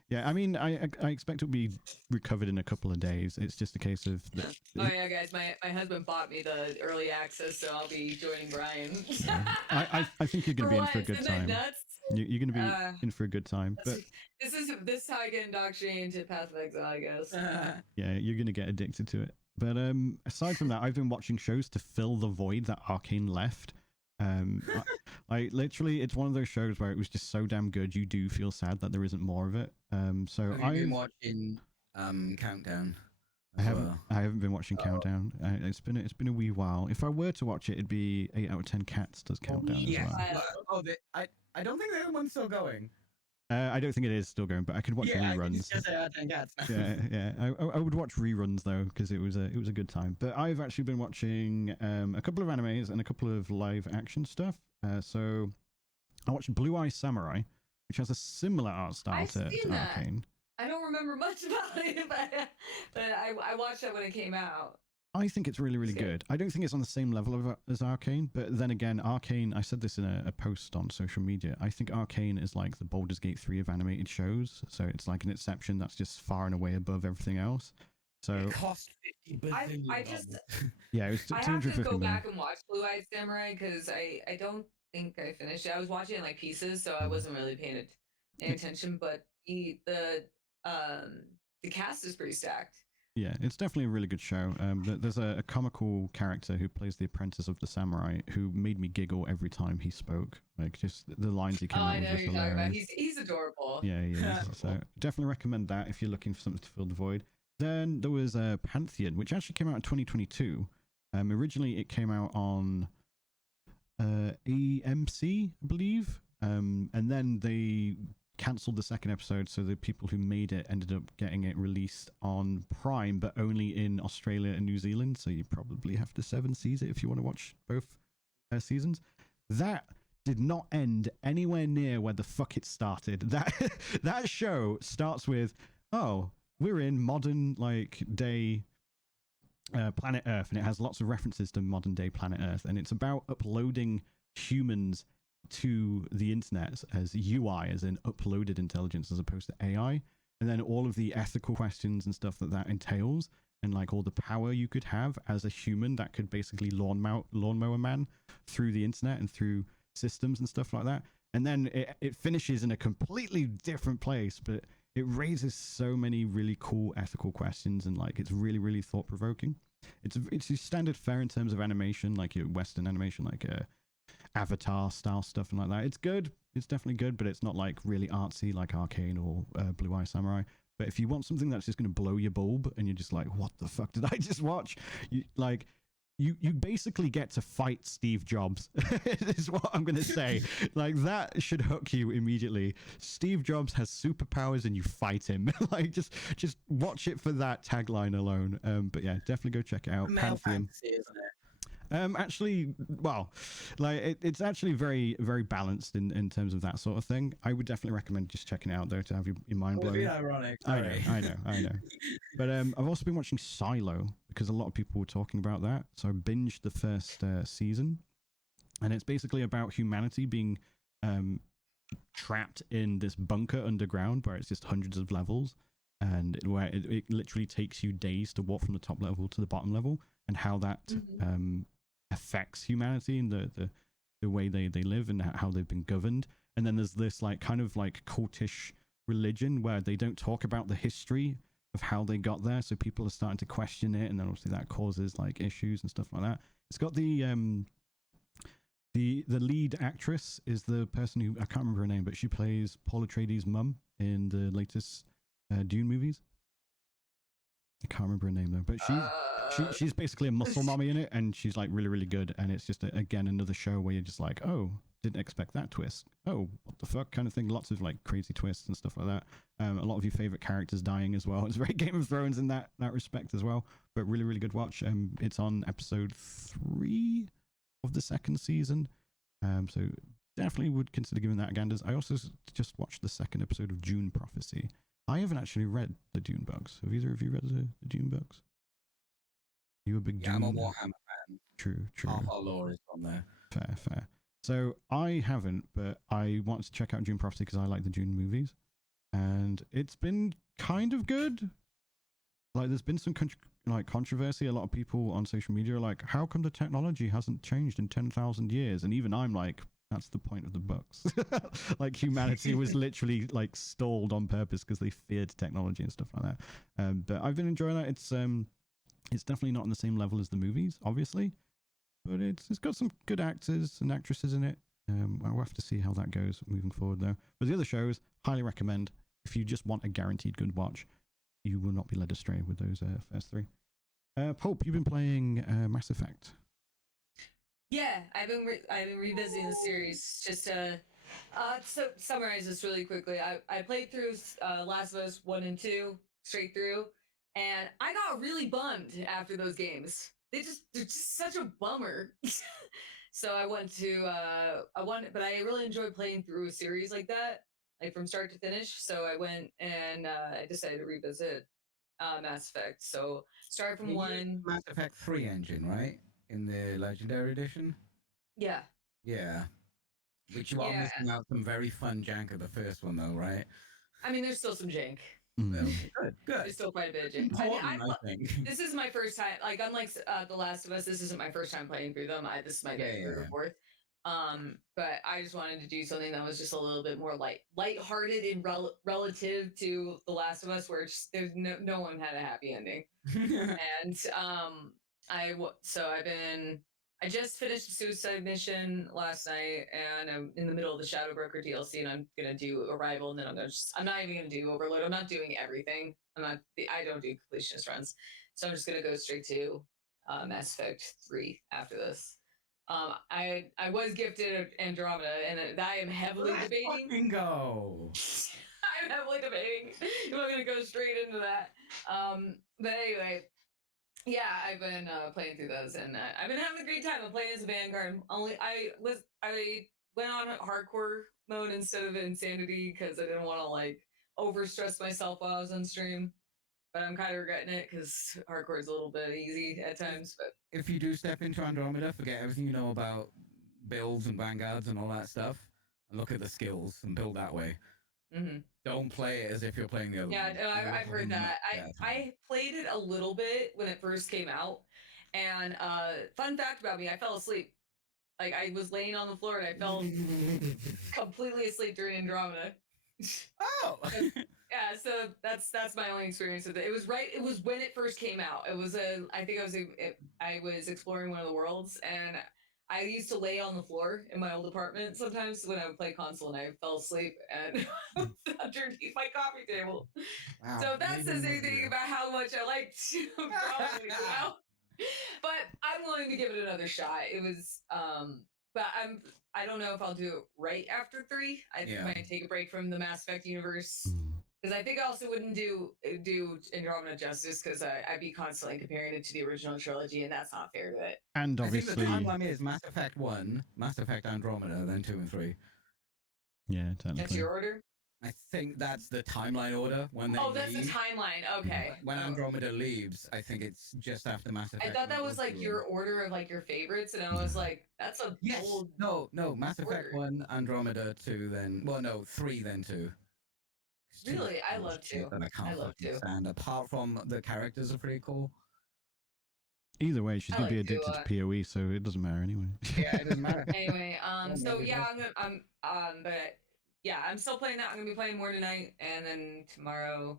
Yeah, I mean, I expect it will be recovered in a couple of days. It's just a case of... Oh yeah, guys, my husband bought me the early access, so I'll be joining Bryan. I think you're going to be in for a good time. Nuts? You're going to be in for a good time. But this is how I get indoctrinated into Path of Exile, I guess. Yeah, you're going to get addicted to it. But aside from that, I've been watching shows to fill the void that Arcane left. I literally, it's one of those shows where it was just so damn good, you do feel sad that there isn't more of it. So I've been watching Countdown. I haven't been watching Countdown. It's been a wee while. If I were to watch it, it'd be 8 out of 10 Cats does Countdown as well. I don't think the other one's still going. I don't think it is still going, but I could watch reruns. It's just 8 out of 10 Cats. yeah. I would watch reruns though because it was a good time. But I've actually been watching a couple of animes and a couple of live action stuff. So I watched Blue Eye Samurai, which has a similar art style to Arcane. I don't remember much about it, but I watched that when it came out. I think it's really, really It's good. good. I don't think it's on the same level of, as Arcane, but then again, Arcane, I said this in a post on social media, I think Arcane is like the Baldur's Gate 3 of animated shows, so it's like an exception that's just far and away above everything else. So It cost $50 billion. I just yeah, it was I have 250 to go million. back and watch Blue Eyed Samurai because I don't think I finished it. I was watching it in like pieces, so I wasn't really paying attention. But the cast is pretty stacked. Yeah, it's definitely a really good show. There's a comical character who plays the apprentice of the samurai who made me giggle every time he spoke. Like, just the lines he came Oh, out I with know was who you're talking about. hilarious. He's adorable. Yeah, he is. So definitely recommend that if you're looking for something to fill the void. Then there was Pantheon, which actually came out in 2022. Originally, it came out on AMC, I believe. And then they cancelled the second episode, so the people who made it ended up getting it released on Prime, but only in Australia and New Zealand. So you probably have to 7-seas it if you want to watch both seasons. That did not end anywhere near where the fuck it started. That show starts with, oh, we're in modern like day planet Earth, and it has lots of references to modern day planet Earth, and it's about uploading humans to the internet as UI, as in uploaded intelligence, as opposed to AI, and then all of the ethical questions and stuff that entails, and like all the power you could have as a human that could basically lawnmower man through the internet and through systems and stuff like that. And then it finishes in a completely different place, but it raises so many really cool ethical questions, and like it's really, really thought-provoking. It's your standard fare in terms of animation, like your Western animation, like Avatar style stuff and like that. It's good. It's definitely good, but it's not like really artsy like Arcane or Blue Eye Samurai. But if you want something that's just going to blow your bulb and you're just like, what the fuck did I just watch? You basically get to fight Steve Jobs, is what I'm going to say. Like, that should hook you immediately. Steve Jobs has superpowers and you fight him. Like, just watch it for that tagline alone. But yeah, definitely go check it out. Male fantasy, isn't it? Actually, well, like it's actually very, very balanced in terms of that sort of thing. I would definitely recommend just checking it out though, to have your mind blown. Ironic. I know. But I've also been watching Silo because a lot of people were talking about that. So I binged the first season, and it's basically about humanity being trapped in this bunker underground where it's just hundreds of levels, and where it literally takes you days to walk from the top level to the bottom level, and how that affects humanity and the way they live and how they've been governed. And then there's this like kind of like cultish religion where they don't talk about the history of how they got there, so people are starting to question it, and then obviously that causes like issues and stuff like that. It's got the lead actress is the person who, I can't remember her name, but she plays Paul Atreides' mum in the latest Dune movies. I can't remember her name though, but she's basically a muscle mommy in it, and she's like really, really good. And it's just again another show where you're just like, oh, didn't expect that twist. Oh, what the fuck, kind of thing. Lots of like crazy twists and stuff like that. A lot of your favorite characters dying as well. It's very Game of Thrones in that respect as well. But really, really good watch. It's on episode 3 of the second season. So definitely would consider giving that a gander. I also just watched the second episode of Dune Prophecy. I haven't actually read the Dune books. Have either of you read the Dune books? You a big Dune? I'm a Warhammer fan. True. Half our lore is on there. Fair. So I haven't, but I wanted to check out Dune Prophecy because I like the Dune movies, and it's been kind of good. Like, there's been some controversy. A lot of people on social media are like, how come the technology hasn't changed in 10,000 years? And even I'm like, that's the point of the books. Like, humanity was literally like stalled on purpose because they feared technology and stuff like that. But I've been enjoying that. It's definitely not on the same level as the movies, obviously, but it's got some good actors and actresses in it. I'll have to see how that goes moving forward though. But the other shows, highly recommend. If you just want a guaranteed good watch, you will not be led astray with those first 3. Pulp, you've been playing Mass Effect. Yeah, I've been revisiting the series. Just to summarize this really quickly, I played through Last of Us 1 and 2 straight through, and I got really bummed after those games. They're just such a bummer. So but I really enjoyed playing through a series like that, like from start to finish. So I went and I decided to revisit Mass Effect. So start from You use one. Mass Effect 3 engine, right? In the Legendary Edition? Yeah. Yeah. Which you are Yeah. missing out some very fun jank of the first one, though, right? I mean, there's still some jank. Okay, good, good. There's still quite a bit of jank. Important, I think. This is my first time. Like, unlike The Last of Us, this isn't my first time playing through them. This is my third or fourth. But I just wanted to do something that was just a little bit more lighthearted and relative to The Last of Us, where there's no one had a happy ending. And I just finished Suicide Mission last night, and I'm in the middle of the Shadow Broker DLC, and I'm gonna do Arrival, and then I'm not even gonna do Overload. I'm not doing everything. I don't do completionist runs, so I'm just gonna go straight to Mass Effect 3 after this. I was gifted Andromeda, and I am heavily debating. Fucking go. I'm heavily debating if I'm gonna go straight into that. But anyway, yeah, I've been playing through those, and I've been having a great time. I'm playing as a Vanguard. I went on hardcore mode instead of Insanity because I didn't want to like overstress myself while I was on stream. But I'm kind of regretting it because hardcore is a little bit easy at times. But if you do step into Andromeda, forget everything you know about builds and vanguards and all that stuff, and look at the skills and build that way. Mm-hmm. Don't play it as if you're playing the other one. I've heard that. I played it a little bit when it first came out, and fun fact about me, I fell asleep. Like, I was laying on the floor and I fell completely asleep during Andromeda. Oh. Yeah, so that's my only experience with it. It was when it first came out. I was exploring one of the worlds, and I used to lay on the floor in my old apartment sometimes when I would play console, and I fell asleep and underneath my coffee table. Wow, so that says anything about how much I liked probably, But I'm willing to give it another shot. It was but I don't know if I'll do it right after 3. I might take a break from the Mass Effect universe. Because I think I also wouldn't do Andromeda justice, because I'd be constantly comparing it to the original trilogy, and that's not fair to it. And obviously, I think the timeline is Mass Effect 1, Mass Effect Andromeda, then 2 and 3. Yeah, technically. That's your order? I think that's the timeline order when they that's the timeline. Okay. When Andromeda leaves, I think it's just after Mass Effect. I thought that was like your order of like your favorites, and I was like, that's a bold. No, Mass Effect 1, Andromeda 2, then 3, then 2. Really, I love 2. I love 2. And apart from the characters are pretty cool. Either way, she's gonna be addicted to PoE, so it doesn't matter anyway. Yeah, it doesn't matter. Anyway, so yeah, I'm still playing that. I'm gonna be playing more tonight, and then tomorrow,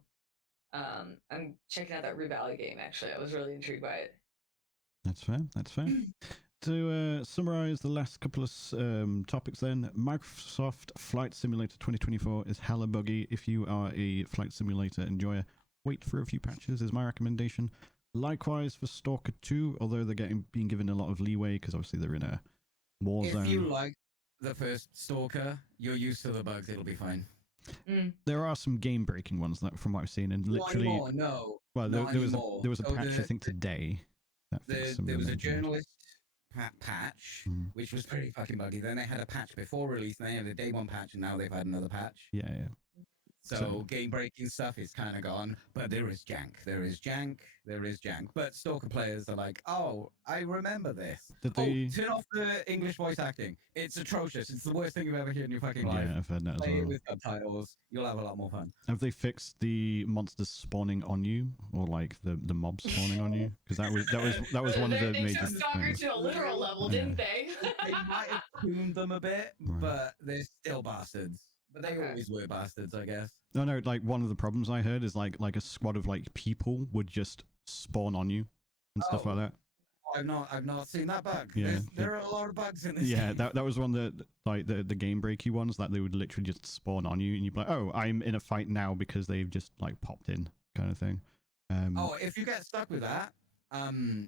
I'm checking out that Rue Valley game. Actually, I was really intrigued by it. That's fair. To summarize the last couple of topics then, Microsoft Flight Simulator 2024 is hella buggy. If you are a flight simulator enjoyer, wait for a few patches is my recommendation. Likewise for Stalker 2, although they're being given a lot of leeway because obviously they're in a war zone. If you like the first Stalker, you're used to the bugs, it'll be fine. There are some game-breaking ones that, from what I've seen, and literally... Not anymore, no. Well, there was a patch, I think, today. There was a journalist patch, which was pretty fucking buggy. Then they had a patch before release, and they had a day 1 patch, and now they've had another patch. Yeah. So game-breaking stuff is kind of gone, but there is jank. But Stalker players are like, oh, I remember this. Turn off the English voice acting. It's atrocious. It's the worst thing you've ever heard in your fucking life. Yeah, I've heard that as well. Play it with subtitles. You'll have a lot more fun. Have they fixed the monsters spawning on you, or like the mobs spawning on you? Because that was one of the major. They Stalker to a literal level, didn't they? They might have tuned them a bit, but they're still bastards. But they always were bastards, I guess. No, like one of the problems I heard is like a squad of like people would just spawn on you and stuff like that. I've not seen that bug. Yeah, there are a lot of bugs in this. Yeah, that was one that like the game breaky ones that they would literally just spawn on you and you'd be like, oh, I'm in a fight now because they've just like popped in, kind of thing. If you get stuck with that,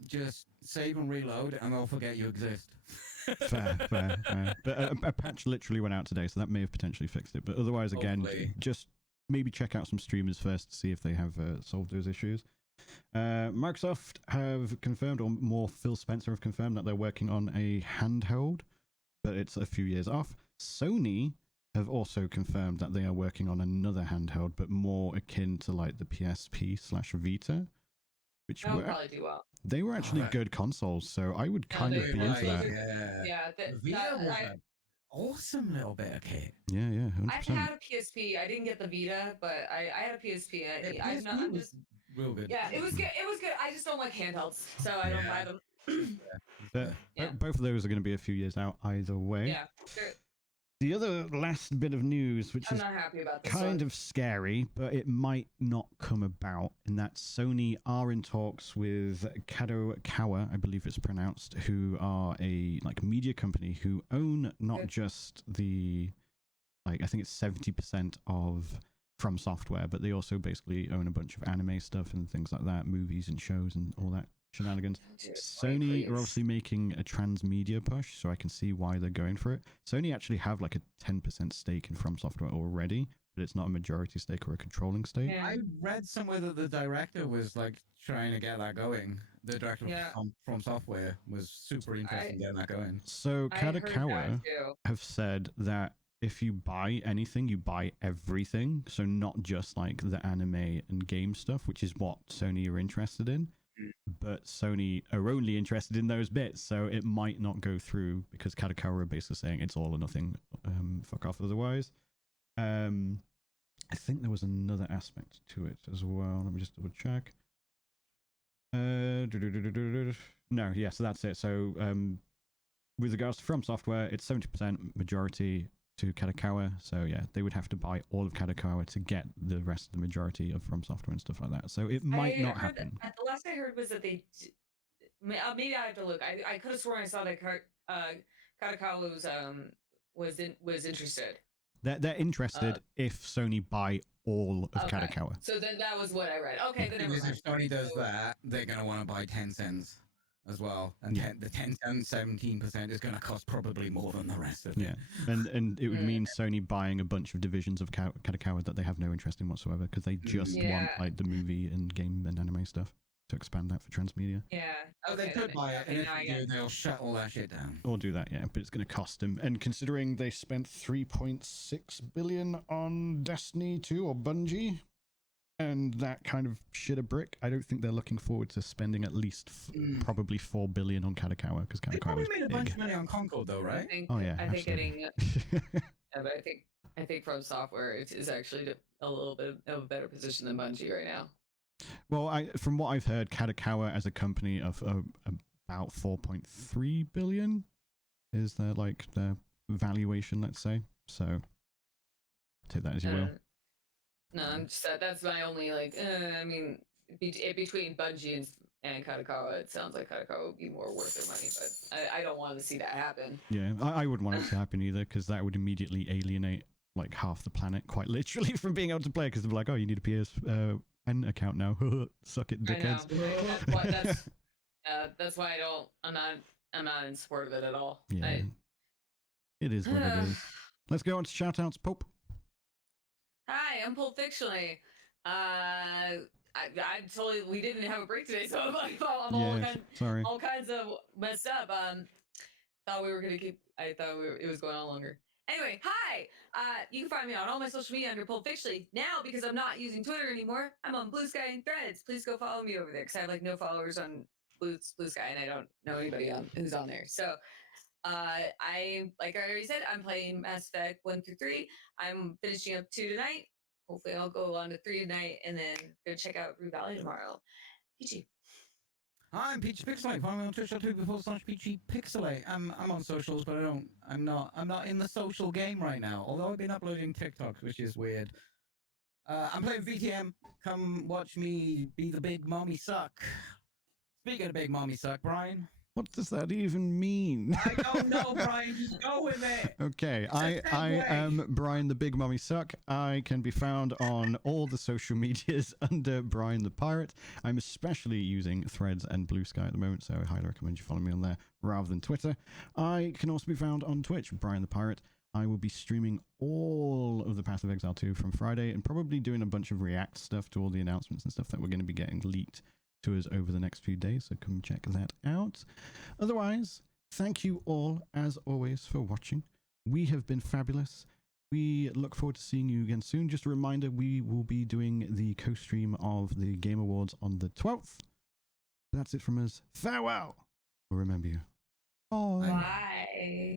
just save and reload and they'll forget you exist. Fair. But a patch literally went out today, so that may have potentially fixed it. But otherwise, again, just maybe check out some streamers first to see if they have solved those issues. Microsoft have confirmed, or more Phil Spencer have confirmed, that they're working on a handheld, but it's a few years off. Sony have also confirmed that they are working on another handheld, but more akin to like the PSP/Vita, which That would probably do well. they were actually good consoles, so I would kind of be into that. The Vita was an awesome little bit of kit. Yeah, 100%. I had a PSP. I didn't get the Vita, but I had a PSP. I'm just real good. Yeah, it was good. It was good. I just don't like handhelds, so I don't buy them. Both of those are going to be a few years out either way. Yeah, sure. The other last bit of news, which I'm is not happy about this kind one. of scary, but it might not come about, and that Sony are in talks with Kadokawa, I believe it's pronounced, who are a like media company who own not just the I think it's 70% of FromSoftware, but they also basically own a bunch of anime stuff and things like that, movies and shows and all that shenanigans. Sony are obviously making a transmedia push, so I can see why they're going for it. Sony actually have like a 10% stake in FromSoftware already, but it's not a majority stake or a controlling stake. Yeah. I read somewhere that the director was like trying to get that going. The director from Software was super interested in getting that going. So Kadokawa have said that if you buy anything, you buy everything. So not just like the anime and game stuff, which is what Sony are interested in, but Sony are only interested in those bits. So it might not go through because Kadokawa are basically saying it's all or nothing. Fuck off otherwise. I think there was another aspect to it as well. Let me just double check. No, yeah, so that's it. So with regards to FromSoftware, it's 70% majority to Kadokawa. So yeah, they would have to buy all of Kadokawa to get the rest of the majority of FromSoftware and stuff like that. So it might not happen. The last I heard was that they maybe I have to look. I could have sworn I saw that Kadokawa was interested. They're interested if Sony buy all of Kadokawa. So then that was what I read. Okay, then if Sony does that, they're going to want to buy Tencent as well. And the Tencent 17% is going to cost probably more than the rest of it. Yeah, and it would mean Sony buying a bunch of divisions of Kadokawa that they have no interest in whatsoever because they just want like the movie and game and anime stuff to expand that for transmedia. Yeah. Okay, they could buy it, and if they do, they'll shut all that shit down. Or do that, yeah, but it's going to cost them. And considering they spent 3.6 billion on Destiny 2 or Bungie, and that kind of shit a brick, I don't think they're looking forward to spending at least probably 4 billion on Kadokawa because Kadokawa probably made a bunch of money on Concord, though, right? I think getting. But I think FromSoftware is actually a little bit of a better position than Bungie right now. Well, from what I've heard, Kadokawa as a company of about 4.3 billion is their valuation, let's say. So take that as you will. No, I'm just that's my only I mean, between Bungie and Kadokawa, it sounds like Kadokawa would be more worth their money, but I don't want to see that happen. Yeah, I wouldn't want it to happen either because that would immediately alienate like half the planet, quite literally, from being able to play because they're like, oh, you need a PSN account now. Suck it, dickheads. I know. That's why I'm not in support of it at all. Yeah, it is what it is. Let's go on to shout-outs, Pulp. Hi, I'm Pulp Fictionally. I totally, we didn't have a break today, so I'm like, all kinds of messed up. Thought we were gonna keep. I thought it was going on longer. Anyway, hi. You can find me on all my social media under Pulp Fictionally. Now, because I'm not using Twitter anymore, I'm on Blue Sky and Threads. Please go follow me over there because I have no followers on Blue Sky and I don't know anybody who's on there. So, like I already said, I'm playing Mass Effect 1 through 3. I'm finishing up 2 tonight. Hopefully, I'll go on to 3 tonight and then go check out Rue Valley tomorrow. Peachy. Hi, I'm Peachy Pixelate. Follow me on Twitch.tv/Peachy Pixelate. I'm on socials, but I'm not in the social game right now. Although I've been uploading TikToks, which is weird. I'm playing VTM. Come watch me be the big mommy suck. Speaking of big mommy suck, Brian. What does that even mean? I don't know, Brian. Just go with it. Okay, I am Brian the Big Mommy Suck. I can be found on all the social medias under Bryan the Pirate. I'm especially using Threads and Blue Sky at the moment, so I highly recommend you follow me on there rather than Twitter. I can also be found on Twitch, Bryan the Pirate. I will be streaming all of the Path of Exile 2 from Friday and probably doing a bunch of React stuff to all the announcements and stuff that we're going to be getting leaked to us over the next few days, so come check that out. Otherwise, thank you all as always for watching. We have been fabulous. we look forward to seeing you again soon. Just a reminder, we will be doing the co-stream of the Game Awards on the 12th. That's it from us. Farewell. We'll remember you. Bye. Bye.